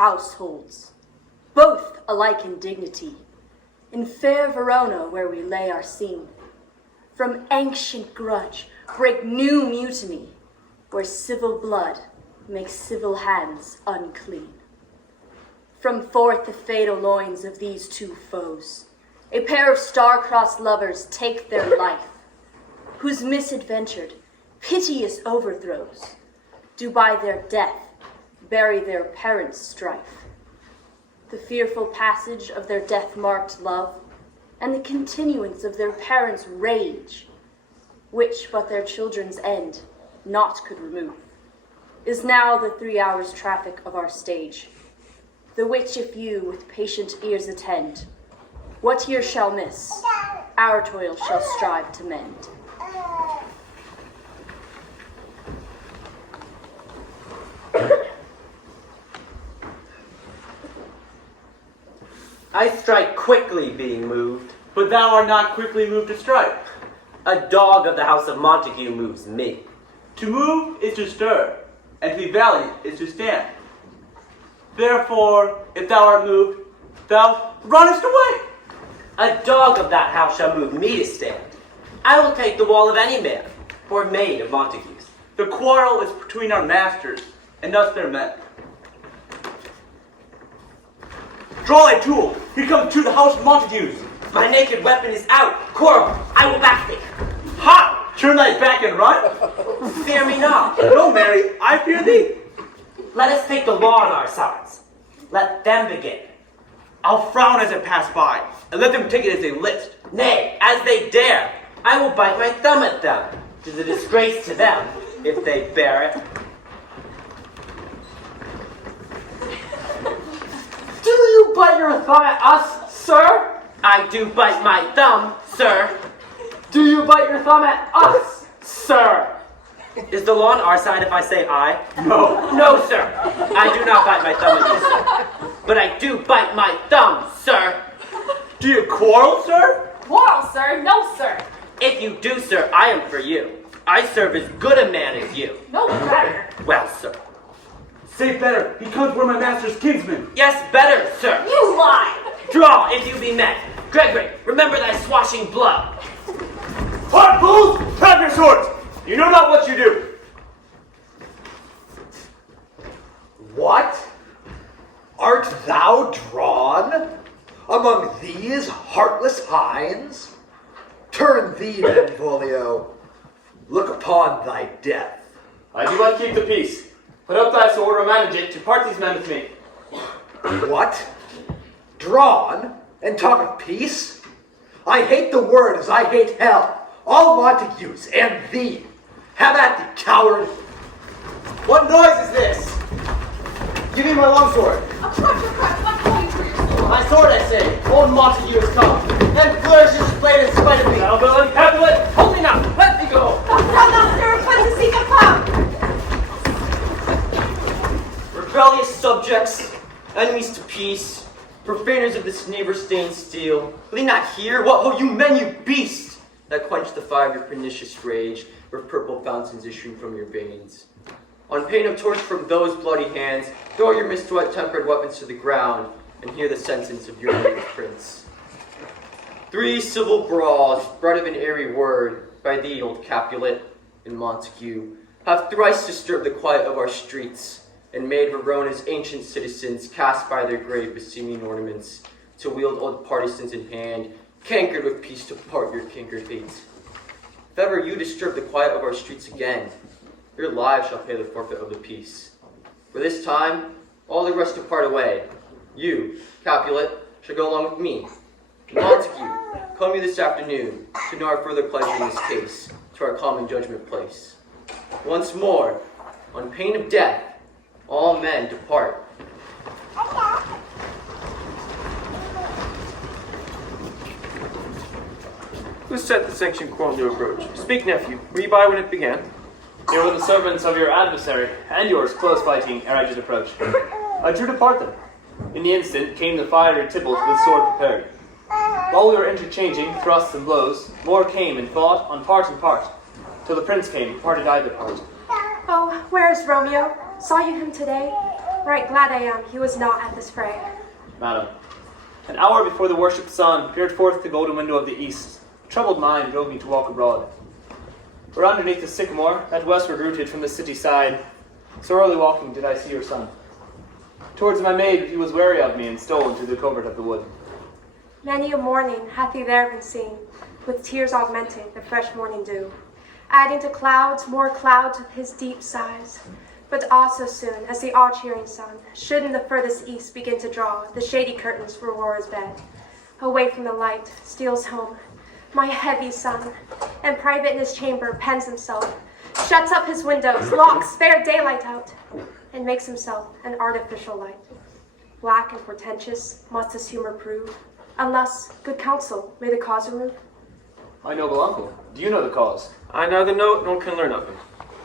households, both alike in dignity, in fair Verona where we lay our scene. From ancient grudge break new mutiny, where civil blood makes civil hands unclean. From forth the fatal loins of these two foes, a pair of star-crossed lovers take their life, whose misadventured, piteous overthrows do by their death bury their parents' strife. The fearful passage of their death-marked love, and the continuance of their parents' rage, which but their children's end naught could remove, is now the 3 hours' traffic of our stage, the which if you with patient ears attend, what here shall miss, our toil shall strive to mend. I strike quickly being moved. But thou art not quickly moved to strike. A dog of the house of Montague moves me. To move is to stir, and to be valiant is to stand. Therefore, if thou art moved, thou runnest away. A dog of that house shall move me to stand. I will take the wall of any man, or maid of Montague's. The quarrel is between our masters, and us their men. Draw thy tool! Here comes to the house of Montague's! My naked weapon is out. Quarrel, I will back thee. Ha! Turn thy back and run? Fear me not. No, Mary, I fear thee. Let us take the law on our sides. Let them begin. I'll frown as I pass by, and let them take it as they list. Nay, as they dare, I will bite my thumb at them. 'Tis a disgrace to them, if they bear it. Do you bite your thumb at us, sir? I do bite my thumb, sir. Do you bite your thumb at us, sir? Is the law on our side if I say I? No. No, sir. I do not bite my thumb at you, sir. But I do bite my thumb, sir. Do you quarrel, sir? Quarrel, sir? No, sir. If you do, sir, I am for you. I serve as good a man as you. No better. Well, sir. Say better, he comes for my master's kinsman. Yes, better, sir. You lie. Draw, if you be met. Gregory, remember thy swashing blow. Hard fools, grab your swords. You know not what you do. What? Art thou drawn among these heartless hinds? Turn thee, Benvolio. Look upon thy death. I do not keep the peace. Put up thy sword or manage it to part these men with me. What? Drawn and talk of peace? I hate the word as I hate hell. All Montagues and thee. Have at thee, coward. What noise is this? Give me my longsword. A crap, I'm calling for your sword. My sword, I say. Old Montague has come. Then flourishes his blade in spite of me. Now, villain, Capulet, hold me not. Let me go. No, sir, when does he come? Rebellious subjects, enemies to peace, profaners of this neighbor-stained steel. Will ye not hear? What ho, you men, you beasts, that quench the fire of your pernicious rage, where purple fountains issue from your veins. On pain of torture from those bloody hands, throw your mistempered weapons to the ground, and hear the sentence of your native prince. 3 civil brawls, bred of an airy word, by thee, old Capulet and Montague, have thrice disturbed the quiet of our streets, and made Verona's ancient citizens cast by their grave beseeming ornaments, to wield old partisans in hand, cankered with peace to part your cankered hate. If ever you disturb the quiet of our streets again, your lives shall pay the forfeit of the peace. For this time, all the rest depart away. You, Capulet, shall go along with me. Montague, come you this afternoon to know our further pleasure in this case, to our common judgment place. Once more, on pain of death, all men depart. Who set the sanctioned quarrel to approach? Speak, nephew. Were you by when it began? They were the servants of your adversary, and yours, close fighting, ere I did approach. I drew to part them. In the instant came the fiery Tybalt with sword prepared. While we were interchanging thrusts and blows, more came and fought on part and part, till the prince came, parted either part. Oh, where is Romeo? Saw you him today? Right glad I am he was not at this fray. Madam, an hour before the worshipped sun peered forth the golden window of the east, a troubled mind drove me to walk abroad. For underneath the sycamore, that westward rooted from the city side, so early walking did I see your son. Towards my maid he was wary of me and stole into the covert of the wood. Many a morning hath he there been seen, with tears augmented the fresh morning dew, adding to clouds more clouds with his deep sighs. But also soon as the all-cheering sun should in the furthest east begin to draw the shady curtains for Aurora's bed, away from the light steals home my heavy son, and private in his chamber pens himself, shuts up his windows, locks fair daylight out, and makes himself an artificial light. Black and portentous must his humor prove, unless good counsel may the cause remove. My noble uncle, do you know the cause? I neither know nor can learn of him.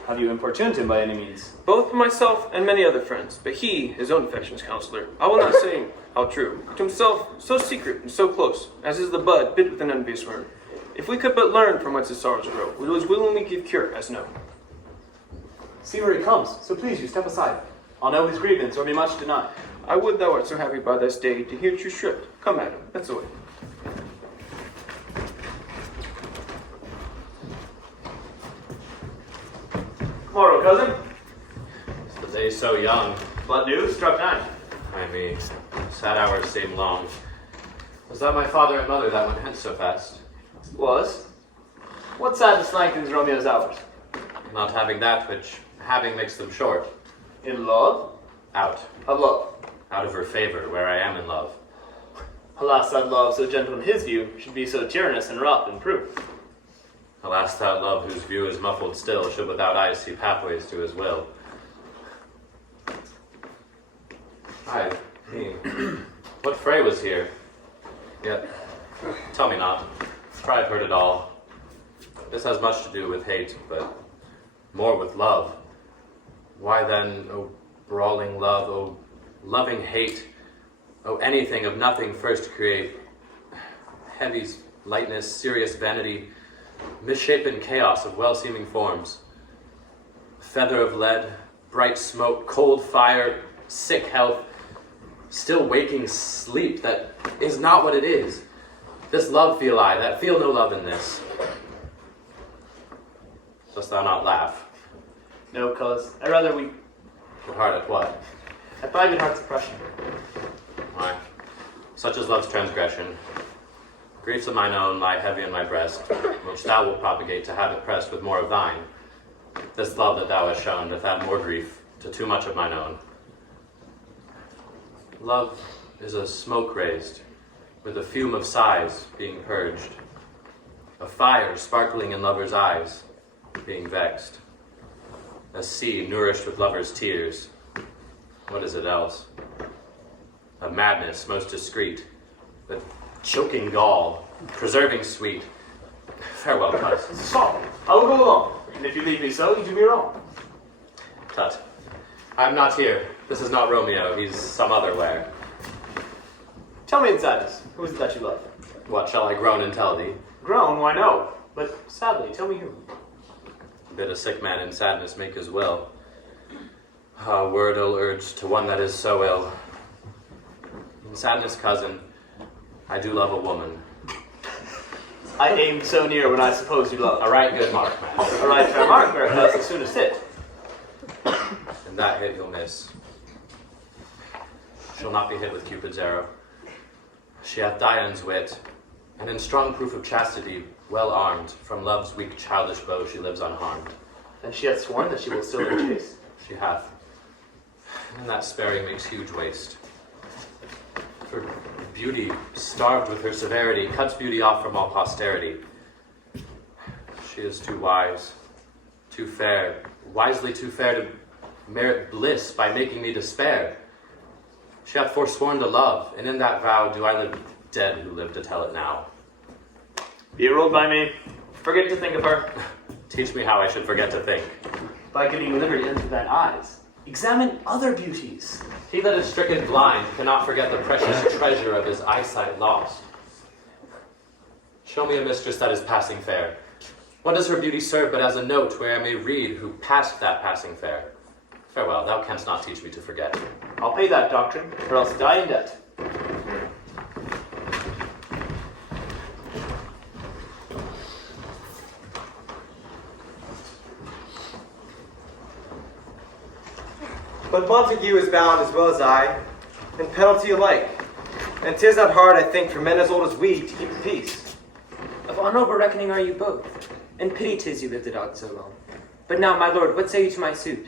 Have you importuned him by any means? Both for myself and many other friends, but he, his own affection's counselor, I will not say how true, to himself so secret and so close, as is the bud bit with an envious worm. If we could but learn from whence his sorrows grow, we would willingly give cure as know. See where he comes, so please you step aside. I'll know his grievance or be much denied. I would thou art so happy by this day to hear true stripped. Come, madam, that's the way. Tomorrow, cousin. The day so young. But news struck 9. I mean, sad hours seem long. Was that my father and mother that went hence so fast? Was? What sadness lengthens Romeo's hours? Not having that which having makes them short. In love? Out. Of love. Out of her favor, where I am in love. Alas, that love, so gentle in his view, should be so tyrannous and rough in proof. Alas, that love whose view is muffled still should without eyes see pathways to his will. Aye, he. What fray was here? Yet, tell me not, for I've heard it all. This has much to do with hate, but more with love. Why then, O brawling love, O loving hate, O anything of nothing first create, heavy lightness, serious vanity, misshapen chaos of well-seeming forms, feather of lead, bright smoke, cold fire, sick health, still waking sleep that is not what it is. This love feel I, that feel no love in this. Dost thou not laugh? No, cuz. I rather weep. Your heart at what? At thy good heart's oppression. Why, such is love's transgression. Griefs of mine own lie heavy in my breast, which thou wilt propagate to have it pressed with more of thine. This love that thou hast shown doth add more grief to too much of mine own. Love is a smoke raised, with a fume of sighs being purged, a fire sparkling in lovers' eyes, being vexed, a sea nourished with lovers' tears. What is it else? A madness most discreet, with choking gall, preserving sweet. Farewell, cuz. So, I will go along, and if you leave me so, you do me wrong. Tut. I'm not here. This is not Romeo. He's some other where. Tell me in sadness, who is it that you love? What shall I groan and tell thee? Groan, why no? But sadly, tell me who. Bid a sick man in sadness make his will. Ah, word ill urged to one that is so ill. In sadness, cousin, I do love a woman. I aimed so near when I suppose you love. A right good mark, man. A right fair mark, where cuz as soon as hit. And that hit you'll miss. She'll not be hit with Cupid's arrow. She hath Dian's wit, and in strong proof of chastity, well armed, from love's weak childish bow she lives unharmed. And she hath sworn that she will still be chaste. She hath. And that sparing makes huge waste. For beauty, starved with her severity, cuts beauty off from all posterity. She is too wise, too fair, wisely too fair to merit bliss by making me despair. She hath forsworn to love, and in that vow do I live dead who live to tell it now. Be ruled by me. Forget to think of her. Teach me how I should forget to think. By giving liberty unto thine eyes. Examine other beauties. He that is stricken blind cannot forget the precious treasure of his eyesight lost. Show me a mistress that is passing fair. What does her beauty serve but as a note where I may read who passed that passing fair? Farewell, thou canst not teach me to forget. I'll pay that doctrine, or else die in debt. But Montague is bound as well as I, in penalty alike. And 'tis not hard, I think, for men as old as we to keep the peace. Of honorable reckoning are you both, and pity 'tis you lived it out so long. But now, my lord, what say you to my suit?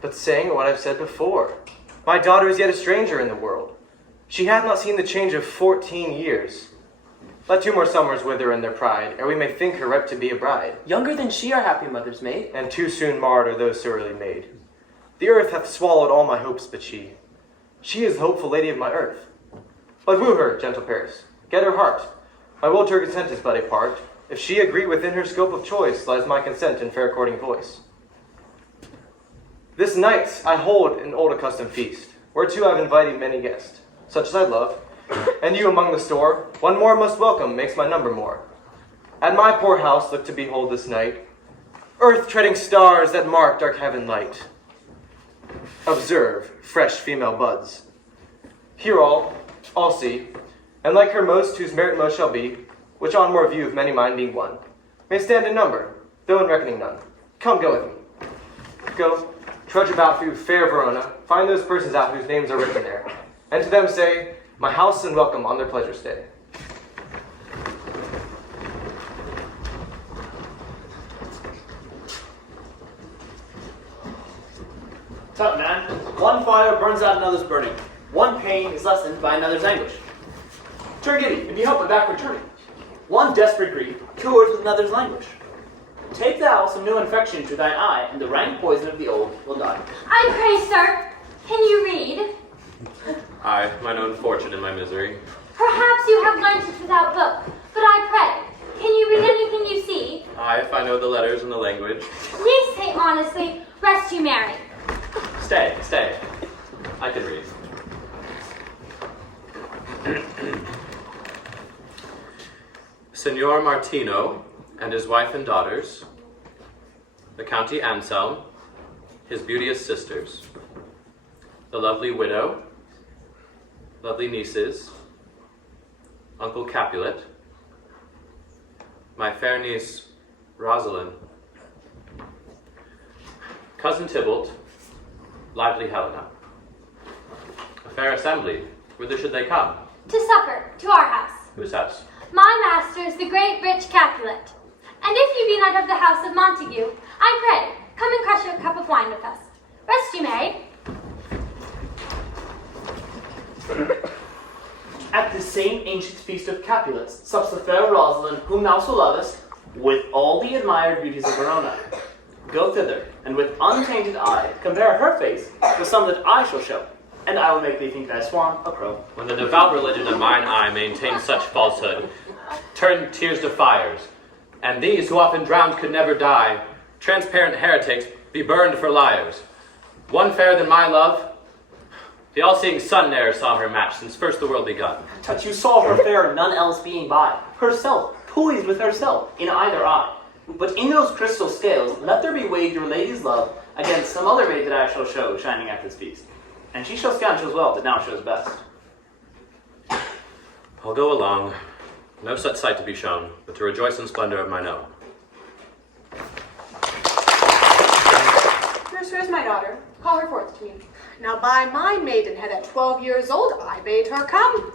But saying what I've said before, my daughter is yet a stranger in the world. She hath not seen the change of 14 years. Let 2 more summers wither in their pride, ere we may think her ripe to be a bride. Younger than she our happy mother's maid. And too soon marred are those so early made. The earth hath swallowed all my hopes but she. She is the hopeful lady of my earth. But woo her, gentle Paris, get her heart. My will to her consent is but a part. If she agree within her scope of choice, lies my consent in fair courting voice. This night I hold an old accustomed feast, whereto I've invited many guests, such as I love, and you among the store, one more must welcome, makes my number more. At my poor house look to behold this night, earth-treading stars that mark dark heaven light. Observe fresh female buds. Hear all see, and like her most, whose merit most shall be, which on more view of many mind being one, may stand in number, though in reckoning none. Come, go with me. Go, trudge about through fair Verona, find those persons out whose names are written there, and to them say, my house and welcome on their pleasure stay. Tut, man. One fire burns out another's burning. One pain is lessened by another's anguish. Turn giddy, and be helped by backward turning. One desperate grief cures with another's languish. Take thou some new infection to thine eye, and the rank poison of the old will die. I pray, sir, can you read? I, mine own fortune in my misery. Perhaps you have learnt it without book, but I pray, can you read anything you see? I, if I know the letters and the language. Ye say honestly, rest you merry. Stay. I can read. Signor Martino and his wife and daughters, the County Anselm, his beauteous sisters, the lovely widow, lovely nieces, Uncle Capulet, my fair niece Rosalind, Cousin Tybalt, lively Helena. A fair assembly. Whither should they come? To supper, to our house. Whose house? My master is the great rich Capulet. And if you be not of the house of Montague, I pray, come and crush a cup of wine with us. Rest you merry. At the same ancient feast of Capulets sups the fair Rosalind, whom thou so lovest, with all the admired beauties of Verona. Go thither, and with untainted eye compare her face with some that I shall show, and I will make thee think thy swan a crow. When the devout religion of mine eye maintains such falsehood, turn tears to fires, and these who often drowned could never die, transparent heretics, be burned for liars. One fairer than my love, the all-seeing sun ne'er saw her match since first the world begun. Touch, you saw her fair, none else being by, herself, poised with herself, in either eye. But in those crystal scales, let there be weighed your lady's love against some other maid that I shall show shining at this feast. And she shall scan shows well, that now shows best. I'll go along, no such sight to be shown, but to rejoice in splendor of mine own. Nurse, where's my daughter? Call her forth to me. Now by my maidenhead at 12 years old, I bade her come.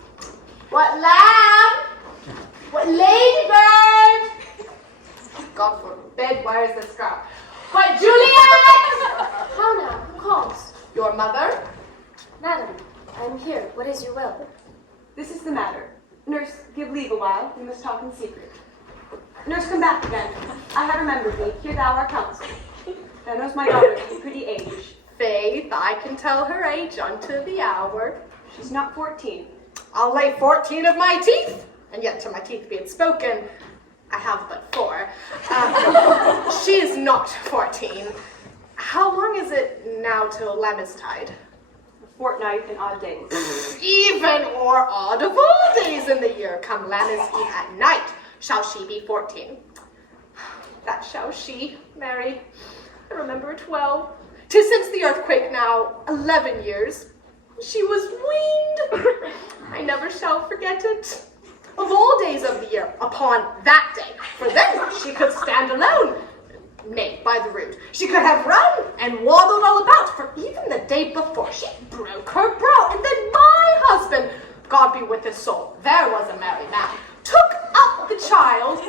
What lamb? What ladybird? God forbid, where is this girl? What Juliet? How now? Who calls? Your mother? Madam, I am here. What is your will? This is the matter. Nurse, give leave a while. We must talk in secret. Nurse, come back again. I have remembered thee. Hear thou our counsel. Thou knows my daughter is a pretty age. Faith, I can tell her age unto the hour. She's not 14. I'll lay 14 of my teeth, and yet to my teeth be it spoken, I have but 4. She is not 14. How long is it now till Lammastide? A fortnight and odd days. Even or odd of all days in the year, come Lammas Eve at night, shall she be 14. That shall she, Mary. I remember 12. 'Tis since the earthquake now 11 years. She was weaned. I never shall forget it. Of all days of the year, upon that day, for then she could stand alone. Nay, by the rood, she could have run and waddled all about, for even the day before she broke her brow, and then my husband, God be with his soul, there was a merry man, took up the child.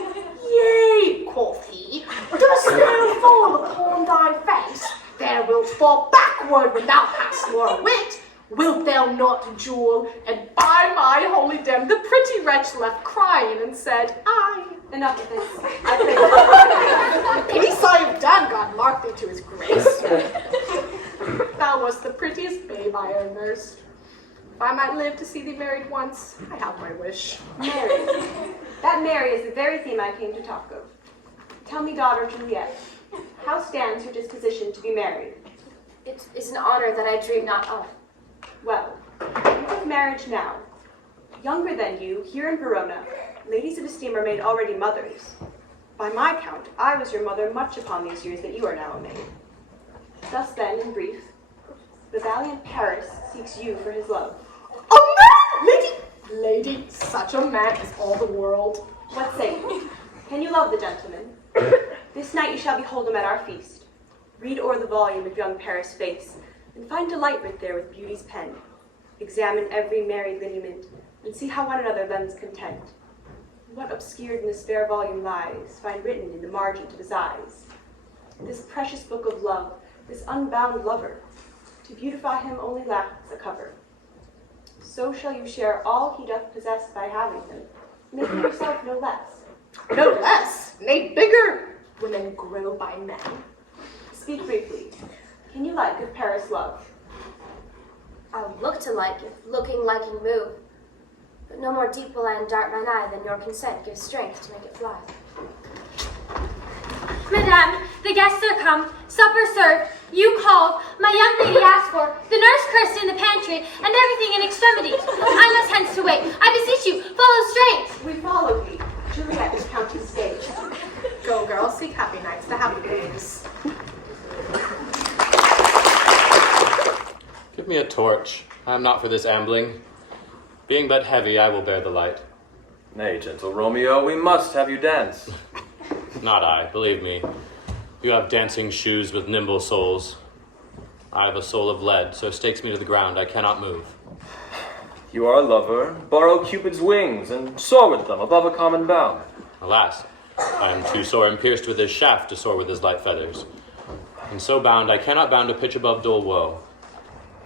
Yea, quoth he, dost thou fall upon thy face? There wilt fall backward when thou hast more wit. Wilt thou not, Jewel? And by my holy dem, the pretty wretch left crying and said, Aye. Enough of this. I pity sigh of done, God mark thee to his grace. Thou wast the prettiest babe I ever nursed. If I might live to see thee married once, I have my wish. Mary. That Mary is the very theme I came to talk of. Tell me, daughter Juliet, how stands your disposition to be married? It is an honor that I dream not of. Well, think of marriage now. Younger than you, here in Verona, ladies of esteem are made already mothers. By my count, I was your mother much upon these years that you are now a maid. Thus then, in brief, the valiant Paris seeks you for his love. A man! Lady, such a man is all the world. What say you? Can you love the gentleman? This night you shall behold him at our feast. Read o'er the volume of young Paris' face, and find delight writ there with beauty's pen. Examine every merry lineament, and see how one another lends content. What obscured in this fair volume lies, find written in the margin of his eyes. This precious book of love, this unbound lover, to beautify him only lacks a cover. So shall you share all he doth possess by having him, making yourself no less. No less, nay bigger, women grow by men. Speak briefly. Can you like if Paris love? I'll look to like if looking liking move. But no more deep will I endart mine eye than your consent gives strength to make it fly. Madame, the guests are come, supper served, you called, my young lady asked for, the nurse cursed in the pantry, and everything in extremity. I must hence to wait. I beseech you, follow straight. We follow thee. Juliet is counted stage. Go, girls, seek happy nights, the happy days. Give me a torch. I am not for this ambling. Being but heavy, I will bear the light. Nay, gentle Romeo, we must have you dance. Not I, believe me. You have dancing shoes with nimble soles. I have a soul of lead, so stakes me to the ground, I cannot move. You are a lover. Borrow Cupid's wings and soar with them above a common bound. Alas, I am too sore and pierced with his shaft to soar with his light feathers. And so bound, I cannot bound a pitch above dull woe.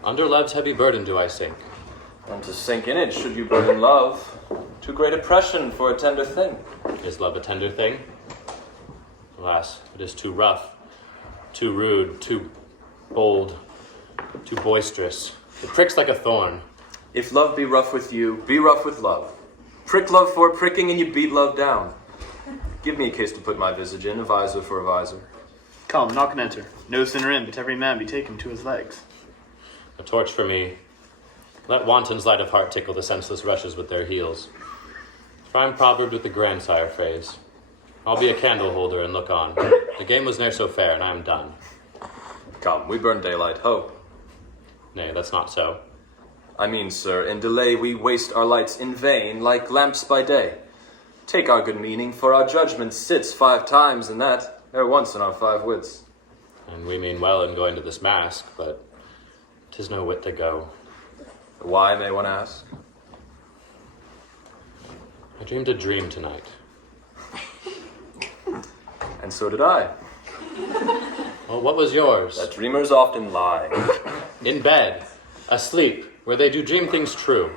Under love's heavy burden do I sink. And to sink in it should you burden love. Too great oppression for a tender thing. Is love a tender thing? Alas, it is too rough, too rude, too bold, too boisterous. It pricks like a thorn. If love be rough with you, be rough with love. Prick love for pricking and you beat love down. Give me a case to put my visage in, a visor for a visor. Come, knock and enter. No sinner in, but every man be taken to his legs. A torch for me. Let wantons light of heart tickle the senseless rushes with their heels. For I'm proverbed with the grandsire phrase. I'll be a candle holder and look on. The game was ne'er so fair, and I am done. Come, we burn daylight, ho. Nay, that's not so. I mean, sir, in delay we waste our lights in vain, like lamps by day. Take our good meaning, for our judgment sits 5 times in that, ere once in our 5 wits. And we mean well in going to this mask, but 'tis no wit to go. Why, may one ask? I dreamed a dream tonight. And so did I. Well, what was yours? That dreamers often lie. In bed, asleep, where they do dream things true.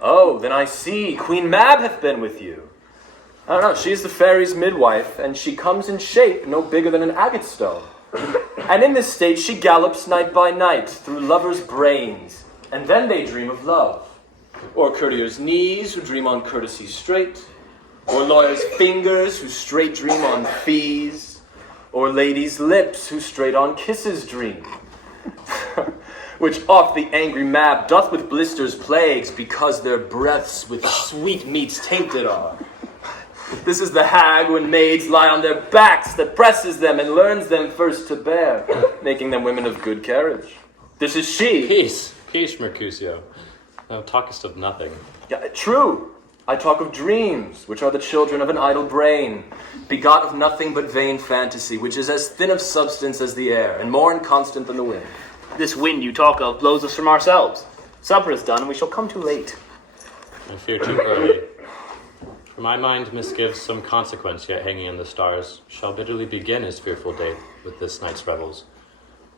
Oh, then I see. Queen Mab hath been with you. I don't know, she's the fairy's midwife, and she comes in shape no bigger than an agate stone. And in this state she gallops night by night through lovers' brains, and then they dream of love. Or courtiers' knees who dream on courtesy straight, or lawyers' fingers who straight dream on fees, or ladies' lips who straight on kisses dream. Which oft the angry Mab doth with blisters plagues, because their breaths with sweet meats tainted are. This is the hag when maids lie on their backs that presses them and learns them first to bear, making them women of good carriage. This is she. Peace, Mercutio. Thou talkest of nothing. Yeah, true. I talk of dreams, which are the children of an idle brain, begot of nothing but vain fantasy, which is as thin of substance as the air, and more inconstant than the wind. This wind you talk of blows us from ourselves. Supper is done, and we shall come too late. I fear too early. For my mind misgives some consequence yet hanging in the stars shall bitterly begin his fearful date with this night's revels,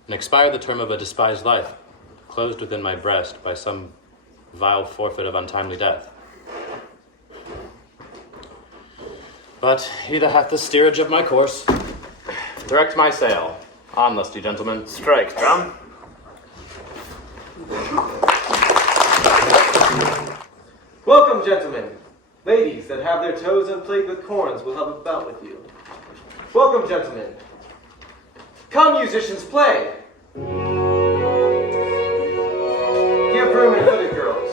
and expire the term of a despised life, closed within my breast by some vile forfeit of untimely death. But he that hath the steerage of my course, direct my sail. On, lusty gentlemen. Strike, drum. Welcome, gentlemen. Ladies that have their toes unplagued with corns will have a bout with you. Welcome, gentlemen. Come, musicians, play. Give room and footed girls.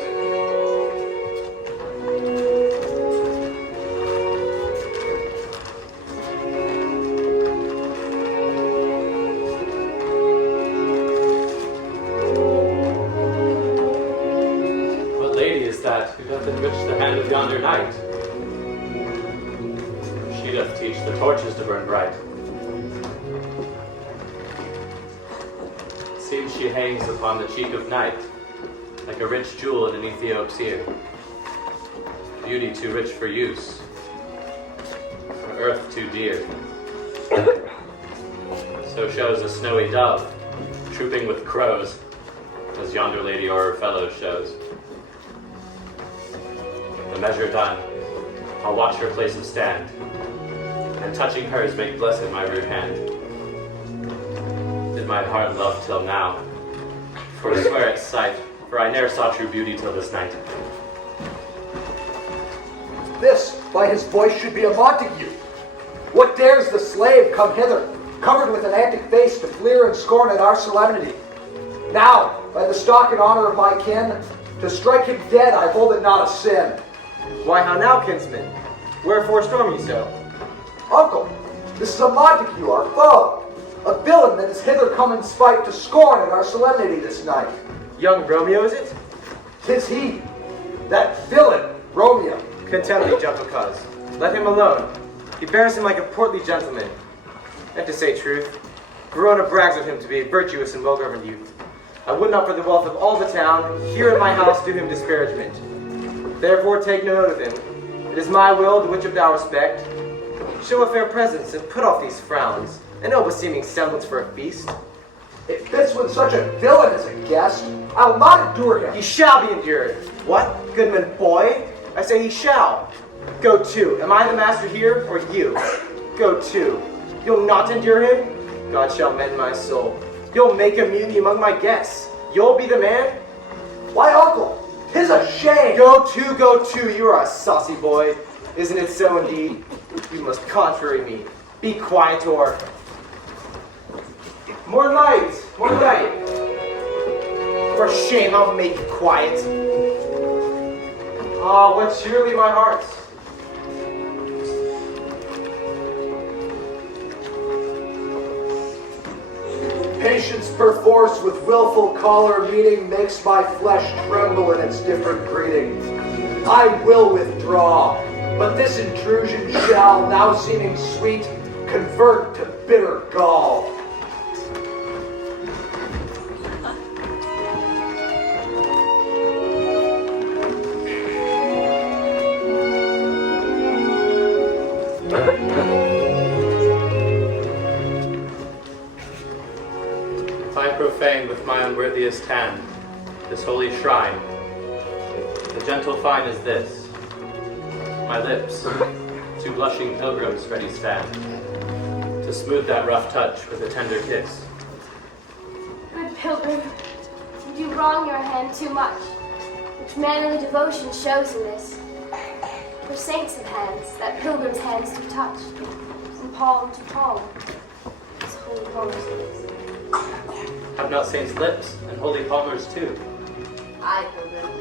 What lady is that who doth enrich the hand of yonder knight? She doth teach the torches to burn bright. Seems she hangs upon the cheek of night, like a rich jewel in an Ethiop's ear. Beauty too rich for use, for earth too dear. So shows a snowy dove, trooping with crows, as yonder lady or her fellows shows. The measure done, I'll watch her place of stand, and touching hers make blessed my rude hand. Did my heart love till now, forswear its sight, for I ne'er saw true beauty till this night. This, by his voice, should be a Montague. What dares the slave come hither, covered with an antic face, to fleer and scorn at our solemnity? Now, by the stock and honor of my kin, to strike him dead I hold it not a sin. Why, how now, kinsman? Wherefore storm ye so? Uncle, this is a Montague, our foe, a villain that is hither come in spite to scorn at our solemnity this night. Young Romeo, is it? 'Tis he, that villain, Romeo. Content me, gentle cuz. Let him alone. He bears him like a portly gentleman. And to say truth, Verona brags of him to be a virtuous and well-governed youth. I would not for the wealth of all the town, here in my house do him disparagement. Therefore take no note of him. It is my will, the which of thou respect. Show a fair presence, and put off these frowns, and no beseeming semblance for a feast. It fits with such a villain as a guest. I'll not endure him. He shall be endured. What, goodman boy? I say he shall. Go to. Am I the master here, or you? Go to. You'll not endure him? God shall mend my soul. You'll make a mutiny among my guests. You'll be the man? Why, uncle, 'tis a shame. Go to. You are a saucy boy. Isn't it so indeed? You must contrary me. Be quietor. More light. For shame, I'll make you quiet. Ah, what surely my heart. Patience perforce with willful choler meeting makes my flesh tremble in its different greeting. I will withdraw, but this intrusion shall, now seeming sweet, convert to bitter gall. If I profane with my unworthiest hand this holy shrine, the gentle fine is this: my lips, two blushing pilgrims ready stand, to smooth that rough touch with a tender kiss. Good pilgrim, you do wrong your hand too much, which manly devotion shows in this. For saints have hands that pilgrims' hands do touch, from palm to palm, as holy palmers is. Have not saints lips, and holy palmers too? Aye, pilgrim,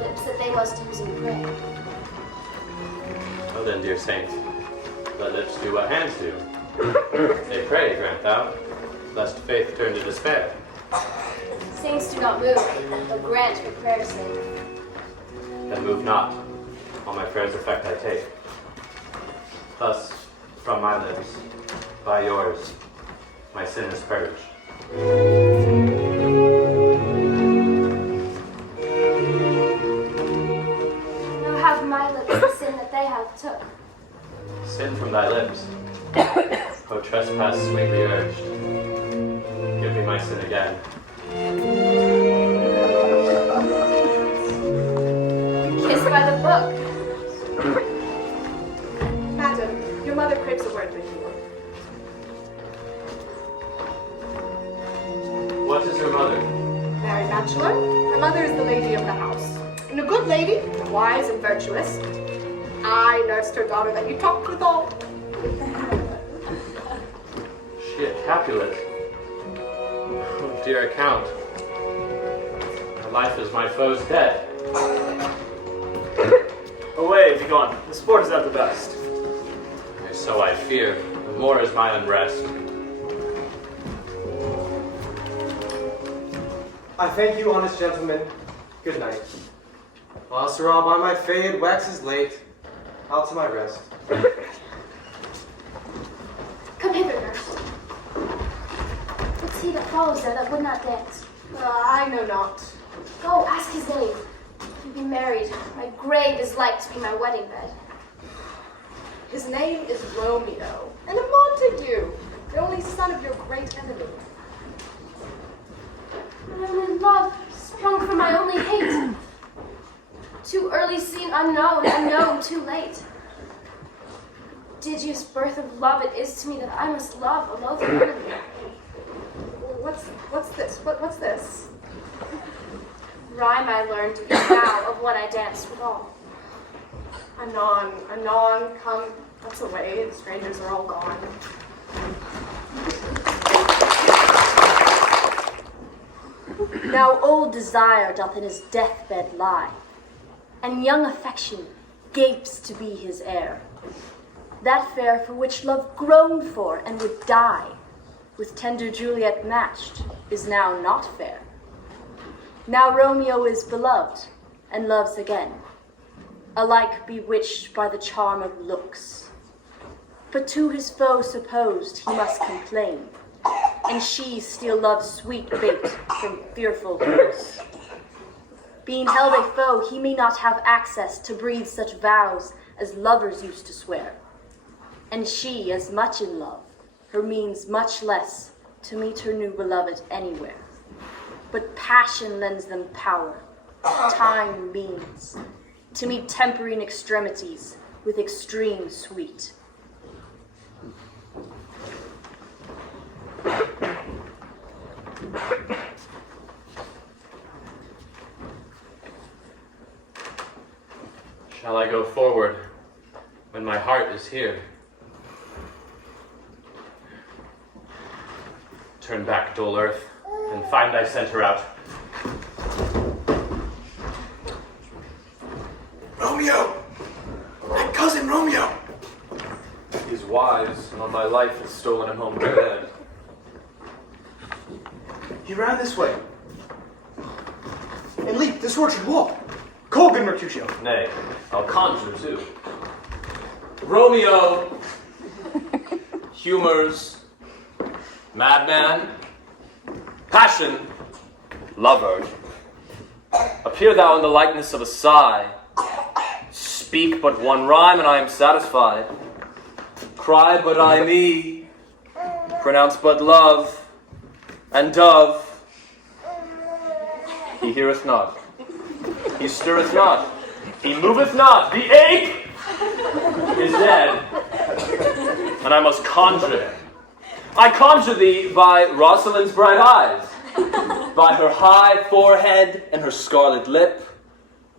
lips that they must use in prayer. Well then, dear saint, let lips do what hands do. They pray, grant thou, lest faith turn to despair. Saints do not move, but grant for prayer's sake. Then move not, all my prayers' effect I take. Thus, from my lips, by yours, my sin is purged. Now have my lips the sin that they have took. Sin from thy lips, O trespass sweetly urged. Give me my sin again. Kissed by the book. Madam, your mother craves a word with you. What is your mother? Married bachelor. Her mother is the lady of the house. And a good lady, wise and virtuous. I nursed her daughter that you talked with all. She a Capulet. Oh, dear account. Her life is my foe's dead. Away, be gone. The sport is at the best. So I fear, the more is my unrest. I thank you, honest gentlemen. Good night. While Sarab on my fade waxes late, I'll to my rest. Come hither, nurse. What's he that follows there that would not dance? I know not. Go, ask his name. To be married, my grave is like to be my wedding bed. His name is Romeo, and a Montague, the only son of your great enemy. My only love, sprung from my only hate. Too early seen, unknown, unknown, too late. Digious birth of love it is to me that I must love a loathing enemy. What's this? What's this? Rhyme I learned to be vow of one I danced withal. Anon, come, that's away, the strangers are all gone. Now old desire doth in his deathbed lie, and young affection gapes to be his heir. That fair for which love groaned for and would die, with tender Juliet matched, is now not fair. Now Romeo is beloved, and loves again, alike bewitched by the charm of looks. But to his foe supposed he must complain, and she still loves sweet bait from fearful hooks. Being held a foe, he may not have access to breathe such vows as lovers used to swear. And she, as much in love, her means much less to meet her new beloved anywhere. But passion lends them power, time means, to meet tempering extremities with extreme sweet. Shall I go forward when my heart is here? Turn back, dull earth, and find thy center out. Romeo! My cousin Romeo! He's wise, and on my life has stolen him home to bed. He ran this way. And leap, this sword should walk. Call good Mercutio. Nay, I'll conjure too. Romeo! Humors, madman, passion, lover. Appear thou in the likeness of a sigh. Speak but one rhyme, and I am satisfied. Cry but I me, pronounce but love, and dove. He heareth not, he stirreth not, he moveth not. The ape is dead, and I must conjure him. I conjure thee by Rosalind's bright eyes, by her high forehead and her scarlet lip,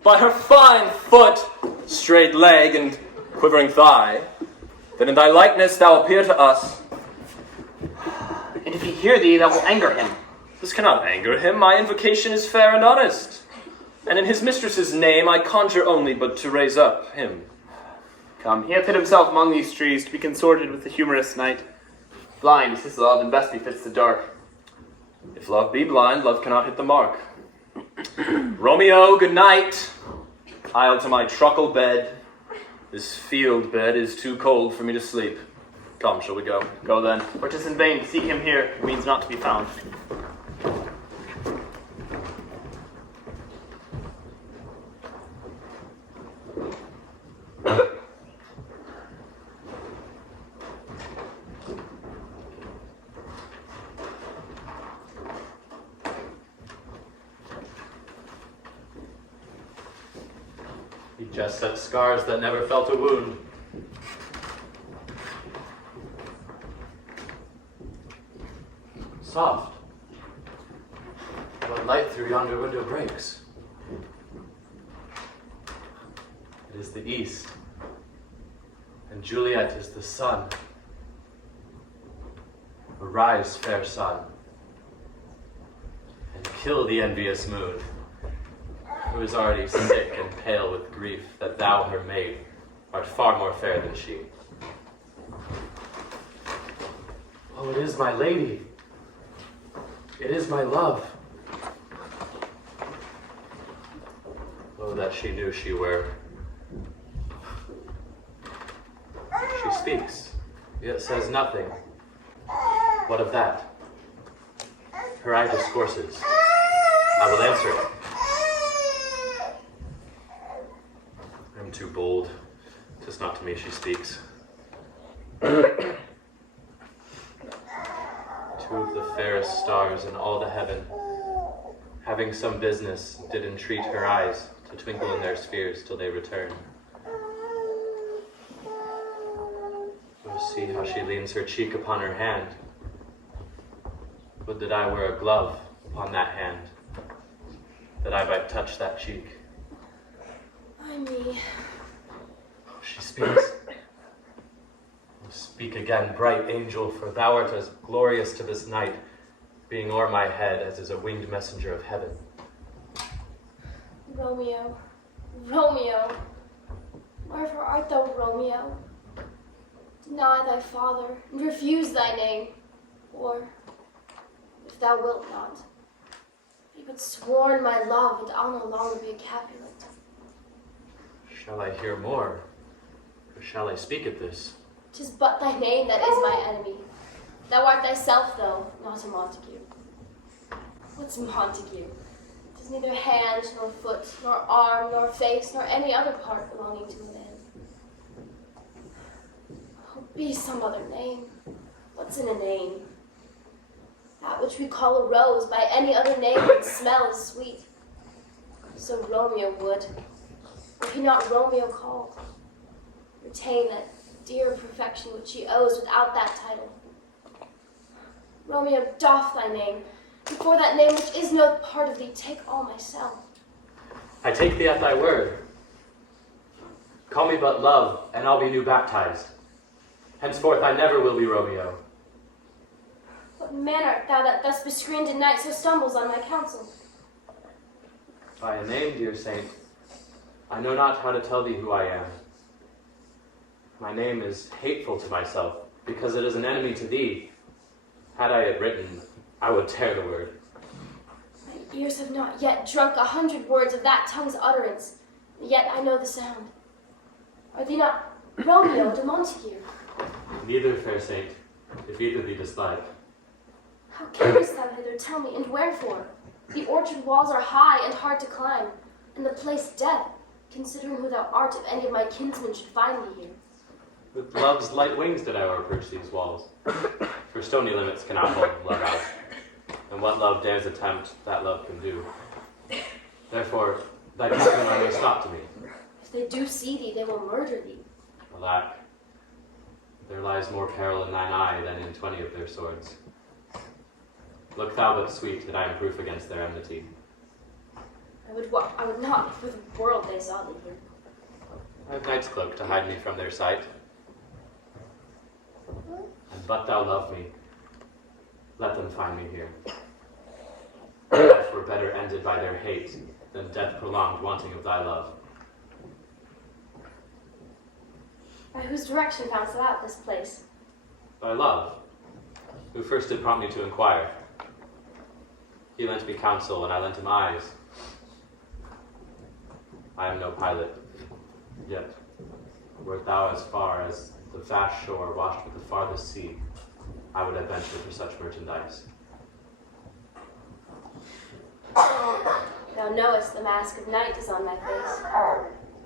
by her fine foot, straight leg, and quivering thigh, that in thy likeness thou appear to us. And if he hear thee, that will anger him. This cannot anger him. My invocation is fair and honest. And in his mistress's name I conjure only but to raise up him. Come, he hath hid himself among these trees to be consorted with the humorous night. Blind is his love, and best befits the dark. If love be blind, love cannot hit the mark. Romeo, good night. I'll to my truckle bed. This field bed is too cold for me to sleep. Come, shall we go? Go then, for 'tis in vain to seek him here, who means not to be found. He just set scars that never felt a wound. Soft. What light through yonder window breaks? It is the east, and Juliet is the sun. Arise, fair sun, and kill the envious moon, who is already sick and pale with grief that thou, her maid, art far more fair than she. Oh, it is my lady. It is my love. Oh, that she knew she were. She speaks, yet says nothing. What of that? Her eye discourses. I will answer. I am too bold. 'Tis not to me she speaks. Two of the fairest stars in all the heaven, having some business, did entreat her eyes to twinkle in their spheres till they return. Oh, see how she leans her cheek upon her hand. Would that I were a glove upon that hand, that I might touch that cheek. Ay me. Oh, she speaks. Oh, speak again, bright angel, for thou art as glorious to this night, being o'er my head as is a winged messenger of heaven. Romeo, Romeo, wherefore art thou Romeo? Deny thy father, and refuse thy name, or, if thou wilt not, be but sworn my love, and I'll no longer be a Capulet. Shall I hear more, or shall I speak at this? 'Tis but thy name that is my enemy. Thou art thyself, though, not a Montague. What's Montague? 'Tis neither hand, nor foot, nor arm, nor face, nor any other part belonging to a man. Oh, be some other name. What's in a name? That which we call a rose by any other name would smell as sweet. So Romeo would, were he not Romeo called, retain that dear perfection which he owes without that title. Romeo, doff thy name, and for that name which is no part of thee, take all myself. I take thee at thy word. Call me but love, and I'll be new baptized. Henceforth I never will be Romeo. What man art thou that thus bescreened in night so stumbles on my counsel? By a name, dear saint, I know not how to tell thee who I am. My name is hateful to myself, because it is an enemy to thee. Had I it written, I would tear the word. My ears have not yet drunk 100 words of that tongue's utterance, yet I know the sound. Are thee not Romeo de Montague? Neither, fair saint, if either thee dislike. How camest thou hither, tell me, and wherefore? The orchard walls are high and hard to climb, and the place death, considering who thou art, if any of my kinsmen should find thee here. With love's light wings did I approach these walls, for stony limits cannot hold love out, and what love dares attempt, that love can do. Therefore, thy kinsmen are no stop to me. If they do see thee, they will murder thee. Alack, there lies more peril in thine eye than in 20 of their swords. Look thou but sweet, that I am proof against their enmity. I would not for the world they saw thee here. I have night's cloak to hide me from their sight. And but thou love me, let them find me here. Life were better ended by their hate than death prolonged wanting of thy love. By whose direction foundst thou out this place? By love, who first did prompt me to inquire. He lent me counsel, and I lent him eyes. I am no pilot, yet wert thou as far as the vast shore washed with the farthest sea, I would adventure for such merchandise. Thou knowest the mask of night is on my face.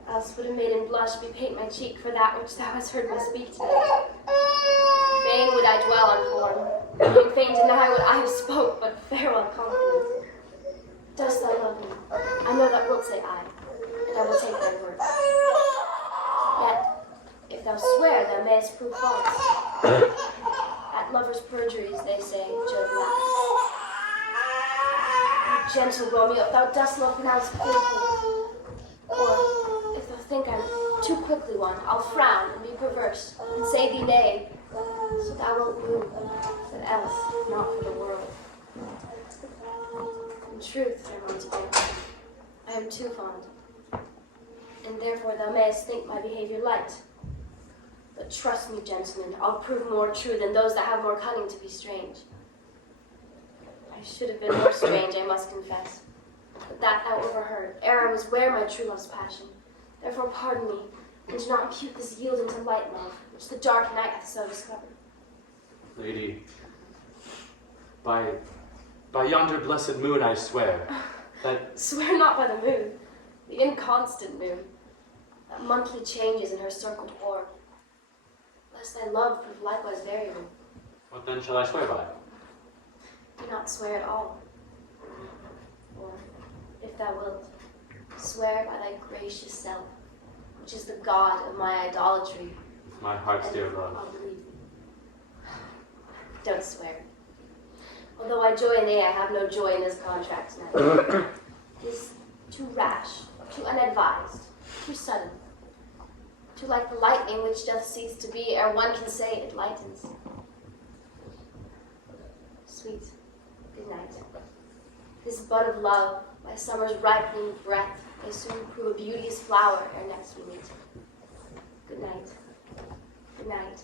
Else would a maiden blush bepaint my cheek for that which thou hast heard me speak today. Fain would I dwell on form, and fain deny what I have spoke, but farewell confidence. Dost thou love me? I know thou wilt say aye, and I will take thy word. Yet, if thou swear, thou mayest prove false. At lovers' perjuries, they say, Jove laughs. Gentle Romeo, if thou dost love pronounce fearfully, or if thou think I'm too quickly won, I'll frown and be perverse, and say thee nay, so thou wilt woo, but else not for the world. In truth, Fair Montague, I am too fond, and therefore thou mayest think my behavior light. But trust me, gentlemen, I'll prove more true than those that have more cunning to be strange. I should have been more strange, I must confess, but that thou overheard, ere I was ware my true love's passion. Therefore pardon me, and do not impute this yielding to light love, which the dark night hath so discovered. Lady, by yonder blessed moon I swear, that... Swear not by the moon, the inconstant moon, that monthly changes in her circled orb, lest thy love prove likewise variable. What then shall I swear by? Do not swear at all. Or, if thou wilt, swear by thy gracious self, which is the god of my idolatry. With my heart's dear love. I'll believe thee. Don't swear. Although I joy in thee, I have no joy in this contract tonight. It is too rash, too unadvised, too sudden. Too like the lightning which doth cease to be ere one can say it lightens. Sweet, good night. This bud of love, my summer's ripening breath, may soon prove a beauteous flower ere next we meet. Good night. Good night.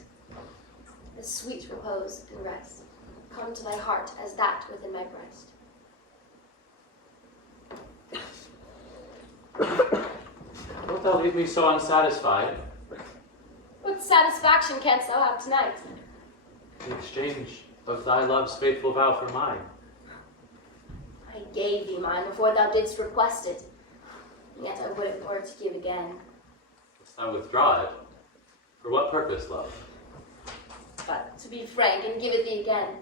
A sweet repose and rest come to thy heart as that within my breast. Wilt thou leave me so unsatisfied? What satisfaction canst thou have tonight? In exchange of thy love's faithful vow for mine. I gave thee mine before thou didst request it, and yet I would it were to give again. Wouldst thou withdraw it? For what purpose, love? But to be frank and give it thee again,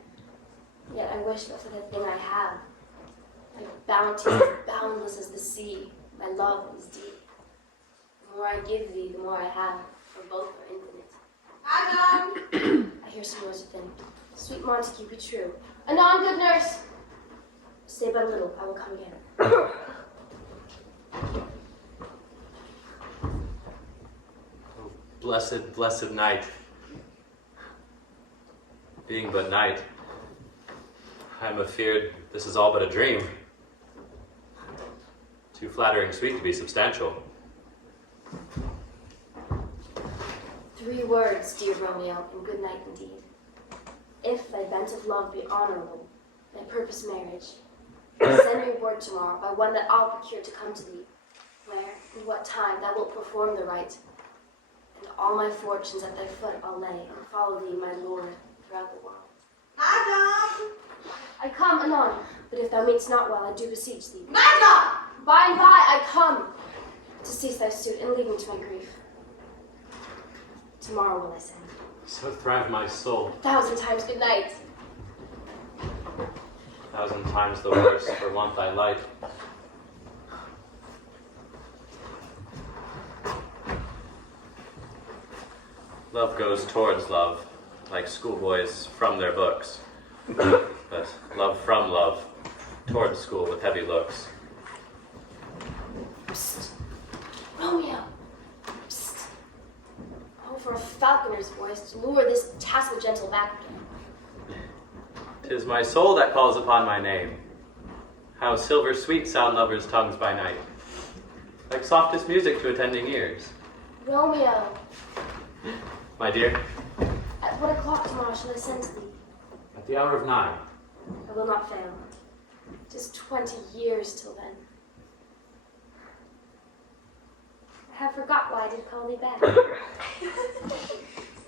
yet I wish but for the thing I have. My bounty is boundless as the sea, my love is deep. The more I give thee, the more I have, for both are infinite. Adam! I hear some noise within. Sweet Montague, be true. Anon, good nurse! Stay but a little, I will come again. Oh, blessed, blessed night. Being but night, I am afeard this is all but a dream. Too flattering sweet to be substantial. 3 words, dear Romeo, and good night indeed. If thy bent of love be honorable, thy purpose marriage, send me word tomorrow by one that I'll procure to come to thee, where and what time thou wilt perform the rite, and all my fortunes at thy foot I'll lay, and follow thee, my lord, throughout the world. Madam! I come anon, but if thou mean'st not well, I do beseech thee. Madam! By and by I come, to cease thy suit and leave me to my grief. Tomorrow will I send. So thrive my soul. 1,000 times good night. 1,000 times the worse for want thy light. Love goes towards love, like schoolboys from their books. But love from love, towards school with heavy looks. Psst. Romeo! Psst. Oh, for a falconer's voice to lure this tassel gentle back again. 'Tis my soul that calls upon my name. How silver sweet sound lovers' tongues by night, like softest music to attending ears. Romeo! My dear, At what o'clock tomorrow shall I send to thee? at the hour of 9. I will not fail. 'Tis 20 years till then. I have forgot why I did call thee back.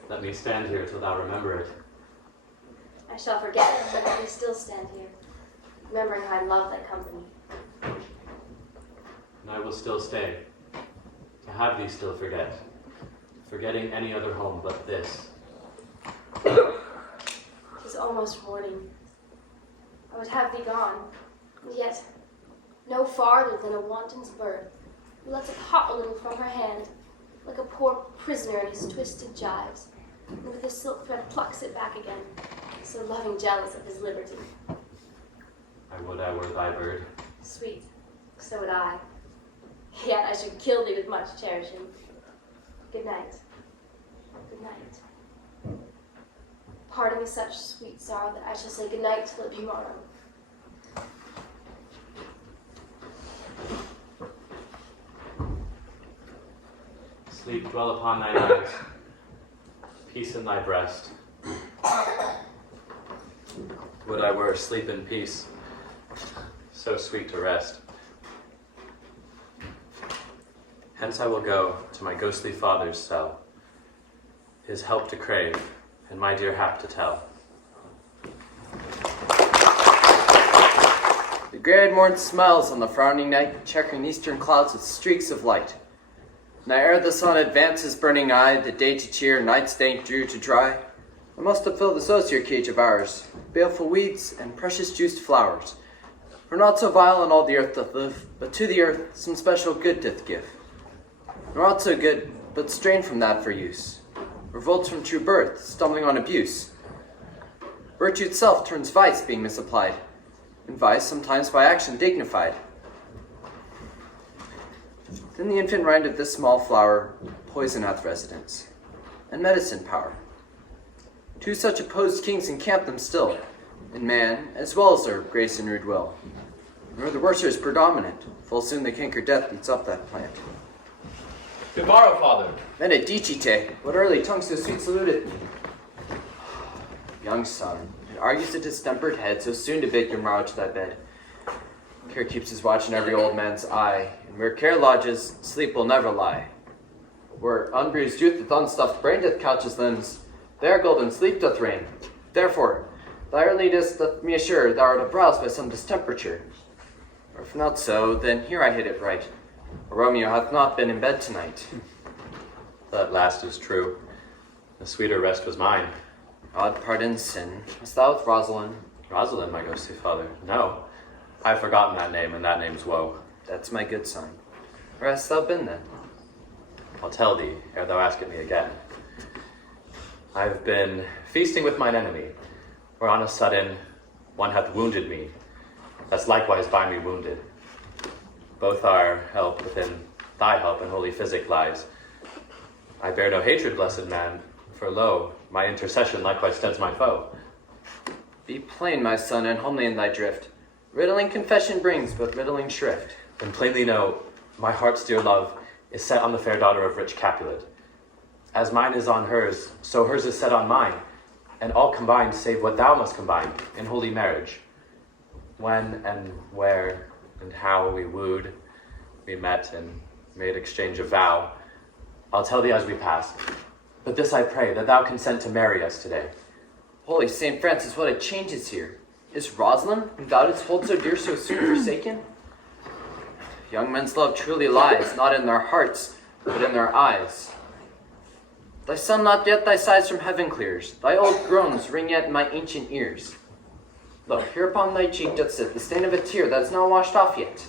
Let me stand here till thou remember it. I shall forget, but I may still stand here, remembering how I love thy company. And I will still stay, to have thee still forget, forgetting any other home but this. 'Tis almost morning. I would have thee gone, and yet no farther than a wanton's birth, who lets it hop a little from her hand, like a poor prisoner in his twisted gyves, and with a silk thread plucks it back again, so loving jealous of his liberty. I would I were thy bird. Sweet, so would I. Yet I should kill thee with much cherishing. Good night. Good night. Parting is such sweet sorrow that I shall say good night till it be morrow. Sleep dwell upon thine eyes, peace in thy breast. Would I were asleep in peace, so sweet to rest. Hence I will go to my ghostly father's cell, his help to crave, and my dear hap to tell. The grey morn smiles on the frowning night, checkering eastern clouds with streaks of light. Now ere the sun advances burning eye, the day to cheer, night's dank dew to dry, I must have filled this osier cage of ours, baleful weeds and precious juiced flowers. For not so vile on all the earth doth live, but to the earth some special good doth give. Nor aught so good, but strain from that for use, revolts from true birth, stumbling on abuse. Virtue itself turns vice being misapplied, and vice sometimes by action dignified. Then the infant rind of this small flower poison hath residence, and medicine power. Two such opposed kings encamp them still, in man as well as their grace and rude will. Nor the worser is predominant, full soon the canker death eats up that plant. Good morrow, father. Benedicite, what early tongue so sweet saluteth me? Young son, it argues a distempered head so soon to bid him rout to thy bed. Care keeps his watch in every old man's eye, and where care lodges, sleep will never lie. Where unbruised youth with unstuffed brain doth couch his limbs, there golden sleep doth reign. Therefore, thy earliness doth me assure thou art aroused by some distemperature. Or if not so, then here I hit it right. Romeo hath not been in bed tonight. That last is true. The sweeter rest was mine. God pardon sin. Wast thou with Rosalind? Rosalind, my ghostly father? No. I've forgotten that name, and that name's woe. That's my good son. Where hast thou been then? I'll tell thee, ere thou ask it me again. I've been feasting with mine enemy, where on a sudden one hath wounded me, that's likewise by me wounded. Both our help within thy help and holy physic lies. I bear no hatred, blessed man, for lo, my intercession likewise steads my foe. Be plain, my son, and homely in thy drift. Riddling confession brings but riddling shrift. And plainly know, my heart's dear love is set on the fair daughter of rich Capulet. As mine is on hers, so hers is set on mine, and all combined save what thou must combine in holy marriage. When and where and how we wooed, we met and made exchange of vow, I'll tell thee as we pass. But this I pray, that thou consent to marry us today. Holy St. Francis, what a change is here. Is Rosalind, whom thou didst hold so dear, so soon forsaken? Young men's love truly lies, not in their hearts, but in their eyes. Thy son not yet thy sighs from heaven clears, thy old groans ring yet in my ancient ears. Lo, here upon thy cheek doth sit the stain of a tear that is not washed off yet.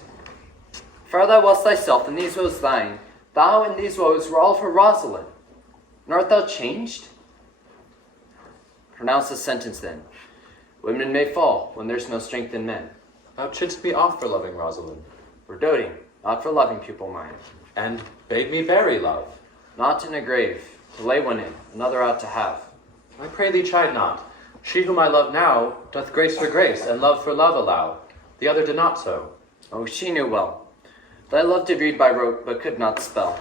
Fair thou wast thyself, and these woes thine. Thou and these woes were all for Rosalind. And art thou changed? Pronounce the sentence then. Women may fall when there's no strength in men. Thou chidst me off for loving Rosalind. For doting, not for loving, pupil mine. And bade me bury love. Not in a grave, to lay one in, another out to have. I pray thee chide not. She whom I love now doth grace for grace, and love for love allow. The other did not so. Oh, she knew well. Thy love did read by rote, but could not spell.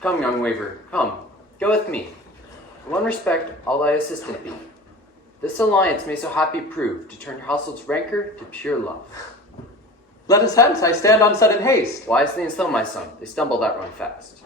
Come, young waver, come. Go with me. In one respect, I'll thy assistant be. This alliance may so happy prove to turn your household's rancor to pure love. Let us hence, I stand on sudden haste. Wisely and slow, my son. They stumble that run fast.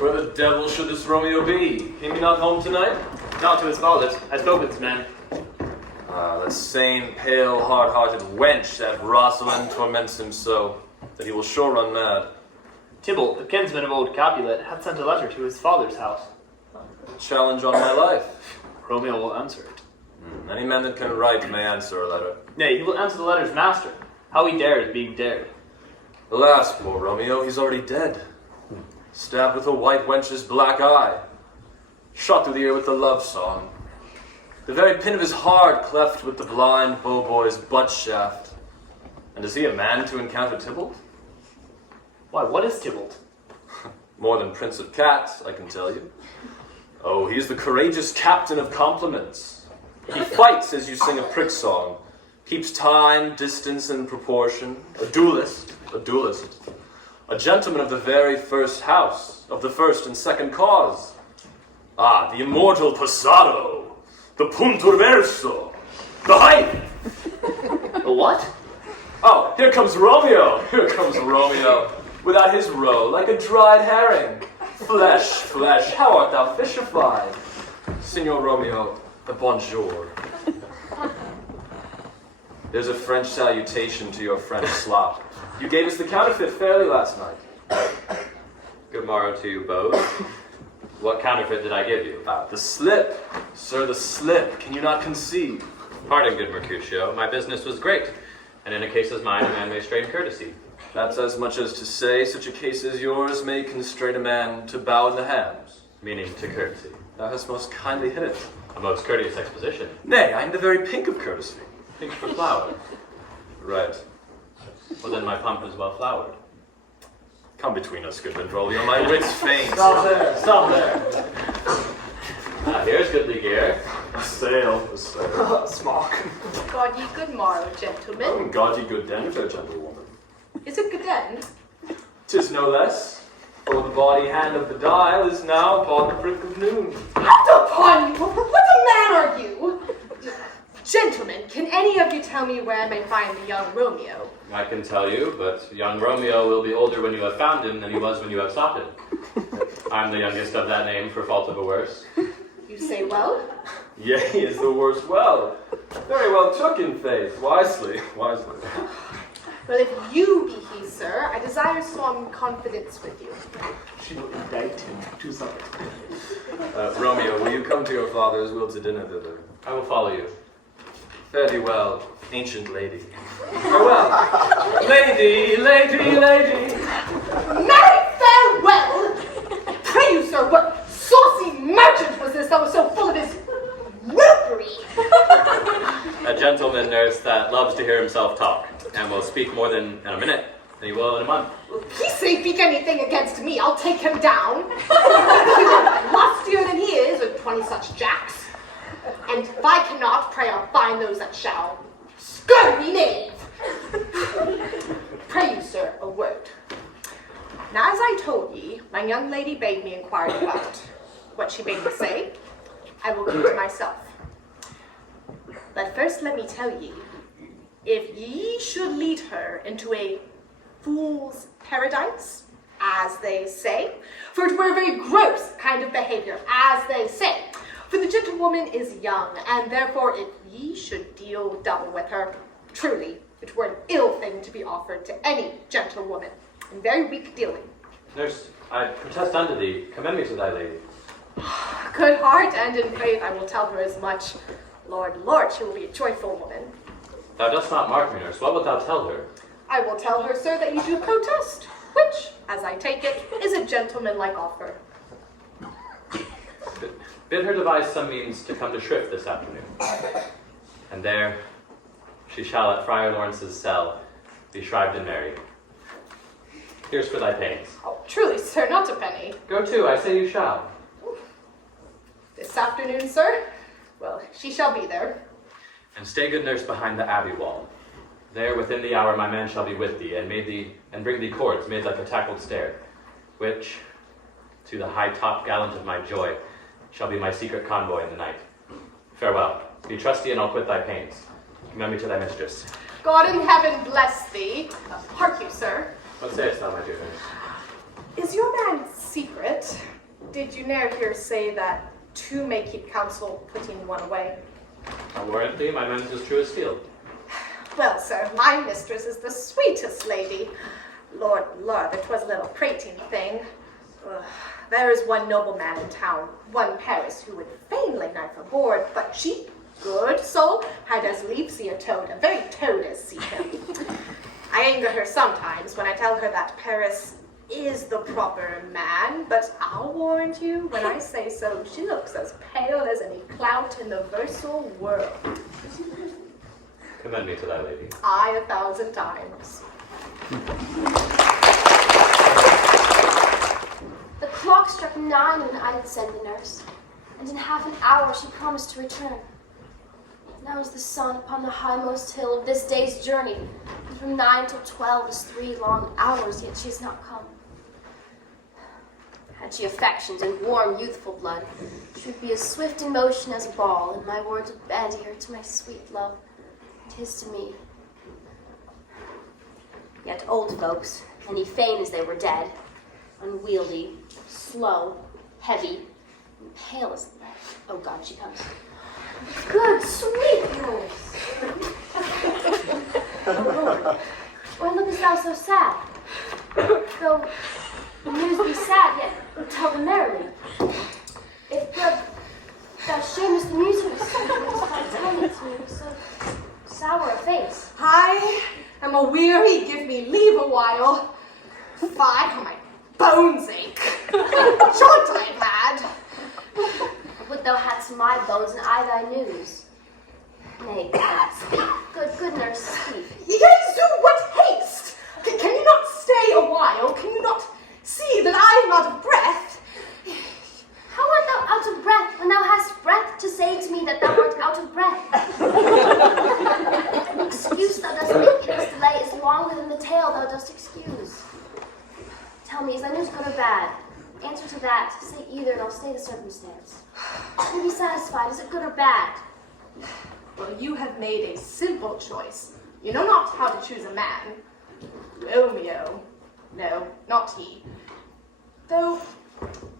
Where the devil should this Romeo be? Came he not home tonight? Not to his fathers. I spoke with his men. That same pale, hard-hearted wench that Rosalind torments him so, that he will sure run mad. Tybalt, the kinsman of old Capulet, had sent a letter to his father's house. A challenge on my life. Romeo will answer it. Any man that can write may answer a letter. Nay, he will answer the letter's master. How he dared being dared. Alas, poor Romeo, he's already dead. Stabbed with a white wench's black eye. Shot through the ear with the love song. The very pin of his heart cleft with the blind bow boy's butt shaft. And is he a man to encounter Tybalt? Why, what is Tybalt? More than Prince of Cats, I can tell you. Oh, he's the courageous captain of compliments. He fights as you sing a prick song. Keeps time, distance, and proportion. A duelist. A gentleman of the very first house, of the first and second cause. Ah, the immortal passado, the punto verso, the height. The what? Oh, here comes Romeo, without his roe, like a dried herring. Flesh, how art thou fishified? Signor Romeo, the bonjour. There's a French salutation to your French slop. You gave us the counterfeit fairly last night. Good morrow to you both. What counterfeit did I give you? The slip. Sir, the slip. Can you not conceive? Pardon, good Mercutio. My business was great, and in a case as mine, a man may strain courtesy. That's as much as to say such a case as yours may constrain a man to bow in the hams. Meaning to courtesy. Thou hast most kindly hit it. A most courteous exposition. Nay, I am the very pink of courtesy. Pink for flower. Right. Well, then my pump is well flowered. Come between us, good Benvolio. My wits faint. Stop there. Here's goodly gear. A sail. Smock. God ye good morrow, gentlemen. God ye good den, fair gentlewoman. Is it good then? 'Tis no less. For the body hand of the dial is now upon the prick of noon. Out upon you! What a man are you? Gentlemen, can any of you tell me where I may find the young Romeo? I can tell you, but young Romeo will be older when you have found him than he was when you have sought him. I'm the youngest of that name, for fault of a worse. You say well? Yea, is the worse well. Very well took in faith. Wisely. Well, if you be he, sir, I desire some confidence with you. She will indict him to supper. Romeo, will you come to your father's will to dinner thither? I will follow you. Fare thee well, ancient lady. Farewell. Lady. Marry farewell! Pray you, sir, what saucy merchant was this that was so full of his whelpery? A gentleman, nurse, that loves to hear himself talk, and will speak more than in a minute than he will in a month. Well, if he say speak anything against me, I'll take him down. He will be lustier than he is with 20 such jacks. And if I cannot, pray I'll find those that shall. Scurvy knave! Pray you, sir, a word. Now, as I told ye, my young lady bade me inquire about what she bade me say. I will keep to myself. But first let me tell ye, if ye should lead her into a fool's paradise, as they say, for it were a very gross kind of behavior, as they say, for the gentlewoman is young, and therefore if ye should deal double with her, truly, it were an ill thing thing to be offered to any gentlewoman, and very weak dealing. Nurse, I protest unto thee, commend me to thy lady. Good heart, and in faith I will tell her as much. Lord, Lord, she will be a joyful woman. Thou dost not mark me, nurse. What wilt thou tell her? I will tell her, sir, that you do protest, which, as I take it, is a gentlemanlike offer. Bid her devise some means to come to Shrift this afternoon. And there she shall at Friar Lawrence's cell be shrived and married. Here's for thy pains. Oh, truly, sir, not a penny. Go to, I say you shall. This afternoon, sir? Well, she shall be there. And stay, good nurse, behind the abbey wall. There within the hour my man shall be with thee, and bring thee cords made like a tackled stair, which, to the high top gallant of my joy, shall be my secret convoy in the night. Farewell. Be trusty, and I'll quit thy pains. Commend me to thy mistress. God in heaven bless thee. Hark you, sir. What sayest thou, my dear nurse? Is your man secret? Did you ne'er hear say that two may keep counsel, putting one away? I warrant thee, my man's as true as steel. Well, sir, my mistress is the sweetest lady. Lord, it was a little prating thing. There is one nobleman in town, one Paris, who would fain lay knife aboard, but she, good soul, had as lief see a toad, a very toad as see him. I anger her sometimes when I tell her that Paris is the proper man, but I'll warrant you, when I say so, she looks as pale as any clout in the versal world. Commend me to thy lady. Aye, 1,000 times. The clock struck 9 when I did send the nurse, and in half an hour she promised to return. Now is the sun upon the highmost hill of this day's journey, and from 9 till 12 is 3 long hours, yet she has not come. Had she affections and warm, youthful blood, she would be as swift in motion as a ball, and my words would bandy her to my sweet love. 'Tis to me. Yet old folks, many feign as they were dead, unwieldy, slow, heavy, and pale as lead. Oh God, she comes. Good, sweet nurse. Oh Lord, why lookest thou so sad? Though the news be sad, yet tell them merrily. If thou shamest the mutinous, tell it to me with so sour a face. I am a weary, give me leave a while. Fie, how my bones ache. Short I've had. Would thou hadst my bones and I thy news. Nay, speak, good nurse, speak. Jesu, what haste! Can you not stay a while? Can you not see that I am out of breath? How art thou out of breath when thou hast breath to say to me that thou art out of breath? The excuse thou dost make in this delay is longer than the tale thou dost excuse. Tell me, is thy news good or bad? Answer to that. Say either, and I'll stay the circumstance. Let me be satisfied. Is it good or bad? Well, you have made a simple choice. You know not how to choose a man. Romeo. No, not he. Though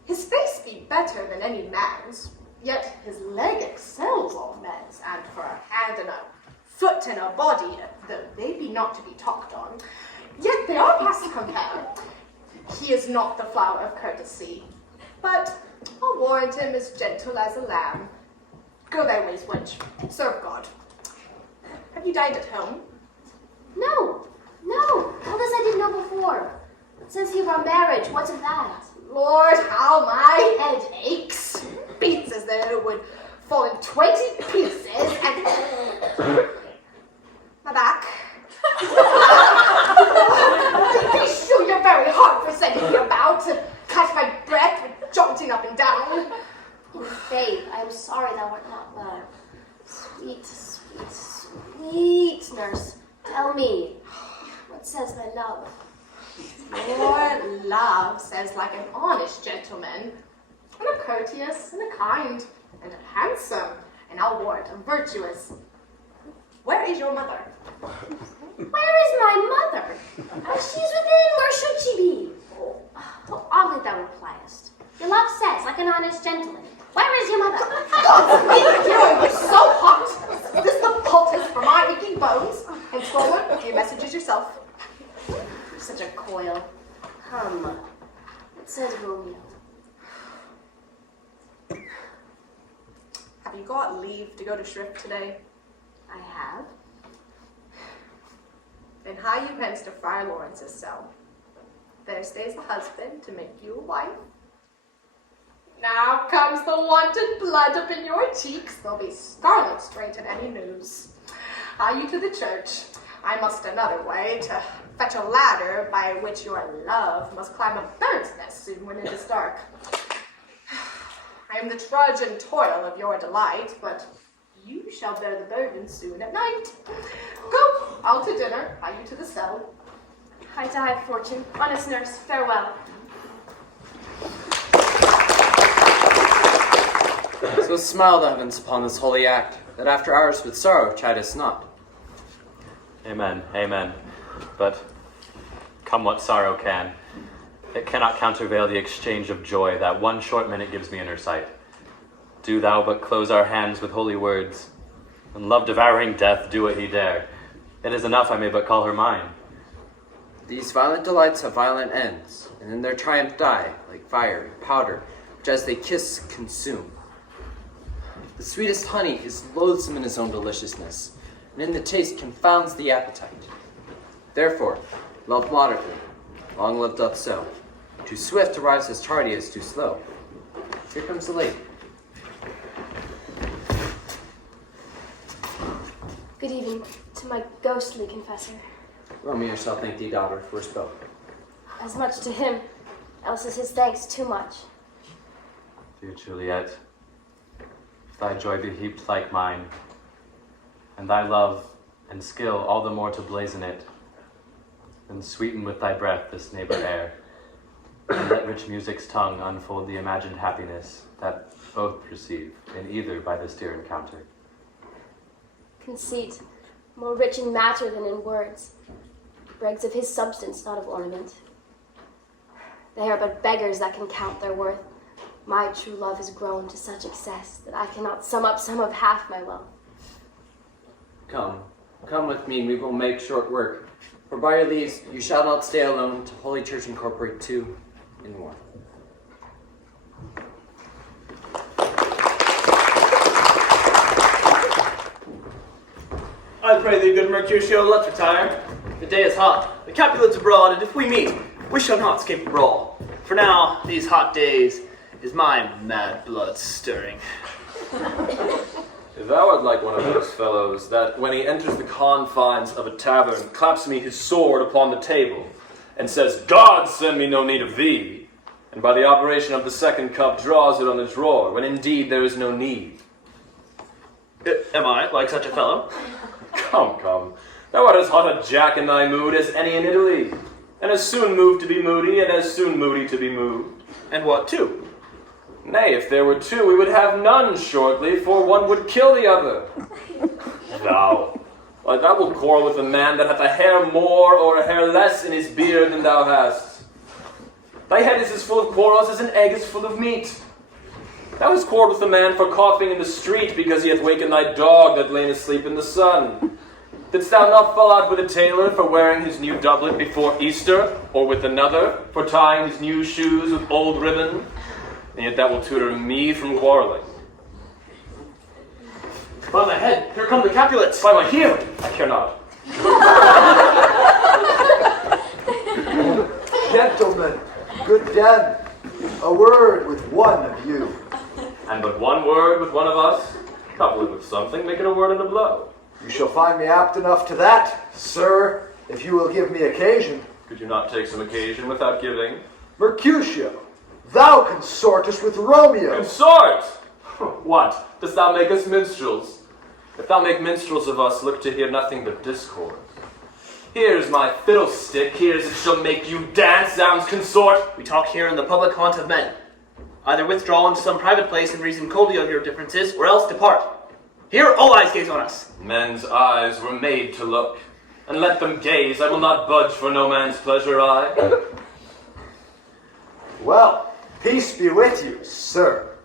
his face be better than any man's, yet his leg excels all men's, and for a hand and a foot and a body, though they be not to be talked on, yet they are past compare. He is not the flower of courtesy, but I'll warrant him as gentle as a lamb. Go thy ways, wench. Serve God. Have you dined at home? No. Tell us I didn't know before. What says he of our marriage? What's of that? Lord, how my head aches. Beats as though it would fall in 20 pieces, and my back. Be sure you're very hard for sending me about to catch my breath with jolting up and down. In faith, I am sorry thou art not well. Sweet nurse, tell me, what says thy love? Your love says like an honest gentleman, and a courteous, and a kind, and a handsome, and I'll warrant a virtuous. Where is your mother? Where is my mother? She's within, where should she be? Oh, oddly thou repliest. Your love says, like an honest gentleman. Where is your mother? God's me, you're so hot. Is this the poultice for my aching bones, and swollen few messages yourself. You're such a coil. Come. What says Romeo? Have you got leave to go to Shrift today? I have. Then hie you hence to Friar Lawrence's cell. There stays the husband to make you a wife. Now comes the wanted blood up in your cheeks. They'll be scarlet straight at any news. Hie you to the church. I must another way to fetch a ladder by which your love must climb a bird's nest soon when it is dark. I am the trudge and toil of your delight, but you shall bear the burden soon at night. Go, all to dinner, hie you to the cell. High to high fortune. Honest nurse, farewell. So smile the heavens upon this holy act, that after hours with sorrow chide us not. Amen, amen. But come what sorrow can, it cannot countervail the exchange of joy that one short minute gives me in her sight. Do thou but close our hands with holy words, and love-devouring death do what he dare. It is enough I may but call her mine. These violent delights have violent ends, and in their triumph die, like fire and powder, which as they kiss consume. The sweetest honey is loathsome in its own deliciousness, and in the taste confounds the appetite. Therefore, love moderately, long lived doth so. Too swift arrives as tardy as too slow. Here comes the lady. Good evening to my ghostly confessor. Romeo shall thank thee, daughter, for spoke. As much to him, else is his thanks too much. Dear Juliet, if thy joy be heaped like mine, and thy love and skill all the more to blazon it, then sweeten with thy breath this neighbor air, and let rich music's tongue unfold the imagined happiness that both perceive in either by this dear encounter. Conceit, more rich in matter than in words, brags of his substance, not of ornament. They are but beggars that can count their worth. My true love has grown to such excess that I cannot sum up some of half my wealth. Come with me, and we will make short work. For by your leaves, you shall not stay alone to Holy Church incorporate two in one. I pray thee, good Mercutio, let's retire. The day is hot, the Capulets abroad, and if we meet, we shall not escape the brawl. For now, these hot days, is my mad blood stirring. Thou art like one of those fellows that, when he enters the confines of a tavern, claps me his sword upon the table, and says, God send me no need of thee, and by the operation of the second cup draws it on the drawer, when indeed there is no need. Am I like such a fellow? Come. Thou art as hot a jack in thy mood as any in Italy, and as soon moved to be moody, and as soon moody to be moved. And what two? Nay, if there were two, we would have none shortly, for one would kill the other. Thou wilt quarrel with a man that hath a hair more or a hair less in his beard than thou hast. Thy head is as full of quarrels as an egg is full of meat. Thou hast quarrelled with a man for coughing in the street because he hath wakened thy dog that lay asleep in the sun. Didst thou not fall out with a tailor for wearing his new doublet before Easter, or with another for tying his new shoes with old ribbon? And yet that will tutor me from quarreling. By my head, here come the Capulets. By my heel, I care not. Gentlemen, good den, a word with one of you. And but one word with one of us, couple it with something, make it a word and a blow. You shall find me apt enough to that, sir, if you will give me occasion. Could you not take some occasion without giving? Mercutio, thou consortest with Romeo. Consort! What? Dost thou make us minstrels? If thou make minstrels of us, look to hear nothing but discourse. Here's my fiddlestick, here's it shall make you dance, zounds consort. We talk here in the public haunt of men. Either withdraw into some private place and reason coldly of your differences, or else depart. Here all eyes gaze on us. Men's eyes were made to look, and let them gaze. I will not budge for no man's pleasure, I. Well, peace be with you, sir.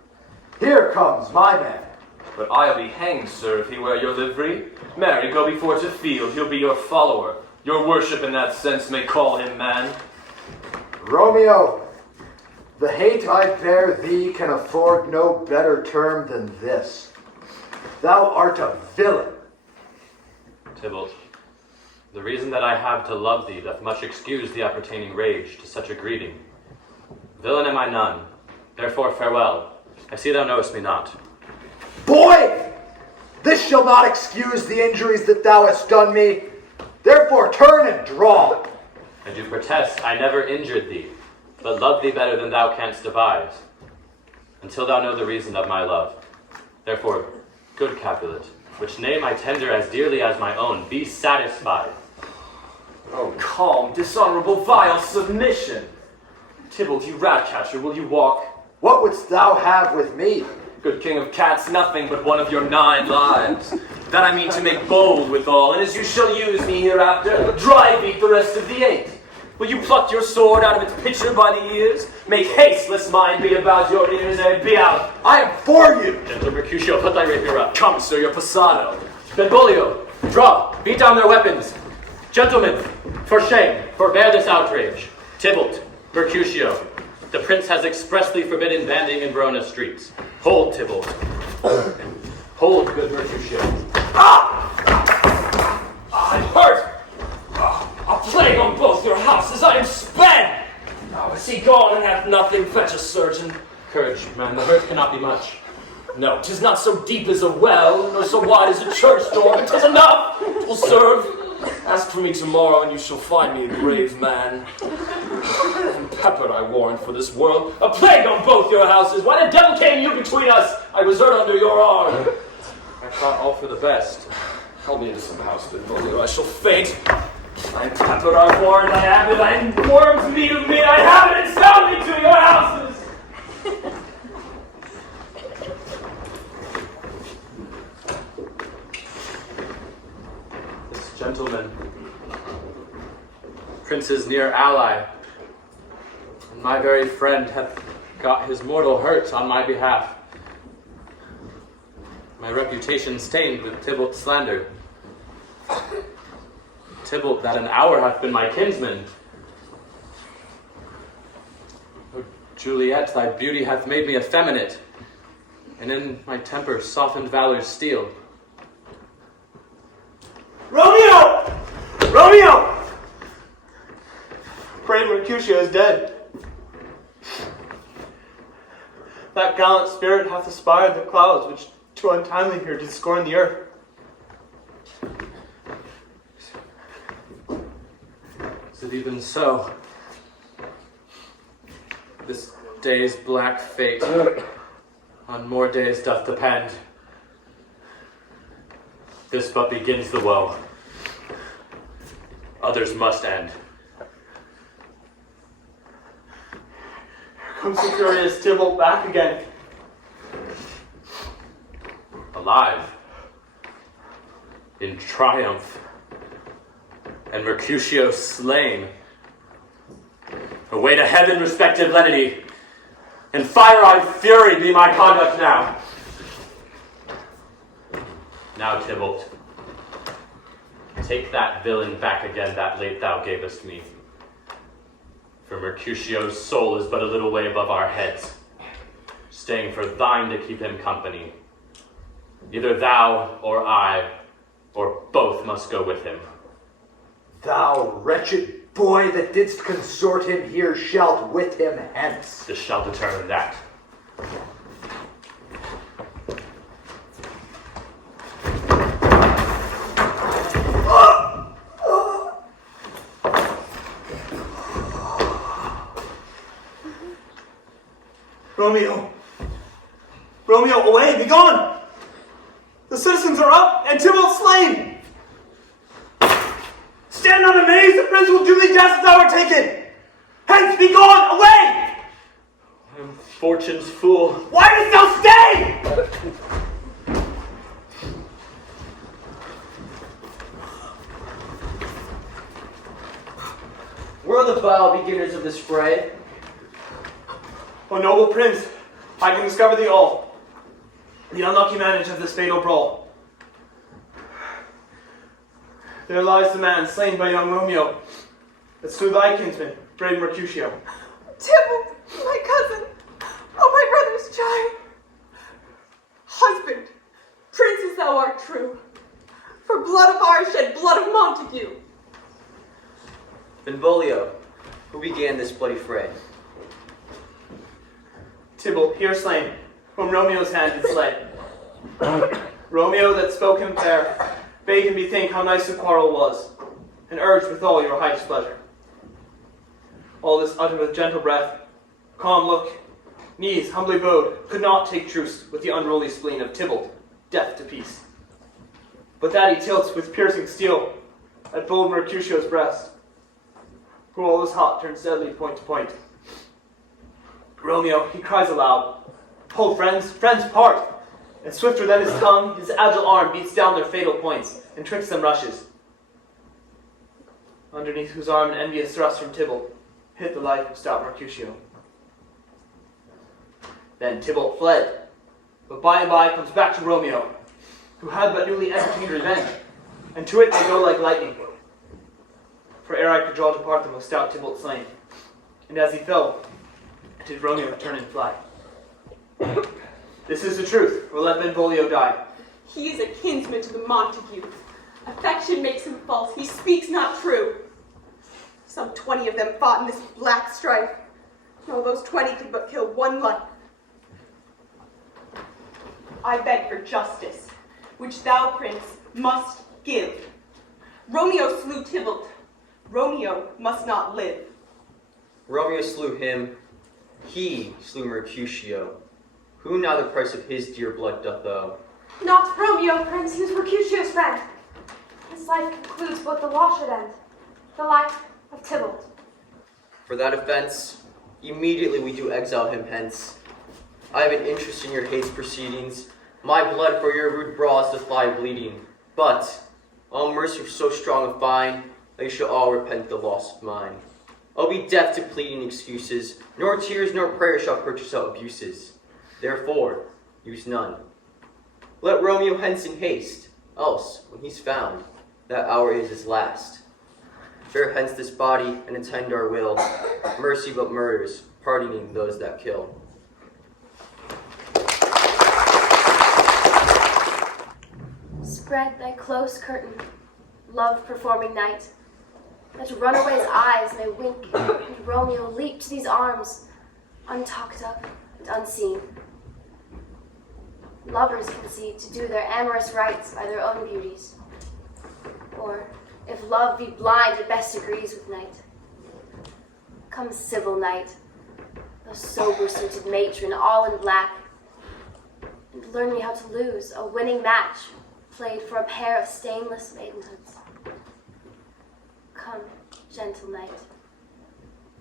Here comes my man. But I'll be hanged, sir, if he wear your livery. Marry, go before to field, he'll be your follower. Your worship in that sense may call him man. Romeo, the hate I bear thee can afford no better term than this. Thou art a villain. Tybalt, the reason that I have to love thee doth much excuse the appertaining rage to such a greeting. Villain am I none, therefore farewell. I see thou knowest me not. Boy! This shall not excuse the injuries that thou hast done me. Therefore turn and draw. I do protest I never injured thee, but love thee better than thou canst devise, until thou know the reason of my love. Therefore, good Capulet, which name I tender as dearly as my own, be satisfied. Oh, calm, dishonorable, vile submission. Tybalt, you rat catcher, will you walk? What wouldst thou have with me? Good king of cats, nothing but one of your 9 lives. That I mean to make bold withal, and as you shall use me hereafter, drive eat the rest of the 8. Will you pluck your sword out of its pitcher by the ears? Make haste, lest mine be about your ears, and be out. I am for you! Gentle Mercutio, put thy rapier up. Come, sir, your passado. Benvolio, draw, beat down their weapons. Gentlemen, for shame, forbear this outrage. Tybalt, Mercutio, the prince has expressly forbidden banding in Verona streets. Hold, Tybalt. Hold, good Mercutio. I'm hurt! A plague on both your houses, I am sped! Now is he gone and hath nothing? Fetch a surgeon. Courage, man, the hurt cannot be much. No, 'tis not so deep as a well, nor so wide as a church door, but 'tis enough! 'Twill serve. Ask for me tomorrow, and you shall find me a brave man. And peppered, I warrant, for this world. A plague on both your houses! Why the devil came you between us? I was hurt under your arm. I thought all for the best. Help me into some house, Benvolio, I shall faint. I am peppered, I warrant, I have it. I am worms meat of me, I have it, and sell me to your houses! This gentleman, prince's near ally, and my very friend, hath got his mortal hurt on my behalf. My reputation stained with Tybalt's slander. Tybalt, that an hour hath been my kinsman. O Juliet, thy beauty hath made me effeminate, and in my temper softened valor's steel. Romeo! Romeo! Brave Mercutio is dead. That gallant spirit hath aspired the clouds, which too untimely here did scorn the earth. Is it even so? This day's black fate on more days doth depend. This but begins the woe. Others must end. Here comes the furious Tybalt back again. Alive. In triumph. And Mercutio slain. Away to heaven, respective lenity, and fire-eyed fury be my conduct now. Now, Tybalt, take that villain back again that late thou gavest me. For Mercutio's soul is but a little way above our heads, staying for thine to keep him company. Either thou or I, or both must go with him. Thou wretched boy that didst consort him here shalt with him hence. This shall determine that. Romeo! Romeo, away! Be gone! The citizens are up, and Tybalt slain! Stand not amazed, the prince will duly death if thou art taken! Hence, be gone! Away! I am fortune's fool. Why dost thou stay? Where are the vile beginners of this fray? O noble prince, I can discover thee all. The unlucky manage of this fatal brawl. There lies the man slain by young Romeo, that slew thy kinsman, brave Mercutio. Tybalt, my cousin, oh my brother's child. Husband, prince as thou art true, for blood of ours shed blood of Montague. Benvolio, who began this bloody fray? Tybalt, here slain, whom Romeo's hand did slay. Romeo that spoke him fair, bade him bethink how nice the quarrel was, and urged withal your high displeasure. All this uttered with gentle breath, calm look, knees humbly bowed, could not take truce with the unruly spleen of Tybalt, death to peace. But that he tilts with piercing steel at bold Mercutio's breast, who all is hot turns deadly point to point. Romeo, he cries aloud, hold friends, friends part! And swifter than his tongue, his agile arm beats down their fatal points, and twixt them rushes. Underneath whose arm an envious thrust from Tybalt hit the life of stout Mercutio. Then Tybalt fled, but by and by comes back to Romeo, who had but newly entertained revenge, and to it they go like lightning. For ere I could draw to part them was stout Tybalt slain, and as he fell, did Romeo turn and fly. This is the truth, or let Benvolio die. He is a kinsman to the Montague. Affection makes him false, he speaks not true. Some 20 of them fought in this black strife. No, those 20 could but kill one life. I beg for justice, which thou, prince, must give. Romeo slew Tybalt. Romeo must not live. Romeo slew him, he slew Mercutio. Who now the price of his dear blood doth owe? Not Romeo, prince, he was Mercutio's friend. His life concludes what the law should end, the life of Tybalt. For that offense, immediately we do exile him hence. I have an interest in your hate's proceedings. My blood for your rude brows doth lie bleeding. But, all mercy for so strong a fine, they shall all repent the loss of mine. I'll be deaf to pleading excuses, nor tears nor prayers shall purchase out abuses. Therefore, use none. Let Romeo hence in haste, else, when he's found, that hour is his last. Bear hence this body, and attend our will. Mercy but murders, pardoning those that kill. Spread thy close curtain, love performing night, that runaway's eyes may wink, and Romeo leap to these arms, untalked of and unseen. Lovers concede to do their amorous rites by their own beauties. Or, if love be blind, it best agrees with night. Come civil night, thou sober-suited matron, all in black, and learn me how to lose a winning match played for a pair of stainless maidenhoods. Come, gentle night.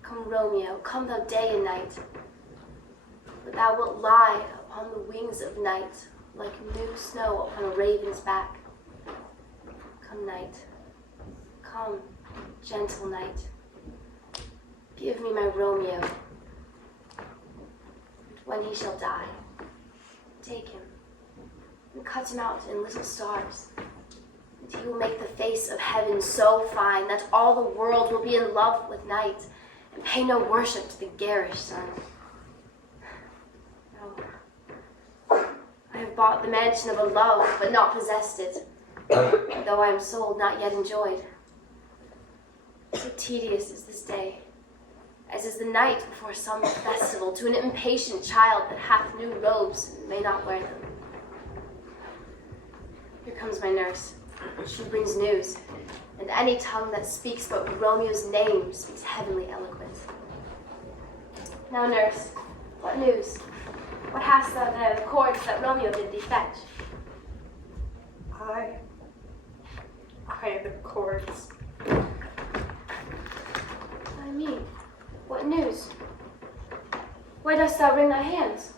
Come, Romeo, come thou day and night. But thou wilt lie upon the wings of night, like new snow upon a raven's back. Come, night. Come, gentle night. Give me my Romeo. And when he shall die, take him and cut him out in little stars. And he will make the face of heaven so fine that all the world will be in love with night and pay no worship to the garish sun. No. I have bought the mansion of a love, but not possessed it. Though I am sold, not yet enjoyed. So tedious is this day, as is the night before some festival to an impatient child that hath new robes and may not wear them. Here comes my nurse. She brings news, and any tongue that speaks but Romeo's name speaks heavenly eloquent. Now, nurse, what news? What hast thou there, the cords that Romeo did thee fetch? I am the cords. I mean, what news? Why dost thou wring thy hands?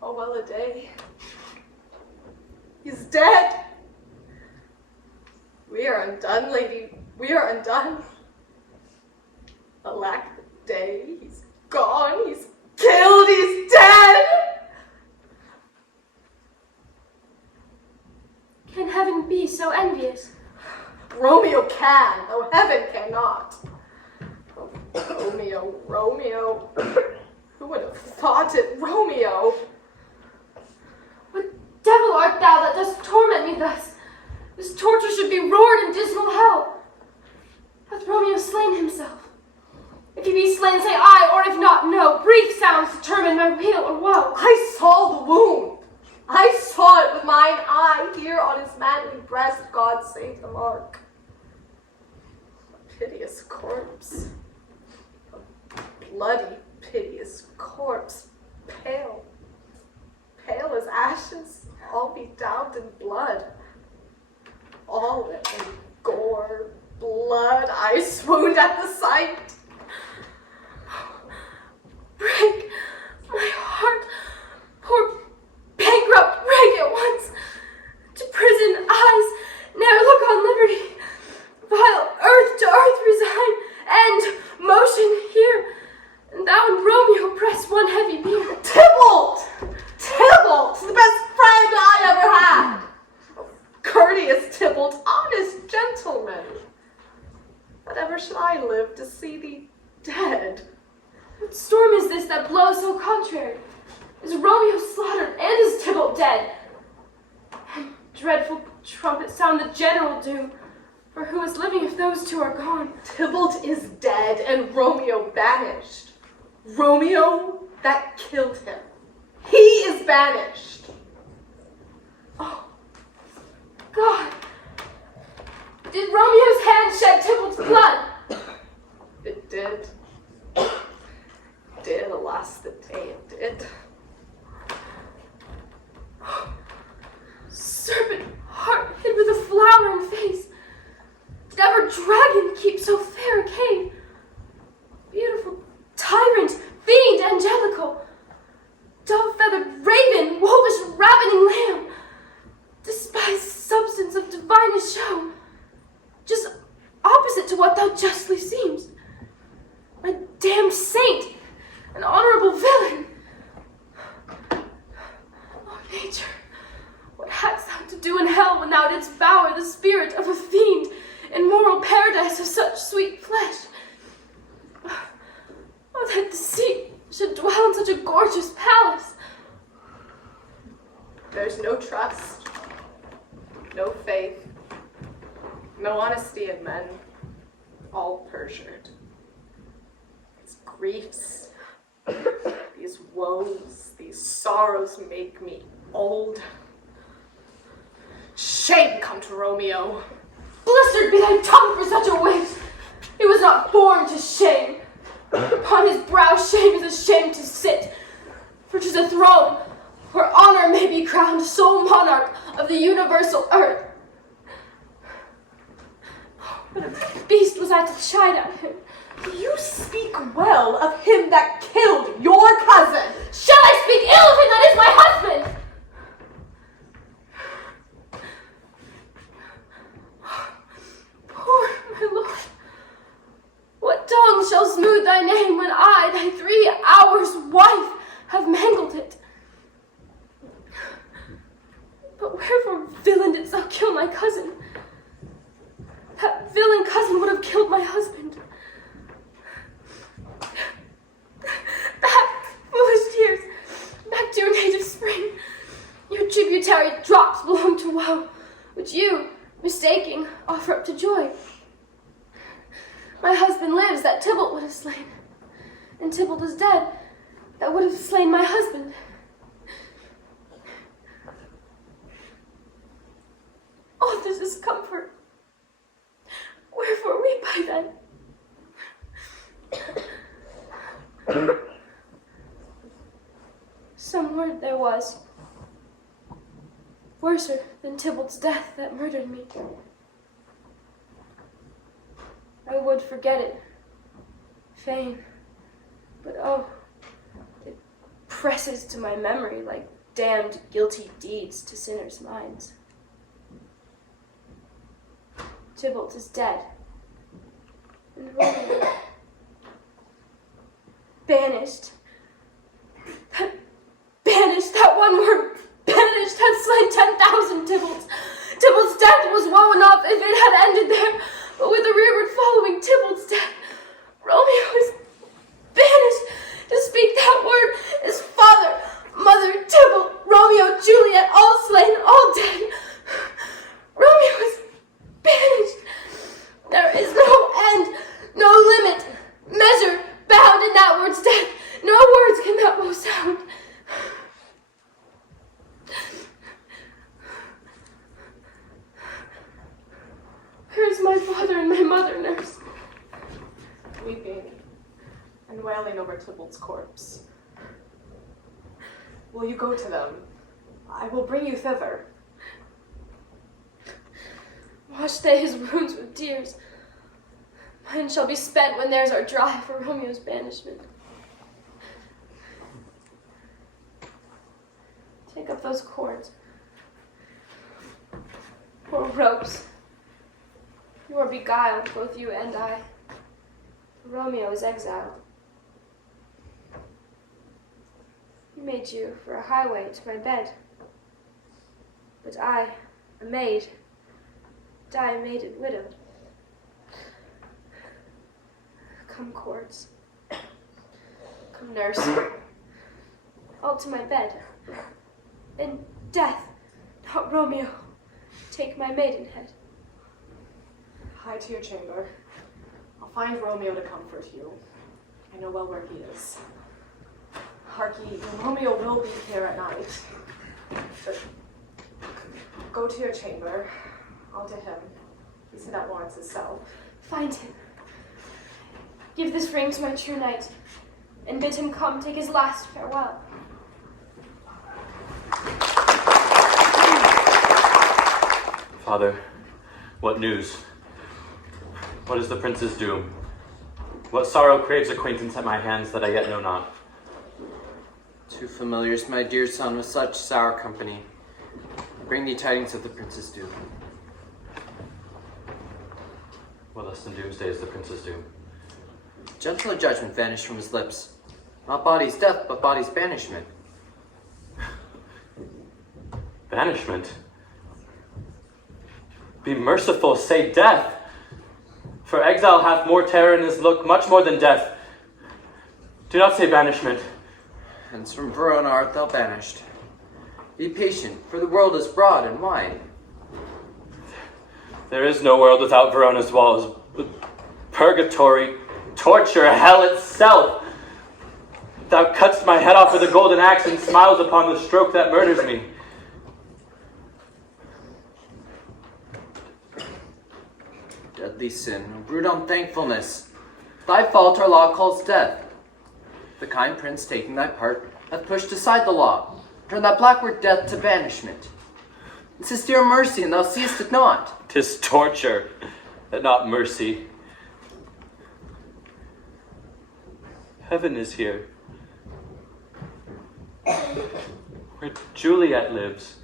Oh, well a day. He's dead. We are undone, lady. We are undone. Alack the day. He's gone. He's killed. He's dead. Can heaven so envious? Romeo can, though heaven cannot. Oh, Romeo, Romeo. Who would have thought it, Romeo? What devil art thou that dost torment me thus? This torture should be roared in dismal hell. Hath Romeo slain himself? If he be slain, say aye, or if not, no. Brief sounds determine my weal or woe. I saw the wound. I saw it with mine eye here on his manly breast. God save the mark. A piteous corpse. A bloody, piteous corpse. Pale. Pale as ashes. All bedowed in blood. All in gore, blood. I swooned at the sight. Break my heart, poor bankrupt rake at once, to prison eyes ne'er look on liberty, vile earth to earth resign, and motion here, and thou and Romeo press one heavy bier. Tybalt! Tybalt, the best friend I ever had! Oh, courteous Tybalt, honest gentleman! That ever should I live to see thee dead? What storm is this that blows so contrary? Is Romeo slaughtered, and is Tybalt dead? And dreadful trumpets sound the general doom. For who is living if those two are gone? Tybalt is dead, and Romeo banished. Romeo that killed him. He is banished. Oh, God! Did Romeo's hand shed Tybalt's blood? It did. Did, alas, the day it did. Serpent heart hid with a flowering face. Did ever dragon keep so fair a cave? Beautiful tyrant, fiend angelical, dove-feathered raven, wolfish ravening lamb, despised substance of divinest show, just opposite to what thou justly seems. My damned saint, an honorable villain. Oh, nature, what hadst thou to do in hell when thou didst bower the spirit of a fiend in moral paradise of such sweet flesh? Oh, that deceit should dwell in such a gorgeous palace. There's no trust, no faith, no honesty in men, all perjured. These griefs, these woes, these sorrows make me old. Shame come to Romeo. Blistered be thy tongue for such a wish. He was not born to shame. Upon his brow shame is ashamed to sit. For 'tis a throne where honor may be crowned sole monarch of the universal earth. What a beast was I to chide at him. You speak well of him that killed your cousin. Shall I speak ill of him that is my husband? Poor my lord. What tongue shall smooth thy name when I, thy 3 hours' wife, have mangled it? But wherefore, villain, didst thou kill my cousin? That villain cousin would have killed my husband. Back, foolish tears, back to your native spring. Your tributary drops belong to woe, which you, mistaking, offer up to joy. My husband lives that Tybalt would have slain, and Tybalt is dead that would have slain my husband. All this is comfort. Wherefore weep I then? Some word there was, worser than Tybalt's death that murdered me. I would forget it, fain, but oh, it presses to my memory like damned guilty deeds to sinners' minds. Tybalt is dead, and Romeo banished. That one word, banished, hath slain 10,000 Tybalts, Tybalt's death was woe enough if it had ended there, but with the rearward following Tybalt's death, Romeo is banished to speak that word. His father, mother, Tybalt, Romeo, Juliet, all slain, all dead. Romeo is banished. There is no end, no limit, measure, bound in that word's death. No words can that woe sound. Where's my father and my mother, nurse? Weeping and wailing over Tybalt's corpse. Will you go to them? I will bring you thither. Wash they his wounds with tears. Mine shall be spent when theirs are dry for Romeo's banishment. Take up those cords. Or ropes. You are beguiled, both you and I. Romeo is exiled. He made you for a highway to my bed. But I, a maid, die a maiden widow. Come, cords. Come, nurse. All to my bed. In death, not Romeo, take my maidenhead. Hie to your chamber. I'll find Romeo to comfort you. I know well where he is. Harkee, Romeo will be here at night. But go to your chamber. I'll to him. He's in at Lawrence's cell. Find him. Give this ring to my true knight, and bid him come take his last farewell. Father, what news? What is the prince's doom? What sorrow craves acquaintance at my hands that I yet know not? Two familiars, my dear son, with such sour company. Bring thee tidings of the prince's doom. What less than doomsday is the prince's doom? Gentler judgment vanished from his lips. Not body's death, but body's banishment. Banishment? Be merciful, say death. For exile hath more terror in his look, much more than death. Do not say banishment. Hence from Verona art thou banished. Be patient, for the world is broad and wide. There is no world without Verona's walls. Purgatory, torture, hell itself. Thou cutt'st my head off with a golden axe and smiles upon the stroke that murders me. Deadly sin, brood on thankfulness. Thy fault our law calls death. The kind prince taking thy part hath pushed aside the law, turned that black word death to banishment. This is dear mercy, and thou seest it not. 'Tis torture, and not mercy. Heaven is here, where Juliet lives,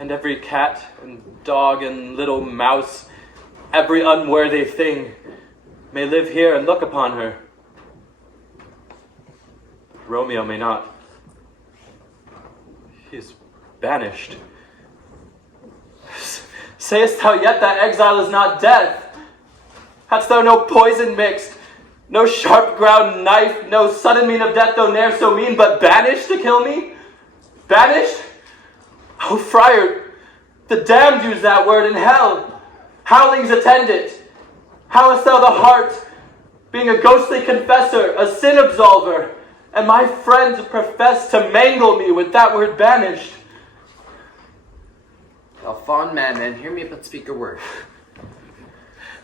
and every cat and dog and little mouse, every unworthy thing, may live here and look upon her. Romeo may not. He is banished. Sayest thou yet that exile is not death? Hadst thou no poison mixed, no sharp ground knife, no sudden mean of death, though ne'er so mean, but banished to kill me? Banished? Oh, friar, the damned use that word in hell. Howlings attend it. How hast thou the heart, being a ghostly confessor, a sin absolver, and my friends profess to mangle me with that word banished? Thou fond man, hear me but speak a word.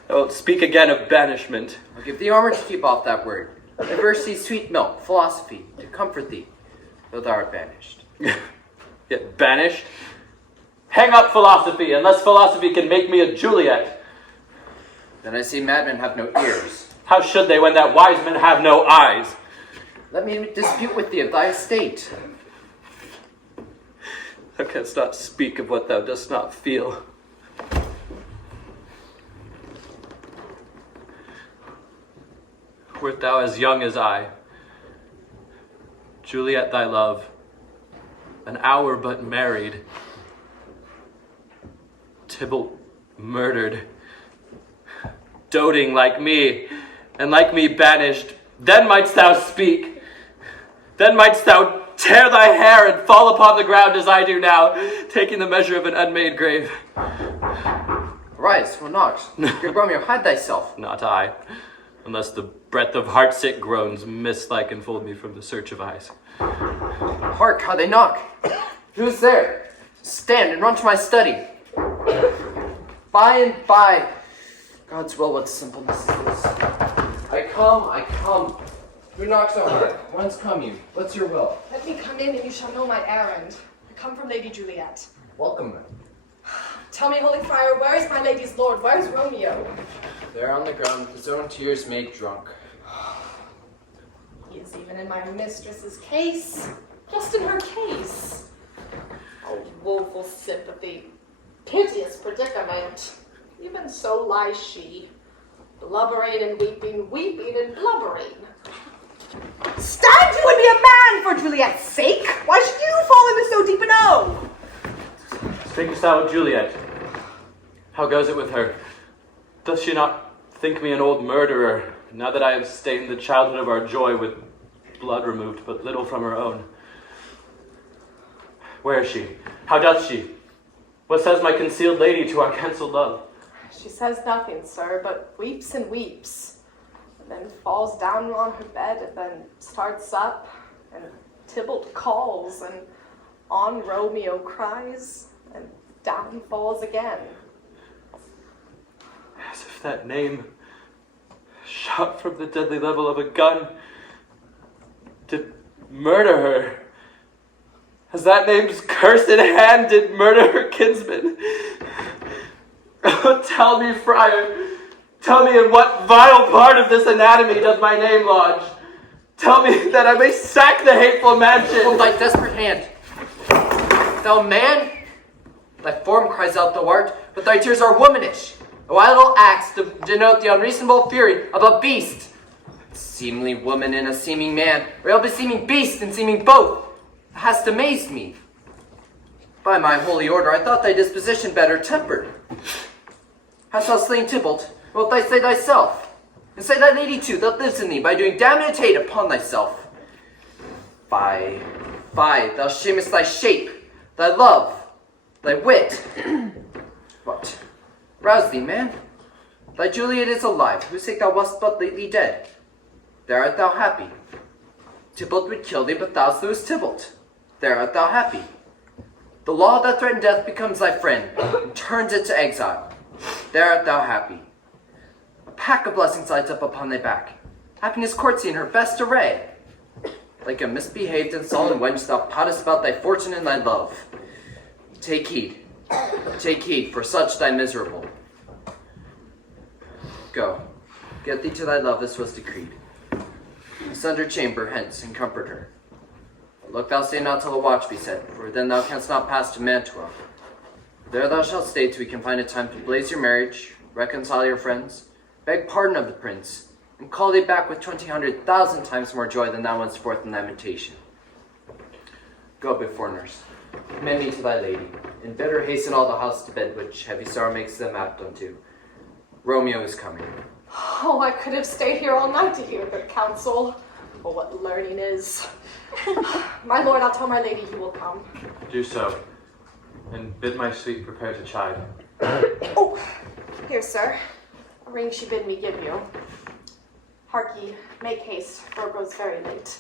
I won't speak again of banishment. I'll give thee armor to keep off that word. Diversity, sweet milk, philosophy, to comfort thee, though thou art banished. Yet banished? Hang up philosophy, unless philosophy can make me a Juliet. Then I say madmen have no ears. How should they when that wise men have no eyes? Let me dispute with thee of thy estate. Thou canst not speak of what thou dost not feel. Wert thou as young as I, Juliet thy love, an hour but married, Tybalt murdered. Doting like me, and like me banished, then mightst thou speak. Then mightst thou tear thy hair and fall upon the ground as I do now, taking the measure of an unmade grave. Arise, will not. Good Romeo, hide thyself. Not I, unless the breath of heart-sick groans mist-like enfold me from the search of eyes. Hark, how they knock. Who's there? Stand and run to my study. By and by. God's will, what simpleness is this? I come. Who knocks so hard? Whence come you? What's your will? Let me come in and you shall know my errand. I come from Lady Juliet. Welcome then. Tell me, Holy Friar, where is my lady's lord? Where is Romeo? There on the ground, with his own tears made drunk. He is even in my mistress's case. Just in her case. Oh, woeful sympathy. Piteous predicament. Even so lies she. Blubbering and weeping, weeping and blubbering. Stand you and be a man for Juliet's sake! Why should you fall into so deep an O? Speakest thou of Juliet? How goes it with her? Does she not think me an old murderer, now that I have stained the childhood of our joy with blood removed but little from her own? Where is she? How doth she? What says my concealed lady to our cancelled love? She says nothing, sir, but weeps and weeps, and then falls down on her bed, and then starts up, and Tybalt calls, and on Romeo cries, and down he falls again. As if that name, shot from the deadly level of a gun, did murder her. As that name's cursed hand did murder her kinsman. Oh, tell me, friar, tell me in what vile part of this anatomy does my name lodge? Tell me that I may sack the hateful mansion. Hold thy desperate hand. Thou man, thy form cries out thou art, but thy tears are womanish. Thy idle acts denote the unreasonable fury of a beast. A seemly woman and a seeming man, or else a seeming beast and seeming both. Thou hast amazed me. By my holy order, I thought thy disposition better tempered. Hast thou slain Tybalt? Wilt thou say thyself? And say thy lady too, that lives in thee, by doing damned hate upon thyself. Fie, thou shamest thy shape, thy love, thy wit. What? Rouse thee, man. Thy Juliet is alive, whose sake thou wast but lately dead. There art thou happy. Tybalt would kill thee, but thou slewest Tybalt. There art thou happy. The law that threatened death becomes thy friend, and turns it to exile. There art thou happy. A pack of blessings lights up upon thy back. Happiness courts thee in her best array. Like a misbehaved and sullen wench, thou pottest about thy fortune and thy love. Take heed, for such thy miserable. Go, get thee to thy love as was decreed. Asunder chamber hence, and comfort her. But look thou stay not till the watch be set, for then thou canst not pass to Mantua. There thou shalt stay till we can find a time to blaze your marriage, reconcile your friends, beg pardon of the prince, and call thee back with 20,000 times more joy than thou wentst forth in lamentation. Go before nurse, commend me to thy lady, and bid her hasten all the house to bed, which heavy sorrow makes them apt unto. Romeo is coming. Oh, I could have stayed here all night to hear good counsel. Oh, what learning is. My lord, I'll tell my lady he will come. Do so, and bid my suite prepare to chide. Oh, here, sir. A ring she bid me give you. Hark ye, make haste, for it grows very late.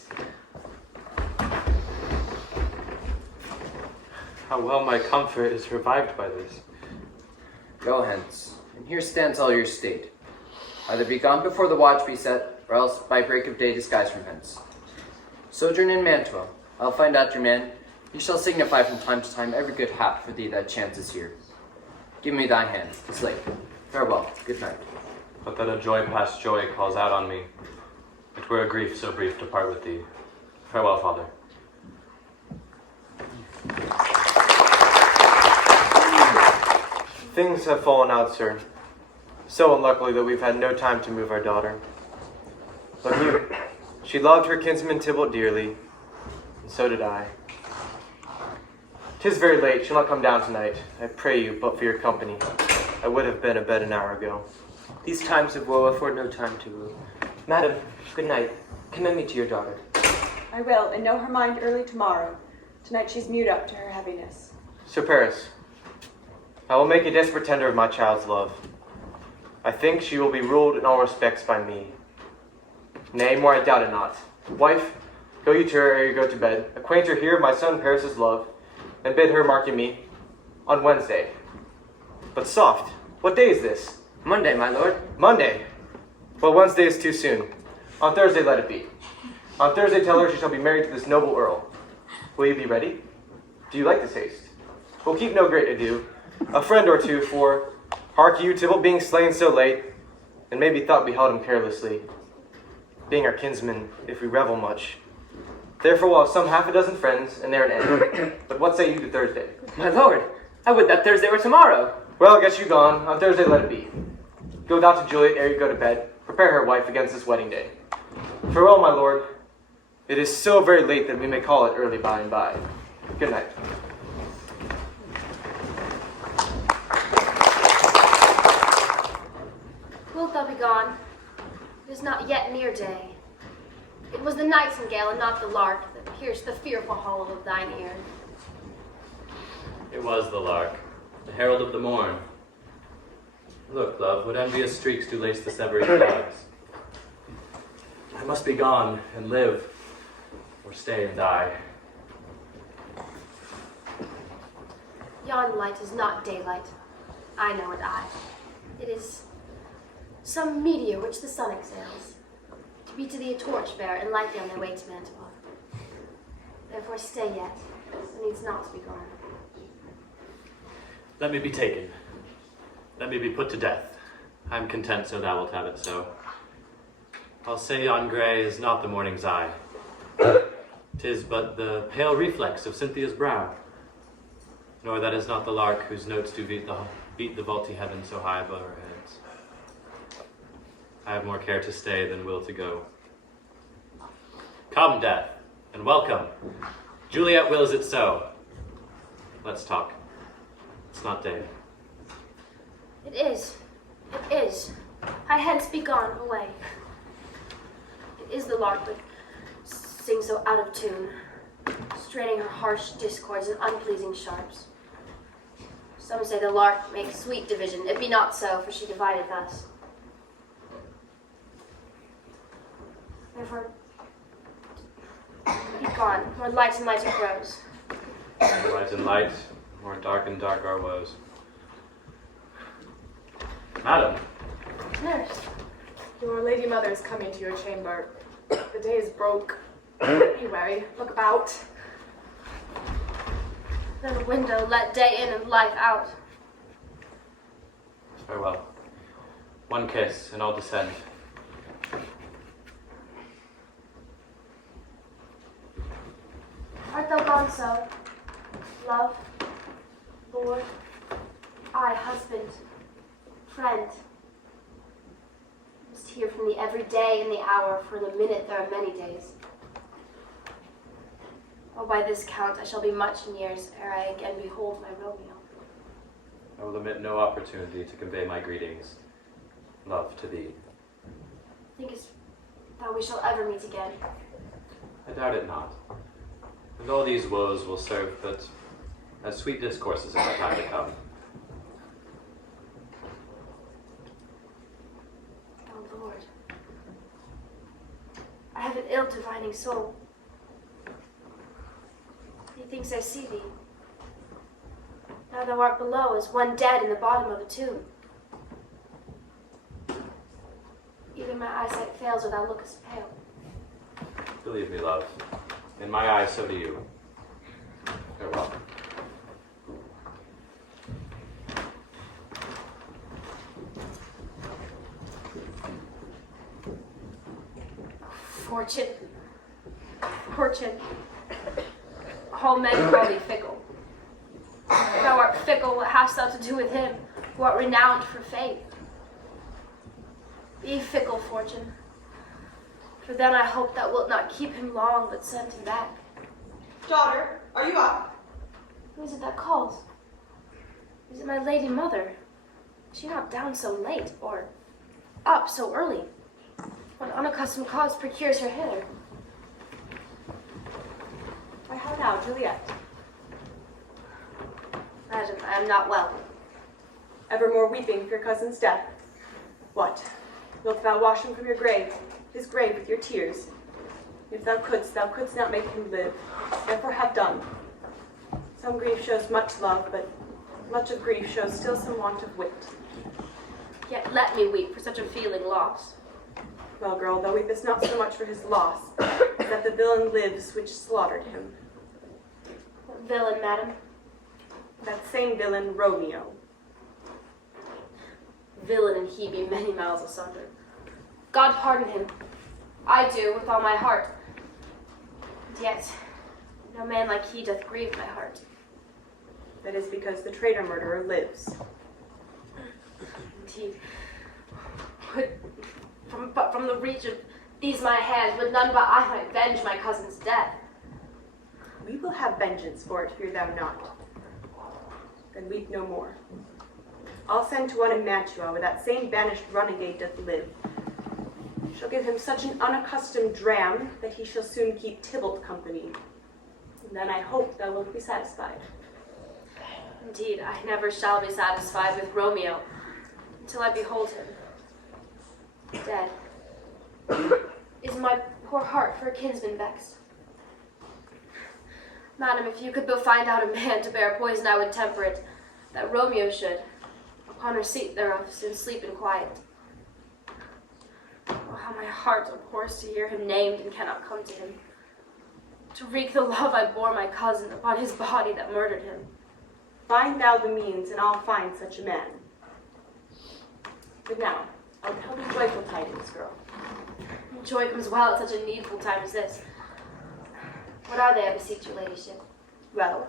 How well my comfort is revived by this. Go hence, and here stands all your state. Either be gone before the watch be set, or else by break of day disguise from hence. Sojourn in Mantua. I'll find out your man. He shall signify from time to time every good hap for thee that chances here. Give me thy hand. 'Tis late. Farewell. Good night. But that a joy past joy calls out on me. It were a grief so brief to part with thee. Farewell, father. Things have fallen out, sir. So unluckily that we've had no time to move our daughter. Look here. She loved her kinsman Tybalt dearly, and so did I. 'Tis very late. She'll not come down tonight. I pray you, but for your company. I would have been abed an hour ago. These times of woe afford no time to woo. Madam, good night. Commend me to your daughter. I will, and know her mind early tomorrow. Tonight she's mute up to her heaviness. Sir Paris, I will make a desperate tender of my child's love. I think she will be ruled in all respects by me. Nay, more I doubt it not. Wife, go you to her ere you go to bed. Acquaint her here of my son Paris's love, and bid her mark you me on Wednesday. But soft, what day is this? Monday, my lord. Monday? Well, Wednesday is too soon. On Thursday let it be. On Thursday tell her she shall be married to this noble earl. Will you be ready? Do you like this haste? We'll keep no great ado. A friend or two, for, hark you, Tybalt being slain so late, and maybe thought we held him carelessly, being our kinsman, if we revel much. Therefore we'll have some half a dozen friends, and there an end. But what say you to Thursday? My lord, I would that Thursday were tomorrow. Well, guess you gone. On Thursday let it be. Go thou to Juliet ere you go to bed. Prepare her, wife, against this wedding day. Farewell, my lord. It is so very late that we may call it early by and by. Good night. Wilt thou be gone? It is not yet near day. It was the nightingale and not the lark that pierced the fearful hollow of thine ear. It was the lark, the herald of the morn. Look, love, what envious streaks do lace the severing clouds. I must be gone and live, or stay and die. Yon light is not daylight. I know it, It is some meteor which the sun exhales, to be to thee a torchbearer and light thee on thy way to Mantua. Therefore stay yet, so needs not to be gone. Let me be taken. Let me be put to death. I am content, so thou wilt have it so. I'll say yon grey is not the morning's eye. 'Tis but the pale reflex of Cynthia's brow. Nor that is not the lark whose notes do beat the vaulty heaven so high above our heads. I have more care to stay than will to go. Come, death, and welcome. Juliet wills it so. Let's talk. It's not day. It is. It is. I hence be gone away. It is the lark that sings so out of tune, straining her harsh discords and unpleasing sharps. Some say the lark makes sweet division. It be not so, for she divideth us. Therefore, be gone, more light and light it grows. More light and light, more dark and dark our woes. Madam. Nurse, your lady mother is coming to your chamber. The day is broke. Be wary, look about. The window let day in and life out. Farewell. One kiss, and I'll descend. Art thou gone so? Love, Lord, I, husband, friend, must hear from thee every day and the hour, for in a minute there are many days. Oh, by this count I shall be much in years ere I again behold my Romeo. I will omit no opportunity to convey my greetings. Love to thee. Thinkest thou we shall ever meet again? I doubt it not. And all these woes will serve but as sweet discourses in the time to come. Oh, Lord, I have an ill divining soul. Methinks I see thee. Now thou art below as one dead in the bottom of a tomb. Either my eyesight fails or thou lookest pale. Believe me, love. In my eyes, so do you. Farewell. Fortune. Fortune. All men call thee fickle. If thou art fickle, what hast thou to do with him who art renowned for faith? Be fickle, Fortune, for then I hope thou wilt not keep him long, but send him back. Daughter, are you up? Who is it that calls? Is it my lady mother? Is she not down so late, or up so early? What unaccustomed cause procures her hither? Why, how now, Juliet? Madam, I am not well. Evermore weeping for your cousin's death. What? Wilt thou wash him from your grave, his grave with your tears? If thou couldst not make him live. Therefore have done. Some grief shows much love, but much of grief shows still some want of wit. Yet let me weep for such a feeling loss. Well, girl, thou weepest not so much for his loss, as that the villain lives which slaughtered him. What villain, madam? That same villain, Romeo. Villain and he be many miles asunder. God pardon him. I do, with all my heart. And yet, no man like he doth grieve my heart. That is because the traitor murderer lives. Indeed. But from the reach of these my hands, would none but I might venge my cousin's death. We will have vengeance for it, fear thou not. Then weep no more. I'll send to one in Mantua, where that same banished runagate doth live. Shall give him such an unaccustomed dram that he shall soon keep Tybalt company. And then I hope thou wilt be satisfied. Indeed, I never shall be satisfied with Romeo until I behold him dead. Is my poor heart for a kinsman vexed? Madam, if you could but find out a man to bear poison, I would temper it, that Romeo should, upon receipt thereof, soon sleep in quiet. Oh, how my heart abhors to hear him named and cannot come to him, to wreak the love I bore my cousin upon his body that murdered him. Find thou the means, and I'll find such a man. But now, I'll tell thee joyful tidings, girl. Joy comes well at such a needful time as this. What are they, I beseech your ladyship? Well,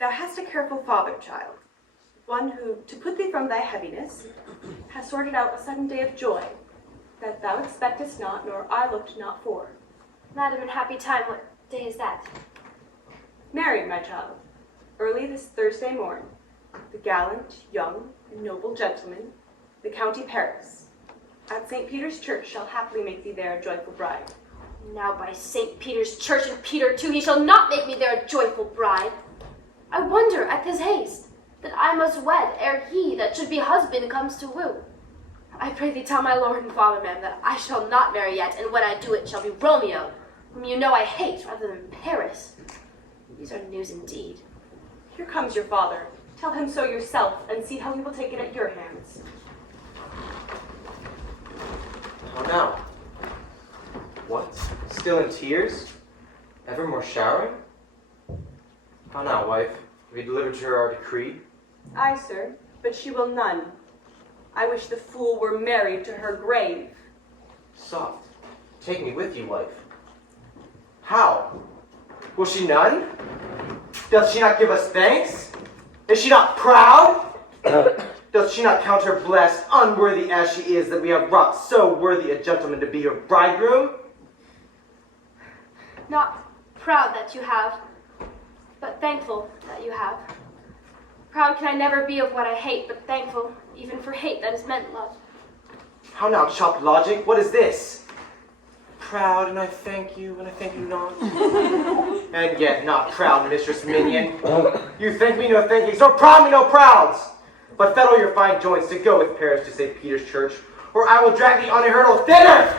thou hast a careful father, child, one who, to put thee from thy heaviness, has sorted out a sudden day of joy, that thou expectest not, nor I looked not for. Madam, in happy time, what day is that? Married, my child, early this Thursday morn, the gallant, young, and noble gentleman, the County Paris, at St. Peter's Church shall happily make thee there a joyful bride. Now by St. Peter's Church and Peter too, he shall not make me there a joyful bride. I wonder at this haste, that I must wed ere he that should be husband comes to woo. I pray thee tell my lord and father, ma'am, that I shall not marry yet, and when I do it shall be Romeo, whom you know I hate rather than Paris. These are news indeed. Here comes your father. Tell him so yourself, and see how he will take it at your hands. How now? What? Still in tears? Evermore showering? How now, wife? Have you delivered to her our decree? Aye, sir, but she will none. I wish the fool were married to her grave. Soft. Take me with you, wife. How? Will she none? Doth she not give us thanks? Is she not proud? Doth she not count her blessed, unworthy as she is, that we have brought so worthy a gentleman to be her bridegroom? Not proud that you have, but thankful that you have. Proud can I never be of what I hate, but thankful even for hate that is meant love. How now, chopped logic? What is this? Proud, and I thank you, and I thank you not. And yet not proud, Mistress Minion. You thank me no thank you, so proud me no prouds. But fettle your fine joints to go with Paris to St. Peter's Church, or I will drag thee on a hurdle thither!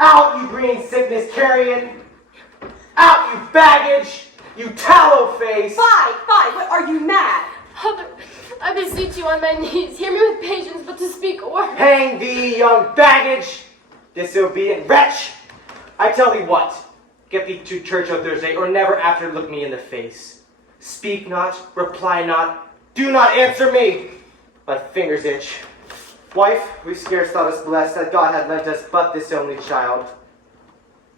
Out, you green sickness carrion! Out, you baggage! You tallow face! Fie! What, are you mad? Mother, I beseech you on my knees, hear me with patience, but to speak a word. Hang thee, young baggage! Disobedient wretch! I tell thee what, get thee to church on Thursday, or never after look me in the face. Speak not, reply not, do not answer me! My fingers itch. Wife, we scarce thought us blessed that God had lent us but this only child.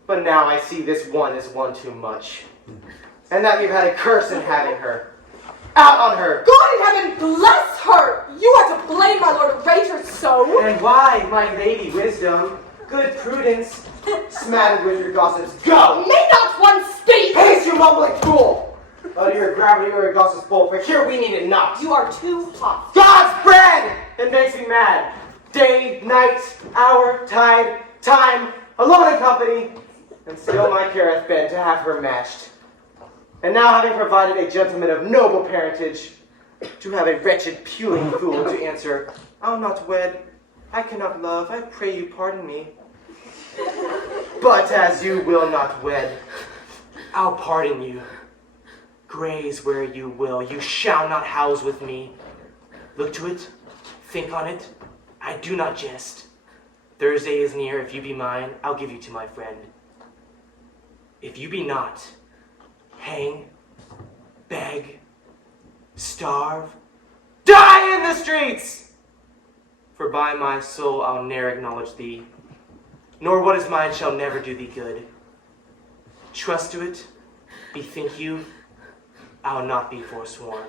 But now I see this one is one too much. And that we've had a curse in having her. Out on her! God in heaven bless her! You are to blame, my lord, to rate her so. And why, my lady wisdom, good prudence, smattered with your gossips, go! May not one speak! Haste, you mumbling fool! Out of your gravity or Augustus bowl, for here we need it not. You are too hot. God's bread! It makes me mad. Day, night, hour, tide, time, alone in company, and still my care hath been to have her matched. And now having provided a gentleman of noble parentage, to have a wretched puling fool to answer, I'll not wed, I cannot love, I pray you pardon me. But as you will not wed, I'll pardon you. Graze where you will, you shall not house with me. Look to it, think on it, I do not jest. Thursday is near, if you be mine, I'll give you to my friend. If you be not, hang, beg, starve, die in the streets! For by my soul I'll ne'er acknowledge thee, nor what is mine shall never do thee good. Trust to it, bethink you, I'll not be forsworn.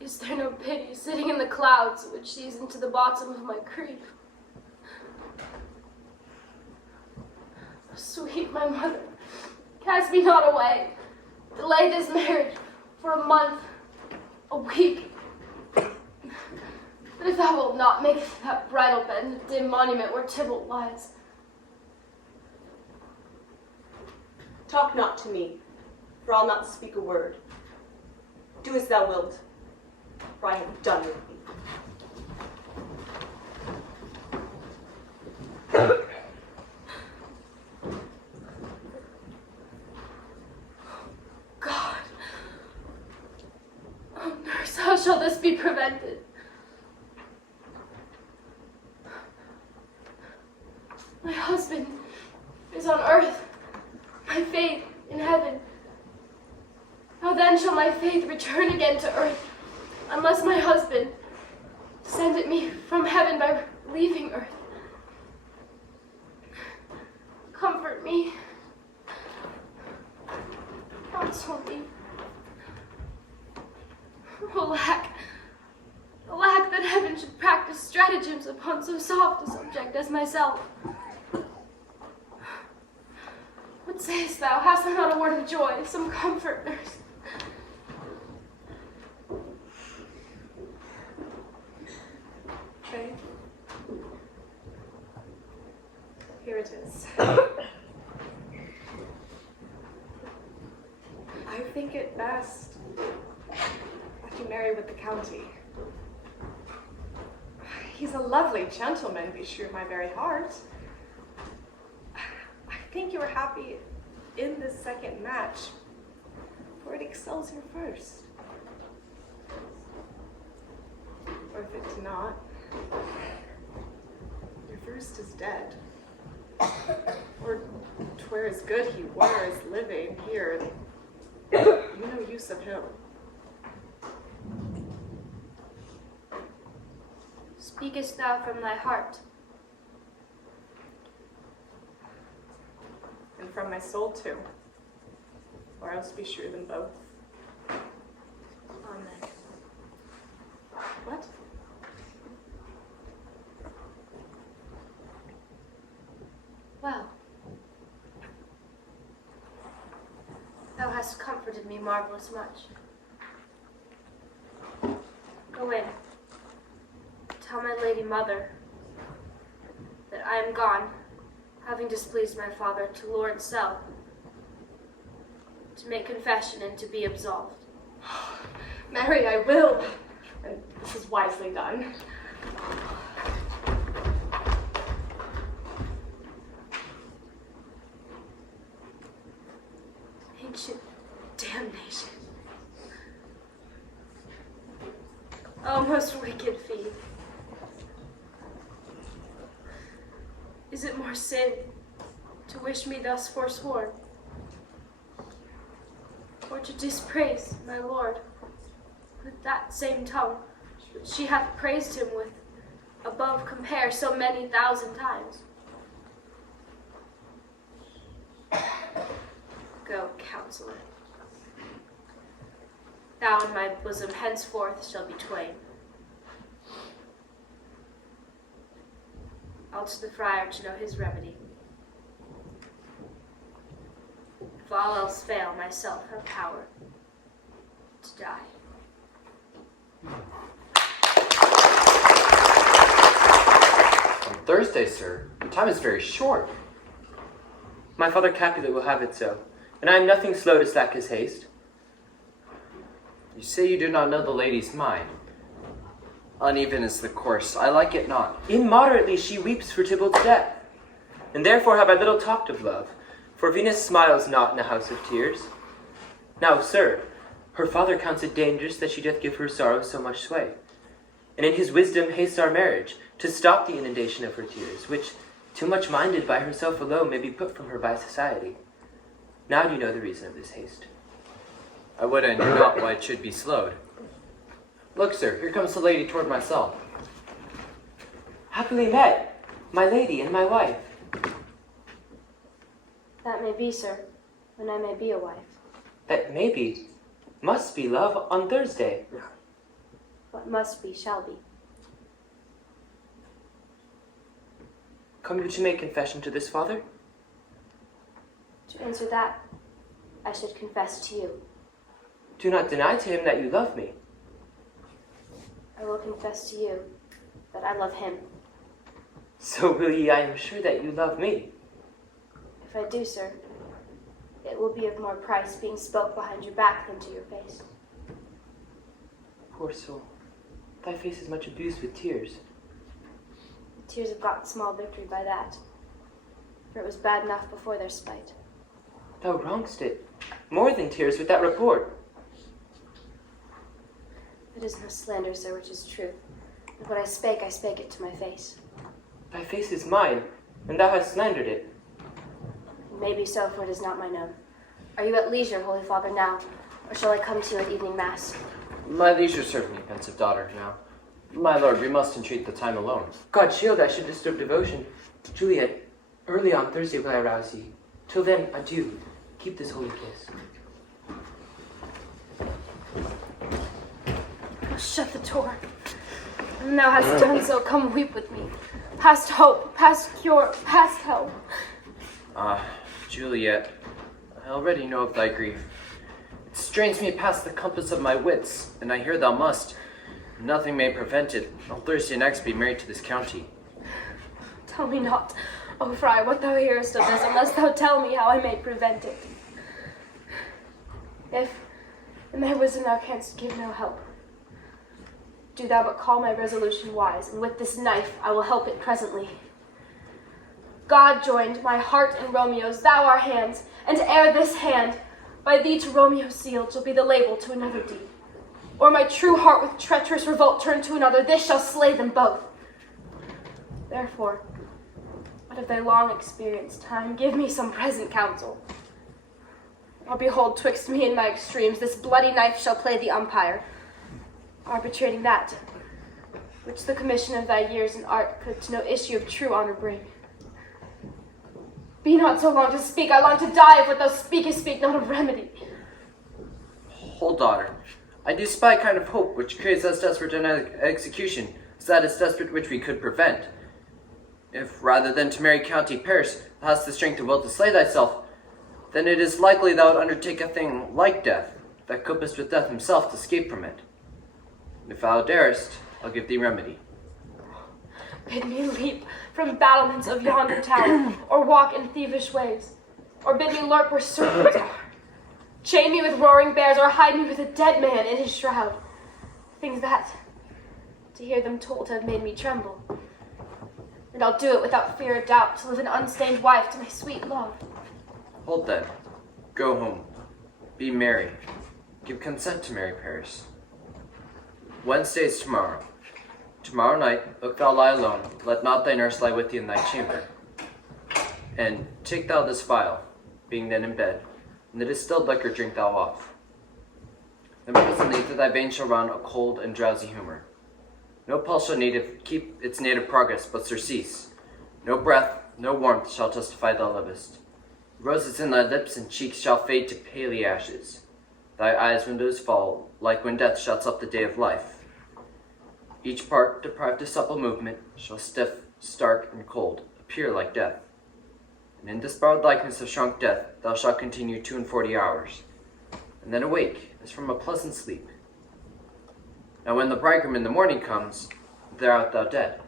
Is there no pity sitting in the clouds which sees into the bottom of my grief? Sweet my mother, cast me not away. Delay this marriage for a month, a week. But if thou wilt not make that bridal bed the dim monument where Tybalt lies. Talk not to me, for I'll not speak a word. Do as thou wilt, for I am done with thee. God. Oh, nurse, how shall this be prevented? My husband is on earth, my faith in heaven. How then shall my faith return again to earth, unless my husband descended me from heaven by leaving earth? Comfort me. Counsel me. Alack that heaven should practice stratagems upon so soft a subject as myself. What sayest thou? Hast thou not a word of joy, some comfort, nurse? Okay. Here it is. I think it best that you marry with the county. He's a lovely gentleman, be sure my very heart. I think you are happy in this second match, for it excels your first. Or if it's not, your first is dead. Or 'twere as good he were as living here, and you no use of him. Speakest thou from thy heart? And from my soul too, or else be sure them both. Amen. What? Well, thou hast comforted me marvelous much. Go in. Tell my lady mother that I am gone, having displeased my father, to Lord's cell, to make confession and to be absolved. Marry, I will, and this is wisely done. Ancient damnation. Oh, most wicked fiend. Is it more sin to wish me thus forsworn, or to dispraise my Lord with that same tongue which she hath praised him with above compare so many thousand times? Go, counselor. Thou and my bosom henceforth shall be twain. I'll to the friar to know his remedy. If all else fail, myself have power to die. On Thursday, sir. The time is very short. My father Capulet will have it so, and I am nothing slow to slack his haste. You say you do not know the lady's mind. Uneven is the course. I like it not. Immoderately she weeps for Tybalt's death, and therefore have I little talked of love, for Venus smiles not in a house of tears. Now, sir, her father counts it dangerous that she doth give her sorrow so much sway, and in his wisdom hastes our marriage, to stop the inundation of her tears, which, too much minded by herself alone, may be put from her by society. Now do you know the reason of this haste? I would I knew not why it should be slowed. Look, sir, here comes the lady toward myself. Happily met, my lady and my wife. That may be, sir, when I may be a wife. That may be, must be love on Thursday. What must be, shall be. Come you to make confession to this father? To answer that, I should confess to you. Do not deny to him that you love me. I will confess to you that I love him. So will ye, I am sure, that you love me. If I do, sir, it will be of more price being spoke behind your back than to your face. Poor soul, thy face is much abused with tears. The tears have gotten small victory by that, for it was bad enough before their spite. Thou wrongst it, more than tears, with that report. It is no slander, sir, which is truth. And what I spake it to my face. Thy face is mine, and thou hast slandered it. It may be so, for it is not mine own. Are you at leisure, Holy Father, now, or shall I come to you at evening mass? My leisure serve me, pensive daughter, now. My lord, we must entreat the time alone. God shield I should disturb devotion. Juliet, early on Thursday will I rouse thee. Till then, adieu. Keep this holy kiss. Shut the door. When thou hast done so, come weep with me. Past hope, past cure, past help. Juliet, I already know of thy grief. It strains me past the compass of my wits, and I hear thou must. Nothing may prevent it. On Thursday next be married to this county. Tell me not, O Friar, what thou hearest of this, unless thou tell me how I may prevent it. If in thy wisdom thou canst give no help, do thou but call my resolution wise, and with this knife I will help it presently. God joined my heart and Romeo's, thou our hands, and ere this hand, by thee to Romeo sealed, shall be the label to another deed. Or my true heart with treacherous revolt turned to another, this shall slay them both. Therefore, what of thy long experience, time, give me some present counsel. Or behold, twixt me and my extremes, this bloody knife shall play the umpire, arbitrating that, which the commission of thy years in art could to no issue of true honor bring. Be not so long to speak, I long to die if what thou speakest speak not of remedy. Hold, daughter. I do spy a kind of hope which creates us desperate in execution, so that is desperate which we could prevent. If, rather than to marry county Paris, thou hast the strength and will to slay thyself, then it is likely thou would undertake a thing like death, that couldst with death himself to escape from it. If thou darest, I'll give thee remedy. Bid me leap from battlements of yonder tower, or walk in thievish ways, or bid me lurk where serpents are. Chain me with roaring bears, or hide me with a dead man in his shroud. Things that, to hear them told, have made me tremble. And I'll do it without fear or doubt, to live an unstained wife to my sweet love. Hold then. Go home. Be merry. Give consent to marry Paris. Wednesday is tomorrow. Tomorrow night, look thou lie alone, let not thy nurse lie with thee in thy chamber. And take thou this phial, being then in bed, and the distilled liquor drink thou off. Then presently through thy veins shall run a cold and drowsy humor. No pulse shall keep its native progress, but surcease. No breath, no warmth shall testify thou livest. Roses in thy lips and cheeks shall fade to paly ashes. Thy eyes, when those fall, like when death shuts up the day of life. Each part, deprived of supple movement, shall stiff, stark, and cold, appear like death. And in this borrowed likeness of shrunk death, thou shalt continue 42 hours, and then awake, as from a pleasant sleep. Now when the bridegroom in the morning comes, there art thou dead.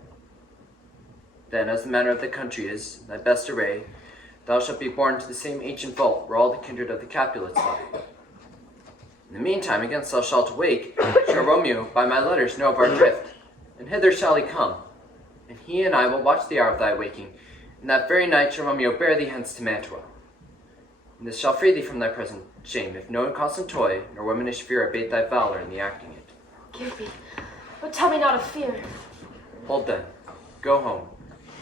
Then, as the manner of the country is, in thy best array, thou shalt be borne to the same ancient vault where all the kindred of the Capulets lie. In the meantime, against thou shalt awake, shall Romeo by my letters know of our drift, and hither shall he come, and he and I will watch the hour of thy waking, and that very night shall Romeo bear thee hence to Mantua. And this shall free thee from thy present shame, if no inconstant toy, nor womanish fear abate thy valor in the acting it. Give me, but tell me not of fear. Hold then, go home,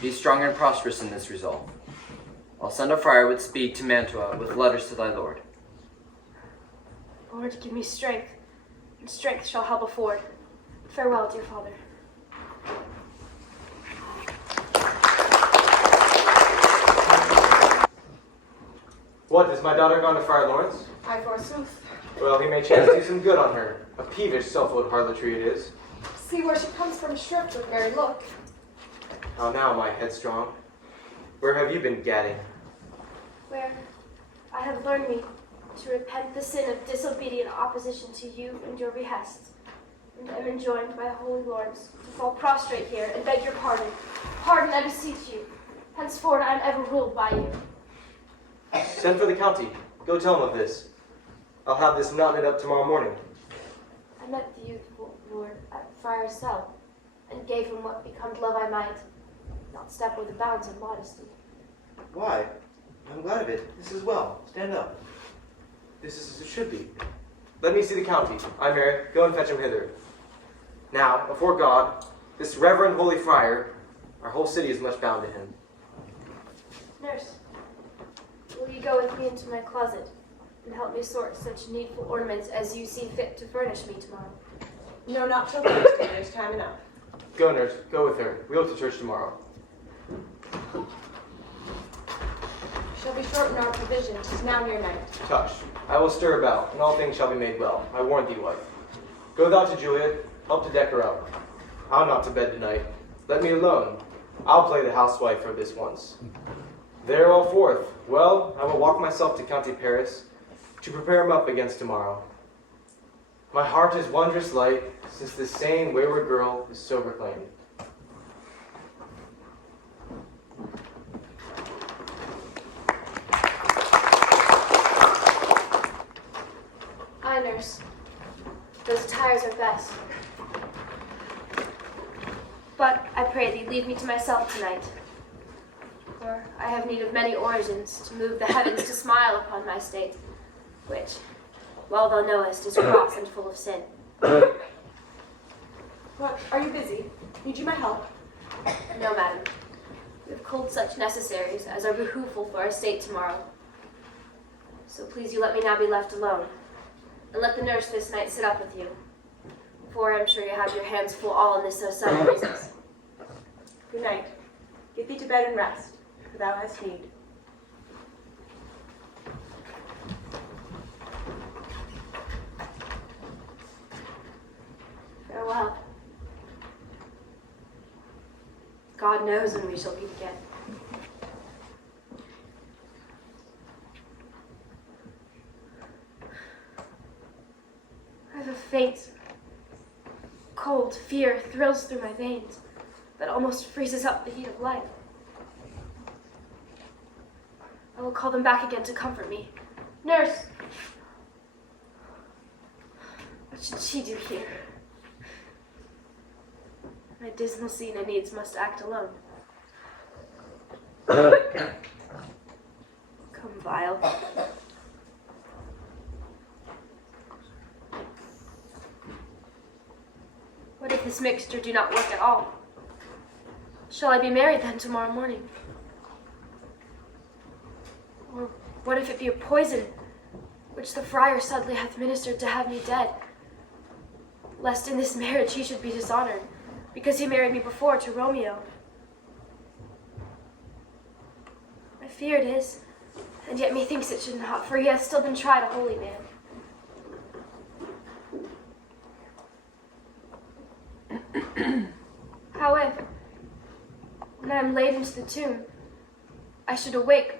be strong and prosperous in this resolve. I'll send a friar with speed to Mantua with letters to thy lord. Lord, give me strength, and strength shall help afford. Farewell, dear father. What, is my daughter gone to Friar Lawrence? I forsooth. Well, he may chance to do some good on her. A peevish, self-willed harlotry it is. See where she comes from shrift with very look. How now, my headstrong? Where have you been gadding? Where I have learned me to repent the sin of disobedient opposition to you and your behests, and am enjoined by the holy lords to fall prostrate here and beg your pardon. Pardon, I beseech you. Henceforward I am ever ruled by you. Send for the county. Go tell him of this. I'll have this knotted up tomorrow morning. I met the youthful lord at Friar's cell, and gave him what becomed love I might, not step with the bounds of modesty. Why? I'm glad of it. This is well. Stand up. This is as it should be. Let me see the county. I, Mary, go and fetch him hither. Now, before God, this reverend holy friar, our whole city is much bound to him. Nurse, will you go with me into my closet and help me sort such needful ornaments as you see fit to furnish me tomorrow? No, not till Thursday. There's time enough. Go, nurse. Go with her. We go to church tomorrow. Shall be short in our provisions. 'Tis now near night. Tush. I will stir about, and all things shall be made well. I warn thee, wife. Go thou to Juliet. Help to deck her up. I'll not to bed tonight. Let me alone. I'll play the housewife for this once. There all forth. Well, I will walk myself to County Paris to prepare him up against tomorrow. My heart is wondrous light, since this same wayward girl is so proclaimed. Aye, nurse. Those tires are best. But I pray thee, leave me to myself tonight. For I have need of many origins to move the heavens to smile upon my state, which, well thou knowest, is cross and full of sin. What, are you busy? Need you my help? No, madam. We have culled such necessaries as are behooveful for our state tomorrow. So please you let me now be left alone, and let the nurse this night sit up with you, for I'm sure you have your hands full all in this so sudden business. Good night. Get thee to bed and rest, for thou hast need. Farewell. God knows when we shall meet again. I have a faint, cold fear thrills through my veins that almost freezes up the heat of life. I will call them back again to comfort me. Nurse! What should she do here? My dismal Sina needs must act alone. Come, vile. What if this mixture do not work at all? Shall I be married then tomorrow morning? Or what if it be a poison, which the friar suddenly hath ministered to have me dead, lest in this marriage he should be dishonored, because he married me before to Romeo? I fear it is, and yet methinks it should not, for he hath still been tried a holy man. and I am laid into the tomb, I should awake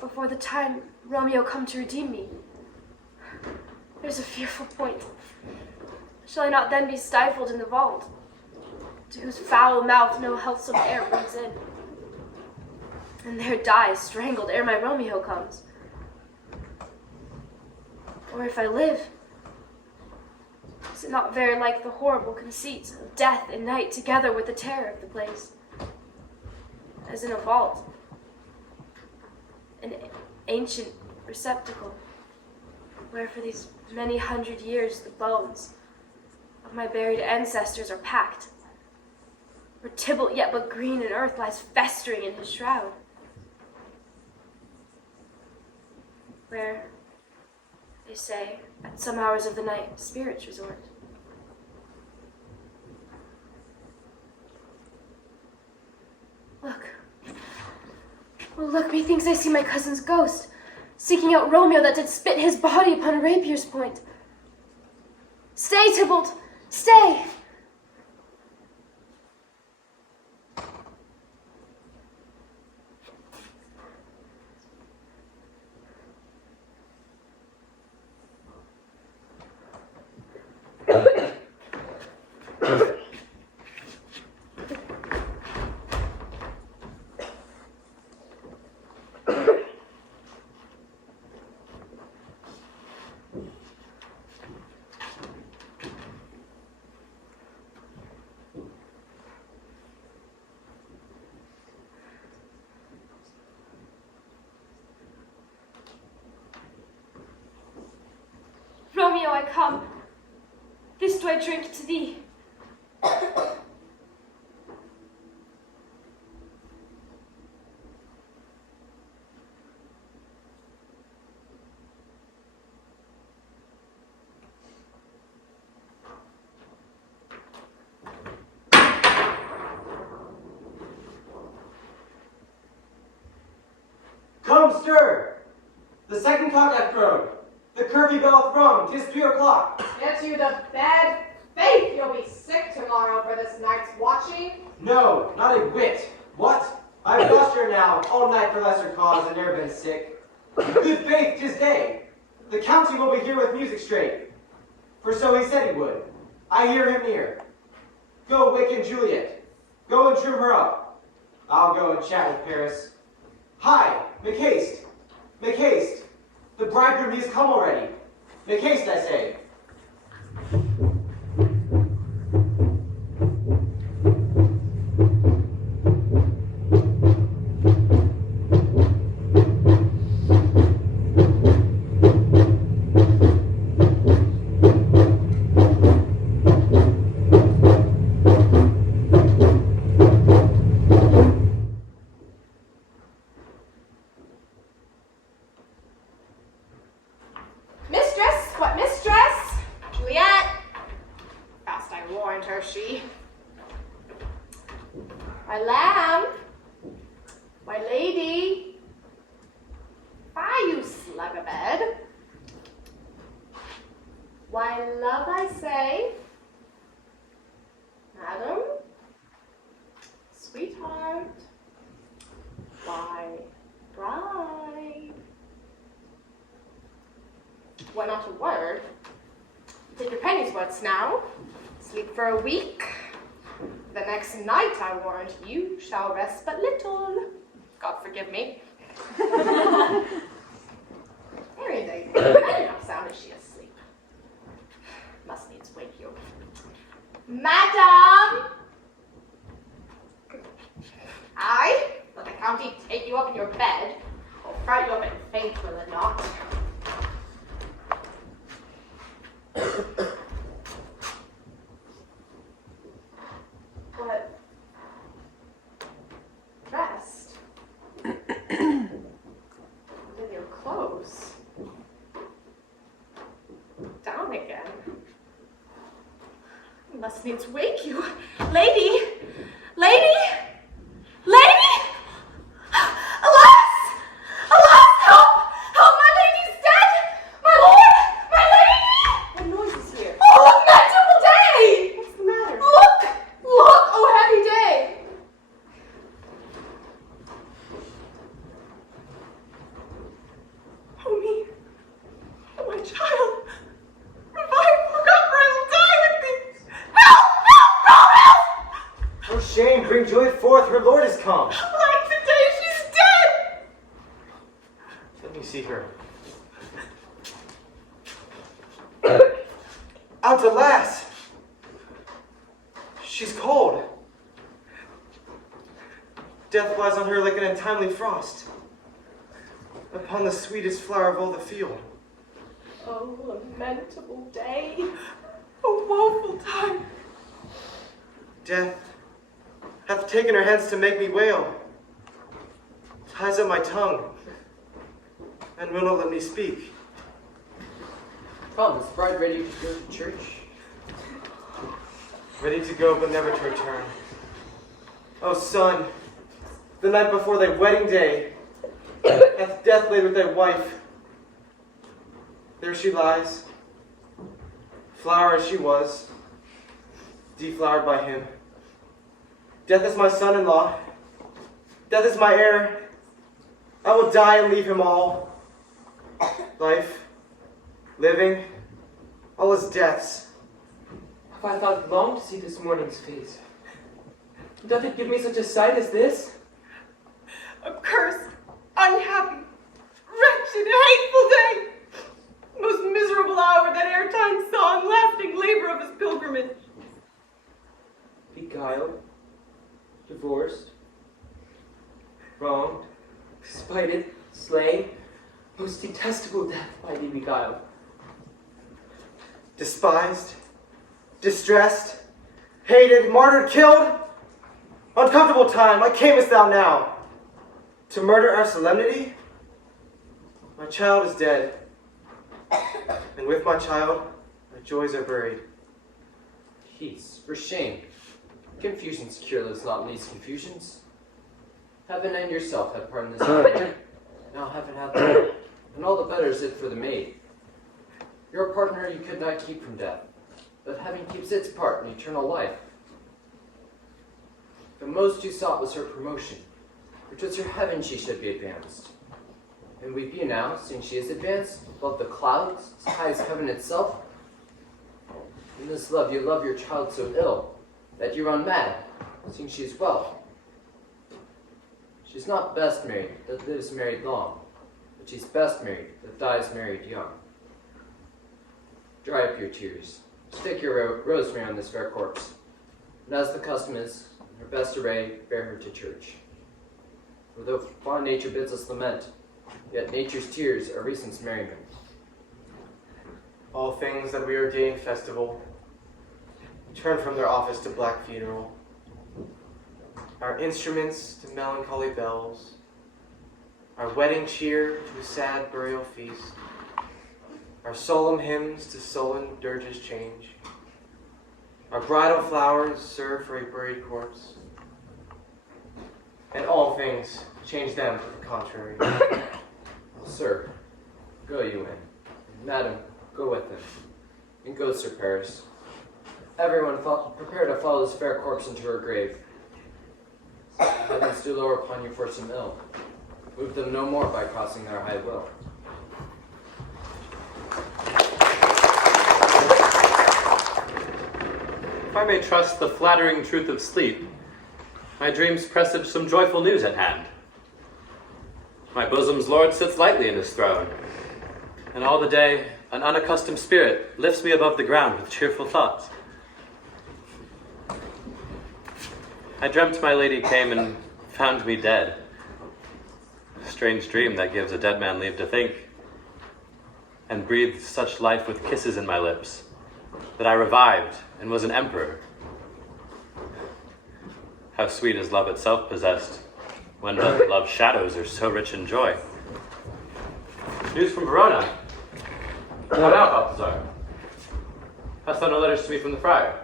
before the time Romeo come to redeem me. There's a fearful point. Shall I not then be stifled in the vault, to whose foul mouth no healthsome air breathes in, and there die strangled ere my Romeo comes? Or if I live, is it not very like the horrible conceits of death and night together with the terror of the place? As in a vault, an ancient receptacle, where for these many 100 years the bones of my buried ancestors are packed, where Tybalt yet but green in earth lies festering in his shroud, where, they say, at some hours of the night, spirits resort. Look. Oh, look, methinks I see my cousin's ghost, seeking out Romeo that did spit his body upon a rapier's point. Stay, Tybalt, stay! Romeo, I come. This do I drink to thee. Come, stir! The second cock hath crowed. The curfew bell hath rung. 'Tis 3 o'clock. Get you to bed. Faith, you'll be sick tomorrow for this night's watching. No, not a whit. What? I've lost her now all night for lesser cause and ne'er been sick. Good faith, 'tis day. The county will be here with music straight. For so he said he would. I hear him near. Go waken Juliet. Go and trim her up. I'll go and chat with Paris. Hi, make haste. Make haste. The bridegroom, he has come already. Make haste, I say. What, not a word? Take your penny's worth now. Sleep for a week. The next night, I warrant you, shall rest but little. God forgive me. Very late. Enough sound is she asleep. Must needs wake you. Madam! I, let the county take you up in your bed, or fright you up and faint, will it not? What? Rest? With your clothes? Down again? Must needs wake you. Lady! Lady! Lady! Alas! Alas! Help! Help! My lady's dead! My lord! My lady! What noise is here? Oh, look, miserable day! What's the matter? Look! Look! Oh, happy day! word has come. Like today, she's dead! Let me see her. Out to last. She's cold. Death lies on her like an untimely frost upon the sweetest flower of all the field. Oh, lamentable day. A woeful time. Death hath taken her hence to make me wail, ties up my tongue, and will not let me speak. Come, is the bride ready to go to church? Ready to go, but never to return. Oh, son, the night before thy wedding day, hath death laid with thy wife. There she lies, flower as she was, deflowered by him. Death is my son-in-law. Death is my heir. I will die and leave him all. Life, living, all his deaths. Have I thought long to see this morning's face? Doth it give me such a sight as this? Accursed, unhappy, wretched, hateful day! Most miserable hour that e'er time saw in lasting labor of his pilgrimage. Beguiled, divorced, wronged, spited, slain, most detestable death by thee beguiled. Despised, distressed, hated, martyred, killed. Uncomfortable time, why camest thou now? To murder our solemnity? My child is dead, and with my child, my joys are buried. Peace, for shame. Confusion's cureless, not least confusions. Heaven and yourself have pardoned this matter. Now heaven hath done, and all the better is it for the maid. Your partner you could not keep from death, but heaven keeps its part in eternal life. The most you sought was her promotion, for 'twas her heaven she should be advanced. And weep you now, seeing she is advanced above the clouds, as high as heaven itself? In this love you love your child so ill, that you run mad, seeing she is well. She's not best married that lives married long, but she's best married that dies married young. Dry up your tears, stick your rosemary on this fair corpse, and as the custom is, in her best array, bear her to church. For though fond nature bids us lament, yet nature's tears are reason's merriment. All things that we ordain festival turn from their office to black funeral. Our instruments to melancholy bells, our wedding cheer to a sad burial feast, our solemn hymns to sullen dirges change, our bridal flowers serve for a buried corpse, and all things change them to the contrary. Well, sir, go you in, and madam, go with him, and go, Sir Paris. Everyone prepare to follow this fair corpse into her grave. Heavens do lower upon you for some ill. Move them no more by crossing their high will. If I may trust the flattering truth of sleep, my dreams presage some joyful news at hand. My bosom's lord sits lightly in his throne, and all the day an unaccustomed spirit lifts me above the ground with cheerful thoughts. I dreamt my lady came and found me dead. A strange dream that gives a dead man leave to think, and breathed such life with kisses in my lips, that I revived and was an emperor. How sweet is love itself possessed, when but love's shadows are so rich in joy. News from Verona. How now, Balthazar? Hast thou no letters to me from the friar?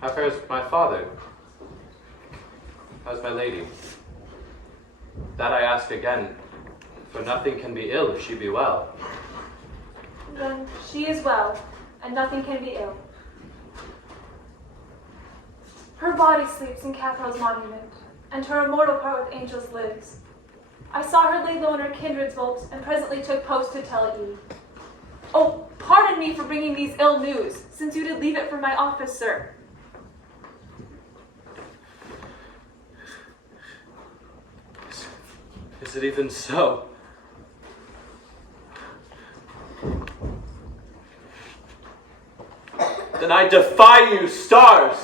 How fares my father? How's my lady? That I ask again, for nothing can be ill if she be well. Then she is well, and nothing can be ill. Her body sleeps in Cathro's monument, and her immortal part with angels lives. I saw her lay low in her kindred's vault, and presently took post to tell it you. Oh, pardon me for bringing these ill news, since you did leave it for my office, sir. Is it even so? Then I defy you, stars!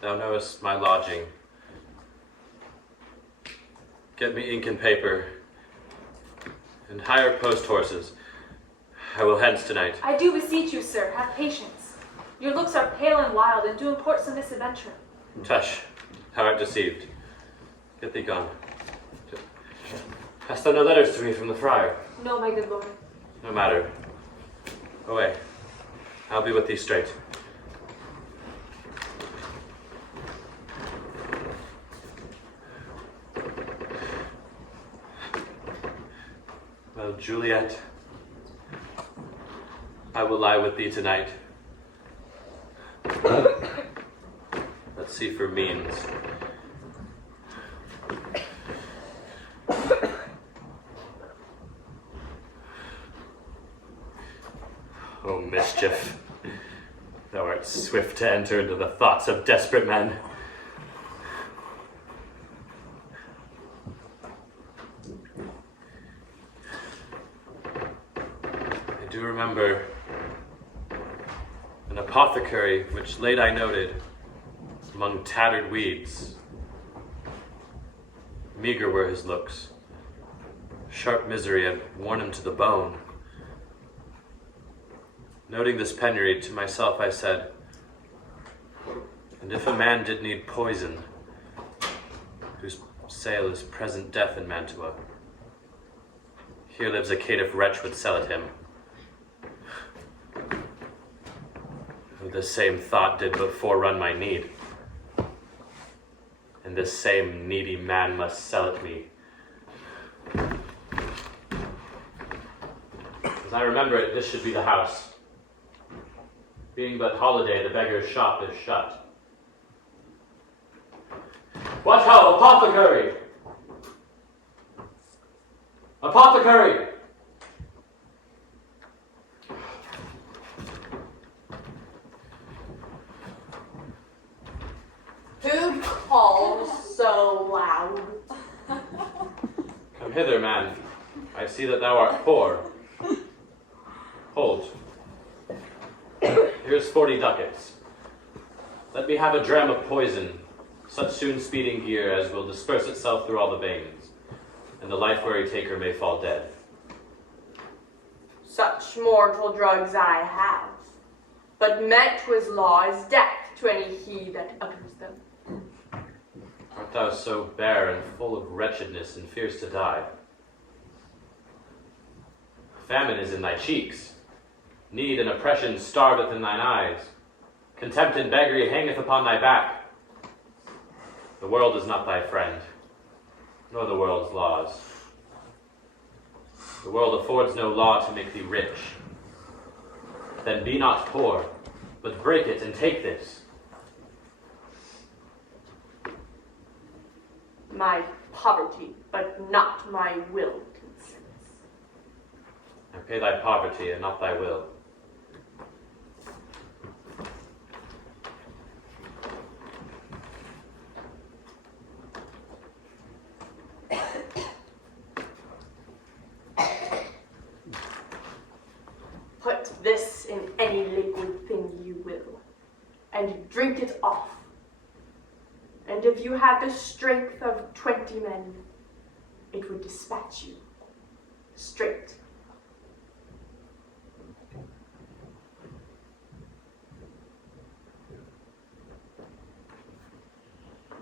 Thou knowest my lodging. Get me ink and paper, and hire post horses. I will hence tonight. I do beseech you, sir, have patience. Your looks are pale and wild, and do import some misadventure. Tush, thou art deceived. Get thee gone. Hast thou no letters to me from the friar? No, my good lord. No matter. Away. I'll be with thee straight. Well, Juliet, I will lie with thee tonight. Let's see for means. Oh, mischief. Thou art swift to enter into the thoughts of desperate men. I do remember an apothecary which late I noted among tattered weeds. Meager were his looks. Sharp misery had worn him to the bone. Noting this penury, to myself I said, and if a man did need poison, whose sale is present death in Mantua, here lives a caitiff wretch would sell it him. The same thought did but forerun my need, and this same needy man must sell it me. As I remember it, this should be the house. Being but holiday, the beggar's shop is shut. What ho, apothecary! Apothecary! Who calls so loud? Come hither, man. I see that thou art poor. Hold. Here's 40 ducats. Let me have a dram of poison, such soon speeding gear as will disperse itself through all the veins, and the life-weary taker may fall dead. Such mortal drugs I have, but met with law is death to any he that utters them. Art thou so bare and full of wretchedness and fears to die? Famine is in thy cheeks. Need and oppression starveth in thine eyes. Contempt and beggary hangeth upon thy back. The world is not thy friend, nor the world's laws. The world affords no law to make thee rich. Then be not poor, but break it and take this. My poverty, but not my will consents. I pay thy poverty and not thy will. Put this in any liquid thing you will, and drink it off. And if you had the strength of 20 men, it would dispatch you straight.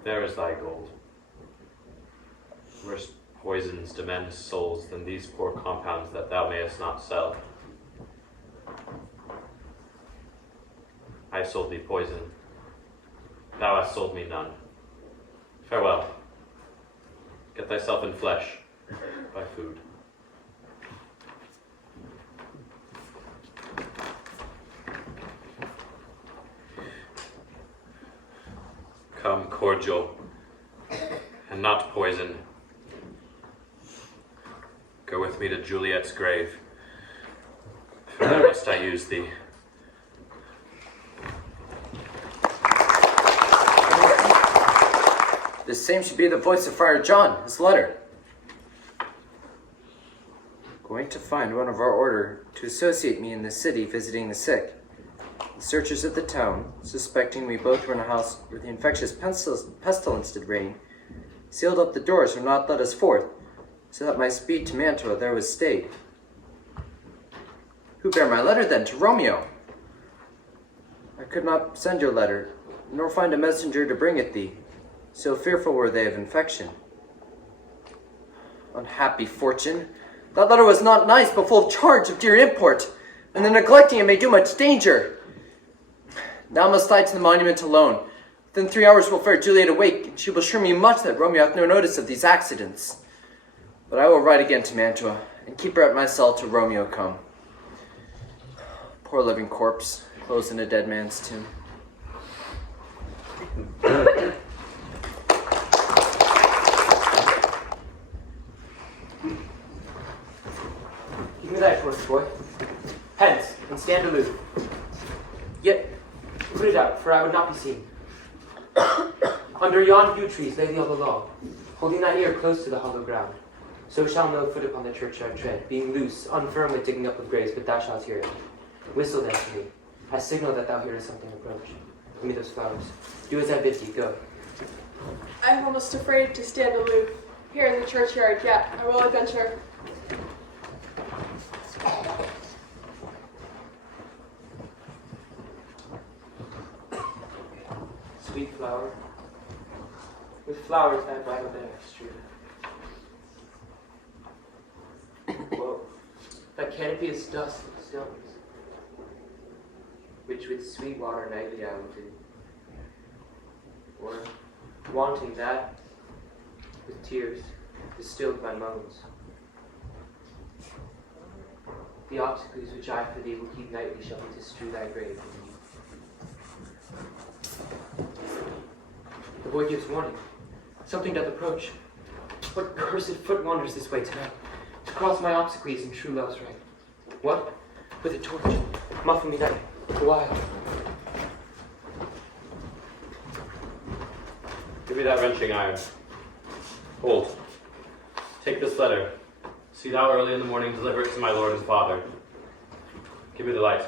There is thy gold. Worse poisons to men's souls than these poor compounds that thou mayest not sell. I sold thee poison. Thou hast sold me none. Farewell. Get thyself in flesh by food. Come cordial, and not poison. Go with me to Juliet's grave. There must I use thee. This same should be the voice of Friar John, his letter. Going to find one of our order to associate me in the city visiting the sick. The searchers of the town, suspecting we both were in a house where the infectious pestilence did reign, sealed up the doors and would not let us forth, so that my speed to Mantua there was stayed. Who bare my letter then to Romeo? I could not send your letter, nor find a messenger to bring it thee, so fearful were they of infection. Unhappy fortune! That letter was not nice, but full of charge of dear import, and the neglecting it may do much danger. Now must I to the monument alone. Within 3 hours will fair Juliet awake, and she will assure me much that Romeo hath no notice of these accidents. But I will ride again to Mantua, and keep her at my cell till Romeo come. Poor living corpse, closed in a dead man's tomb. Give me thy torch, boy. Hence, and stand aloof. Yet, put it out, for I would not be seen. Under yon yew trees lay thee all along, holding thine ear close to the hollow ground. So shall no foot upon the churchyard tread, being loose, unfirm with digging up of graves, but thou shalt hear it. Whistle then to me, as signal that thou hearest something approach. Give me those flowers. Do as I bid thee, go. I am almost afraid to stand aloof. Here in the churchyard, yet I will adventure. Sweet flower, with flowers thy bridal bed I strew. Whoa, thy canopy is dust and stones, which with sweet water nightly I will do. Or, wanting that, with tears distilled my moans. The obsequies which I for thee will keep nightly shall be to strew thy grave with me. The boy gives warning. Something doth approach. What cursed foot wanders this way tonight, to cross my obsequies in true love's right? What? With a torch, muffle me night, a while. Give me that wrenching iron. Hold. Take this letter. See thou early in the morning deliver it to my lord and father. Give me the light.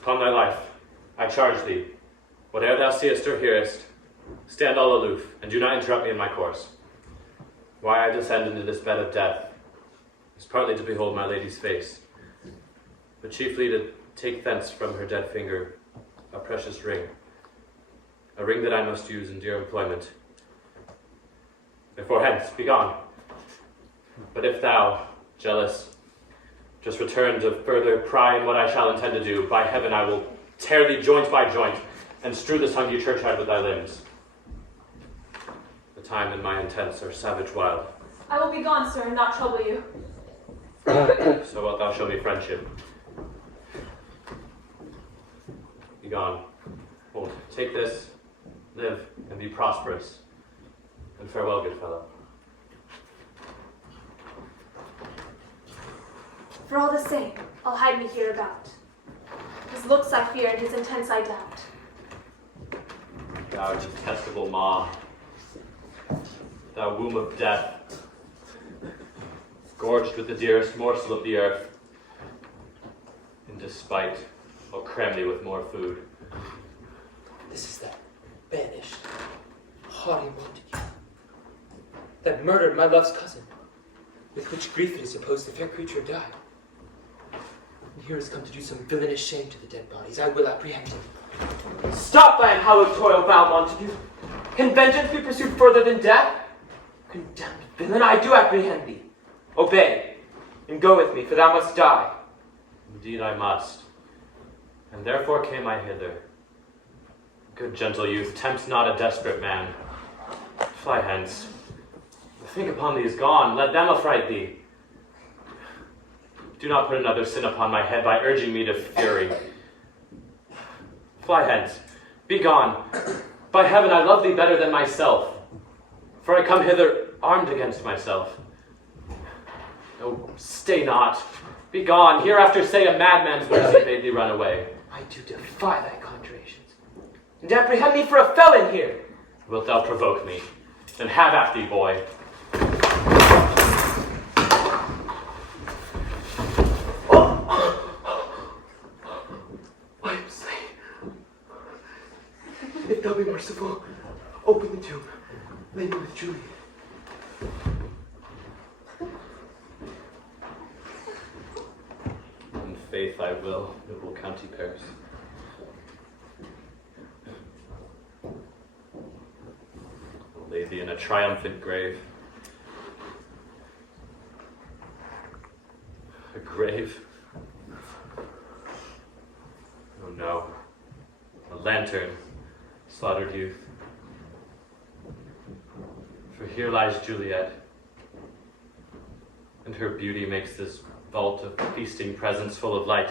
Upon thy life, I charge thee, whate'er thou seest or hearest, stand all aloof, and do not interrupt me in my course. Why I descend into this bed of death is partly to behold my lady's face, but chiefly to take thence from her dead finger a precious ring, a ring that I must use in dear employment. Therefore hence, be gone. But if thou, jealous, just return to further pry in what I shall intend to do, by heaven I will tear thee joint by joint, and strew this hungry churchyard with thy limbs. The time and my intents are savage wild. I will be gone, sir, and not trouble you. So wilt thou show me friendship. Be gone. Hold, take this, live, and be prosperous. And farewell, good fellow. For all the same, I'll hide me hereabout. His looks I fear, and his intents I doubt. Thou detestable maw, thou womb of death, gorged with the dearest morsel of the earth, in despite, I'll cram thee with more food. This is that banished, haughty Montague, that murdered my love's cousin, with which grief it is supposed the fair creature died. And here has come to do some villainous shame to the dead bodies. I will apprehend him. Stop thy unhallowed toil, foul Montague. Can vengeance be pursued further than death? Condemned villain, I do apprehend thee. Obey, and go with me, for thou must die. Indeed I must, and therefore came I hither. Good gentle youth, tempt not a desperate man. Fly hence. Think upon these gone, let them affright thee. Do not put another sin upon my head by urging me to fury. Fly hence, be gone. By heaven, I love thee better than myself, for I come hither armed against myself. Oh, stay not, Begone, hereafter say a madman's words he bade thee run away. I do defy thy conjurations, and apprehend me for a felon here. Wilt thou provoke me? Then have at thee, boy. I am slain. If thou be merciful, open the tomb. Lay me with Juliet. In faith I will, noble County Paris. I'll lay thee in a triumphant grave. A grave? Oh no. A lantern, slaughtered youth. For here lies Juliet, and her beauty makes this vault of feasting presence full of light.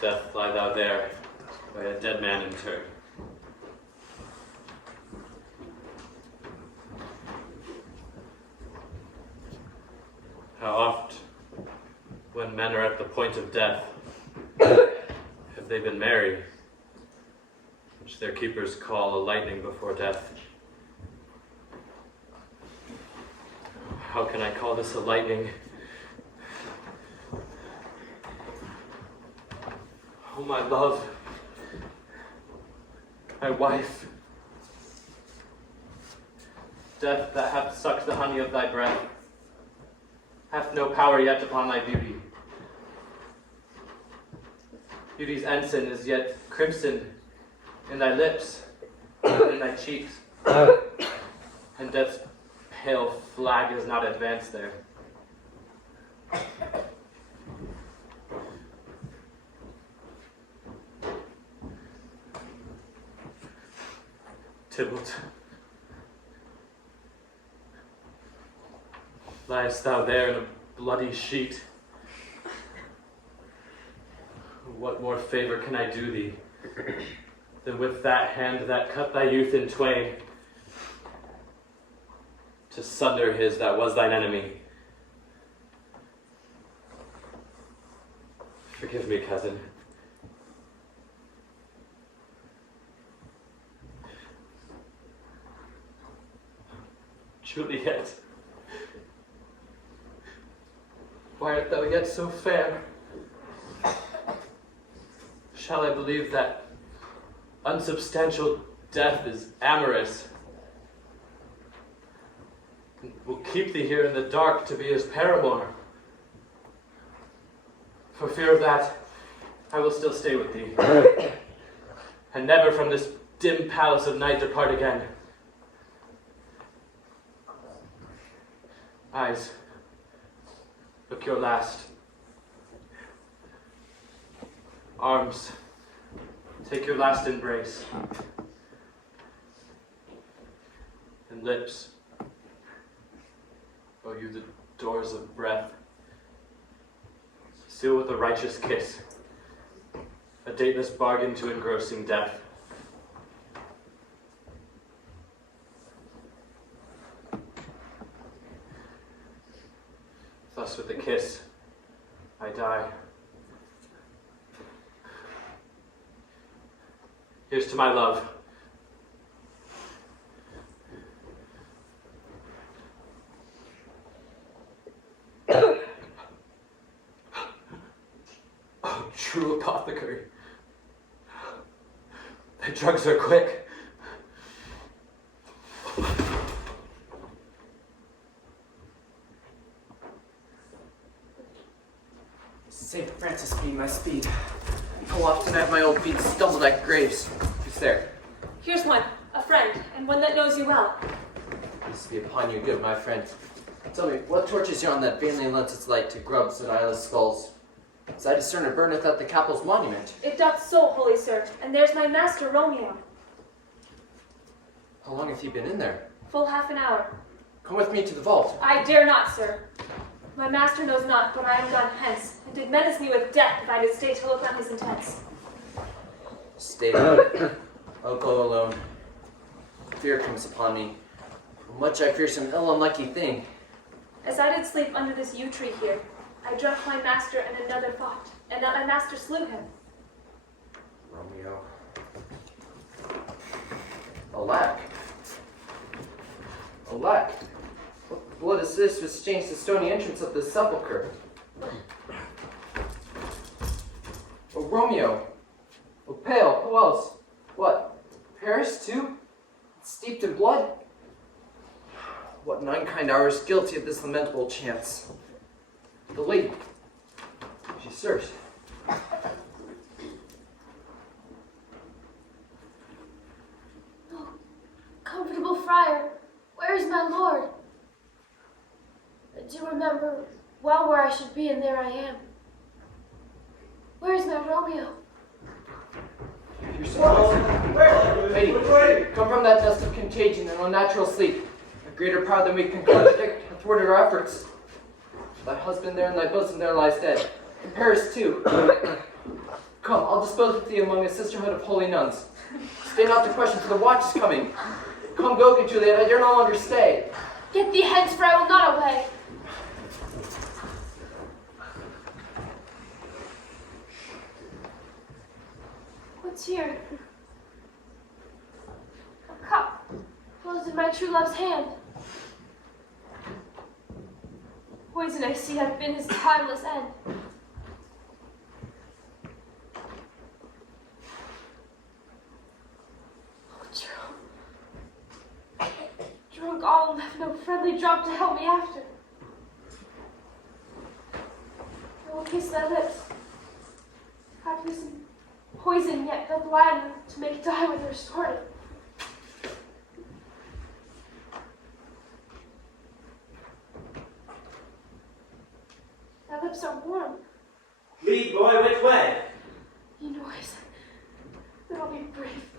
Death, lie thou there, by a dead man interred. How oft, when men are at the point of death, have they been merry, which their keepers call a lightning before death. How can I call this a lightning? Oh, my love, my wife, death that hath sucked the honey of thy breath, hath no power yet upon thy beauty. Beauty's ensign is yet crimson in thy lips and in thy cheeks, and death's pale flag is not advanced there. Tybalt, liest thou there in a bloody sheet? What more favor can I do thee than with that hand that cut thy youth in twain, to sunder his that was thine enemy? Forgive me, cousin. Juliet, why art thou yet so fair? Shall I believe that unsubstantial death is amorous, and will keep thee here in the dark to be his paramour? For fear of that, I will still stay with thee, and never from this dim palace of night depart again. Eyes, look your last. Arms, take your last embrace. And lips, oh, you the doors of breath, seal with a righteous kiss, a dateless bargain to engrossing death. Thus with a kiss, I die. Here's to my love. Oh, true apothecary. Thy drugs are quick. St. Francis be my speed. How often have my old feet stumbled at graves? Who's there? Here's one, a friend, and one that knows you well. Peace be upon you, good my friend. Tell me, what torches yon that vainly lends its light to grubs and eyeless skulls? As I discern it burneth at the capel's monument. It doth so, holy sir, and there's my master Romeo. How long have you been in there? Full half an hour. Come with me to the vault. I dare not, sir. My master knows not what I am gone hence, and did menace me with death if I did stay to look on his intents. Stay out. I'll go alone. Fear comes upon me. Much I fear some ill unlucky thing. As I did sleep under this yew tree here, I dreamt my master and another fought, and that my master slew him. Romeo. Alack. Alack. What blood is this which stains the stony entrance of the sepulchre? Oh, Romeo. Oh, pale. Who else? What? Paris, too? Steeped in blood? What an unkind hour is guilty of this lamentable chance. The lady. She serves. Oh, comfortable friar, where is my lord? I do remember well where I should be, and there I am. Where is my Romeo? You're so lady, come from that dust of contagion and unnatural sleep. A greater power than we can contradict hath thwarted our efforts. Thy husband there and thy bosom there lies dead. In Paris too. Come, I'll dispose of thee among a sisterhood of holy nuns. Stay not to question, for the watch is coming. Come, go, good Juliet, I dare no longer stay. Get thee hence, for I will not away. What's here? A cup, closed in my true love's hand. Poison I see hath been his timeless end. Oh, drunk all and left no friendly drop to help me after. I will kiss thy lips. After some poison yet doth widen to make it die with restorative. Thy lips are warm. Lead, boy, which way? Ye noise. Then I'll be brief.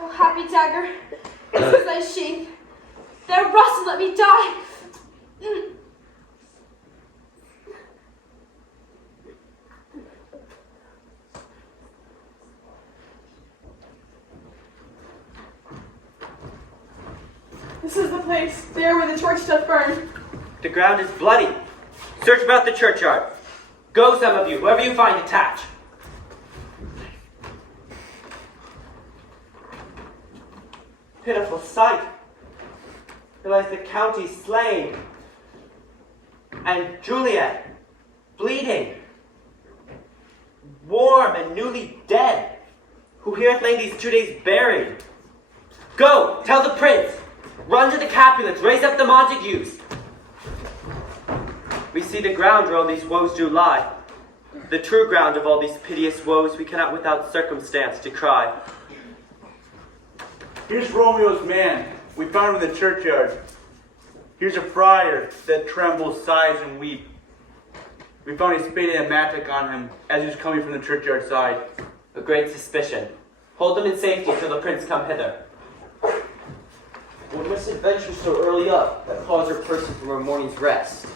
Oh, happy dagger, this is thy sheath. There rust and let me die. This is the place, there where the torch doth burn. The ground is bloody. Search about the churchyard. Go, some of you, whoever you find, attach. Pitiful sight. There lies the county slain. And Juliet, bleeding. Warm and newly dead. Who here hath lain these 2 days buried? Go, tell the prince. Run to the Capulets, raise up the Montagues. We see the ground where all these woes do lie. The true ground of all these piteous woes we cannot without circumstance decry. Here's Romeo's man. We found him in the churchyard. Here's a friar that trembles, sighs, and weeps. We found a spade and a mattock on him as he was coming from the churchyard side. A great suspicion. Hold them in safety till the prince come hither. What misadventure so early up that calls her person from her morning's rest?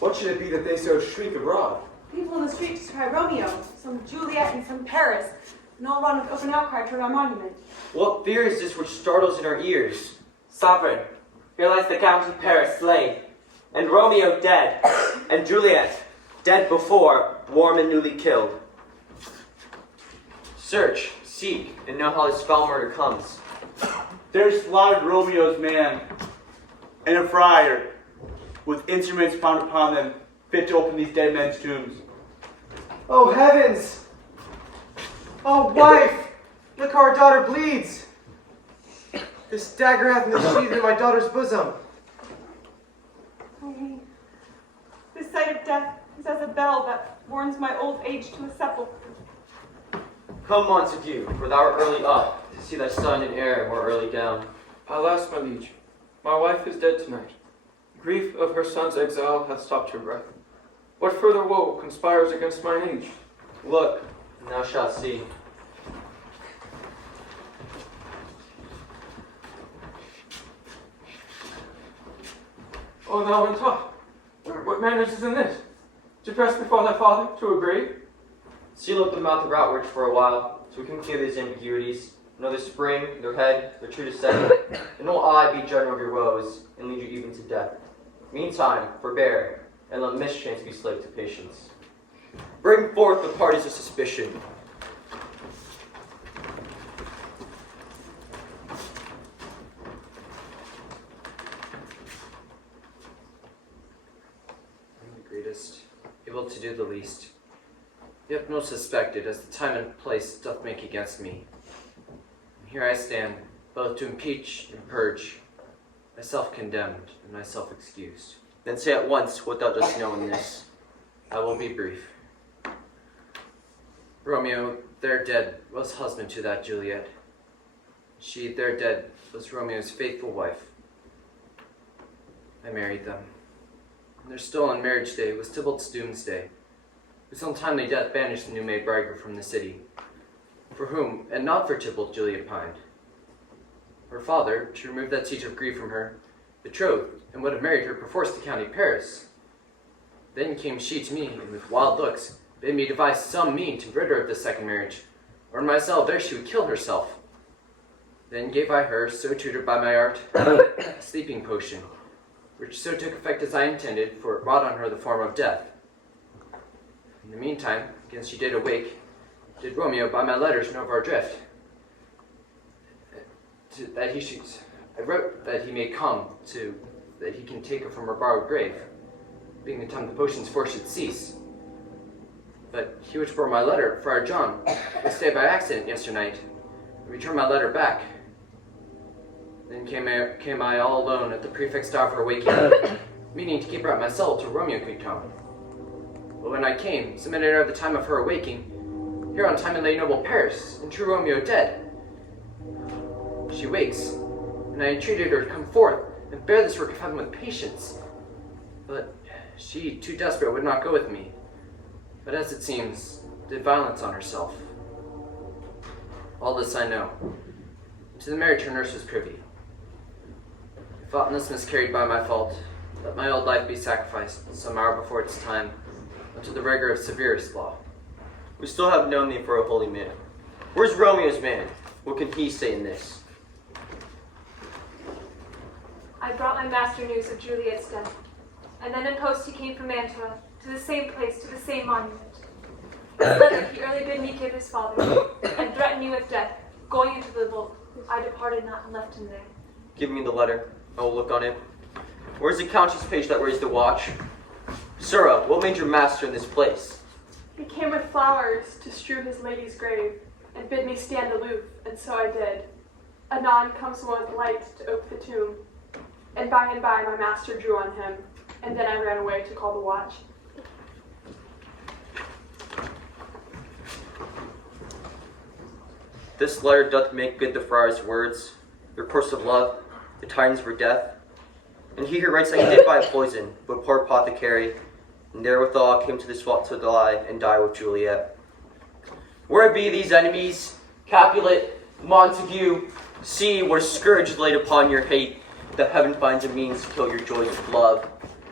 What should it be that they so shriek abroad? People in the streets cry Romeo, some Juliet, and some Paris, and all run with open outcry toward our monument. What fear is this which startles in our ears? Sovereign, here lies the Count of Paris slain, and Romeo dead, and Juliet dead before, warm and newly killed. Search, seek, and know how this foul murder comes. There's slaughtered Romeo's man and a friar with instruments found upon them fit to open these dead men's tombs. Oh, heavens! Oh, wife! Look how our daughter bleeds! This dagger hath been sheathed in my daughter's bosom. This sight of death is as a bell that warns my old age to a sepulchre. Come, Montague, for thou art early up, to see thy son and heir more early down. Alas, my liege, my wife is dead tonight. Grief of her son's exile hath stopped her breath. What further woe conspires against mine age? Look, and thou shalt see. O thou untaught, what manners is in this? To press before thy father to a grave? Seal up the mouth of outwards for a while, so we can clear these ambiguities. Know their spring, their head, their true descent, and will I be general of your woes, and lead you even to death. Meantime, forbear, and let mischance be slave to patience. Bring forth the parties of suspicion. I'm the greatest, able to do the least. Yet most suspected, as the time and place doth make against me. And here I stand, both to impeach and purge, myself condemned and myself excused. Then say at once what thou dost know in this. I will be brief. Romeo, there dead, was husband to that Juliet. She, there dead, was Romeo's faithful wife. I married them. And their stolen marriage day was Tybalt's doomsday, whose untimely death banished the new-made bridegroom from the city, for whom, and not for Tybalt, Juliet pined. Her father, to remove that siege of grief from her, betrothed, and would have married her perforce to county Paris. Then came she to me, and with wild looks, bade me devise some mean to rid her of this second marriage, or in my cell there she would kill herself. Then gave I her, so tutored by my art, a sleeping potion, which so took effect as I intended, for it wrought on her the form of death. In the meantime, against she did awake, did Romeo by my letters know of our drift. I wrote that he may come to, that he can take her from her borrowed grave, being the time the potion's force should cease. But he which bore my letter, Friar John, was stayed by accident yesternight, and returned my letter back. Then came I all alone at the prefixed hour of her waking, meaning to keep her at my cell till Romeo could come. But when I came, some minute ere the time of her awaking, here on time lay noble Paris, and true Romeo dead. She wakes, and I entreated her to come forth and bear this work of heaven with patience. But she, too desperate, would not go with me, but as it seems, did violence on herself. All this I know. To the marriage her nurse was privy. If aught thus miscarried by my fault, let my old life be sacrificed some hour before its time unto the rigor of severest law. We still have known thee for a holy man. Where's Romeo's man? What can he say in this? I brought my master news of Juliet's death, and then in post he came from Mantua, to the same place, to the same monument. This letter he early bid me give his father, and threatened me with death. Going into the vault, I departed not and left him there. Give me the letter. I will look on it. Where's the countess page that raised the watch? Sirrah, what made your master in this place? He came with flowers to strew his lady's grave, and bid me stand aloof, and so I did. Anon comes one with light to ope the tomb, and by my master drew on him, and then I ran away to call the watch. This letter doth make good the friar's words, your course of love, the tidings for death. And he who writes that he did buy a poison, but poor apothecary, and therewithal came to this vault to lie and die with Juliet. Where be these enemies, Capulet, Montague, see what a scourge is laid upon your hate, that heaven finds a means to kill your joys with love.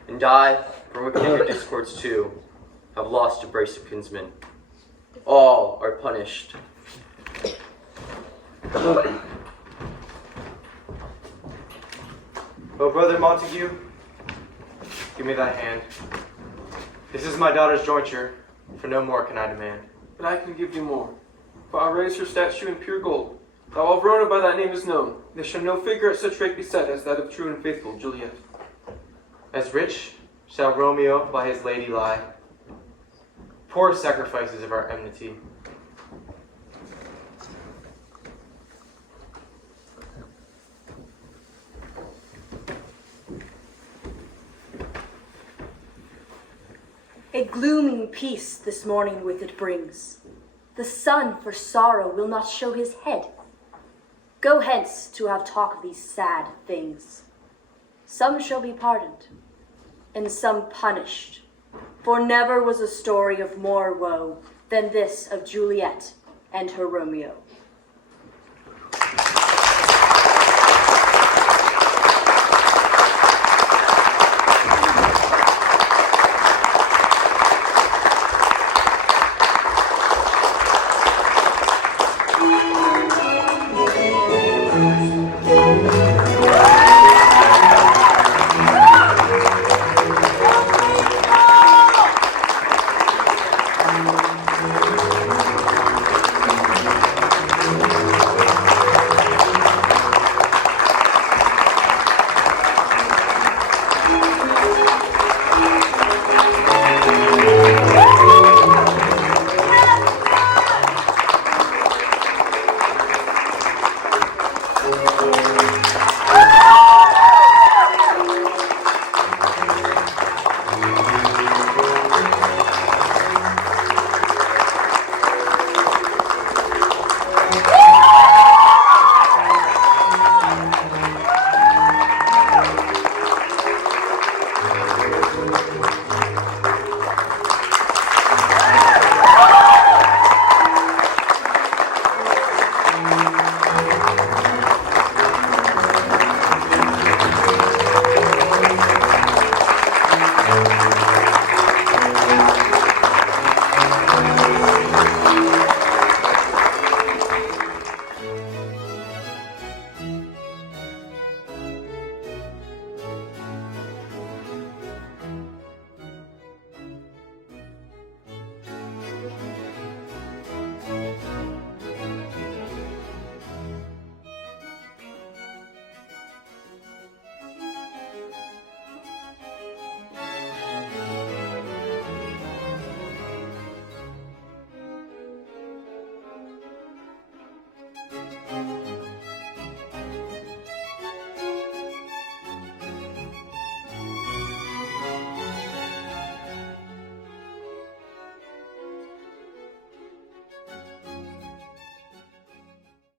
And I, from wicked your discords too, have lost a brace of kinsmen. All are punished. Oh, brother Montague, give me thy hand. This is my daughter's jointure, for no more can I demand. But I can give you more. For I raise her statue in pure gold. Thou of Verona by that name is known. There shall no figure at such rate be set as that of true and faithful Juliet. As rich shall Romeo by his lady lie. Poor sacrifices of our enmity. A glooming peace this morning with it brings. The sun for sorrow will not show his head. Go hence to have talk of these sad things. Some shall be pardoned, and some punished, for never was a story of more woe than this of Juliet and her Romeo.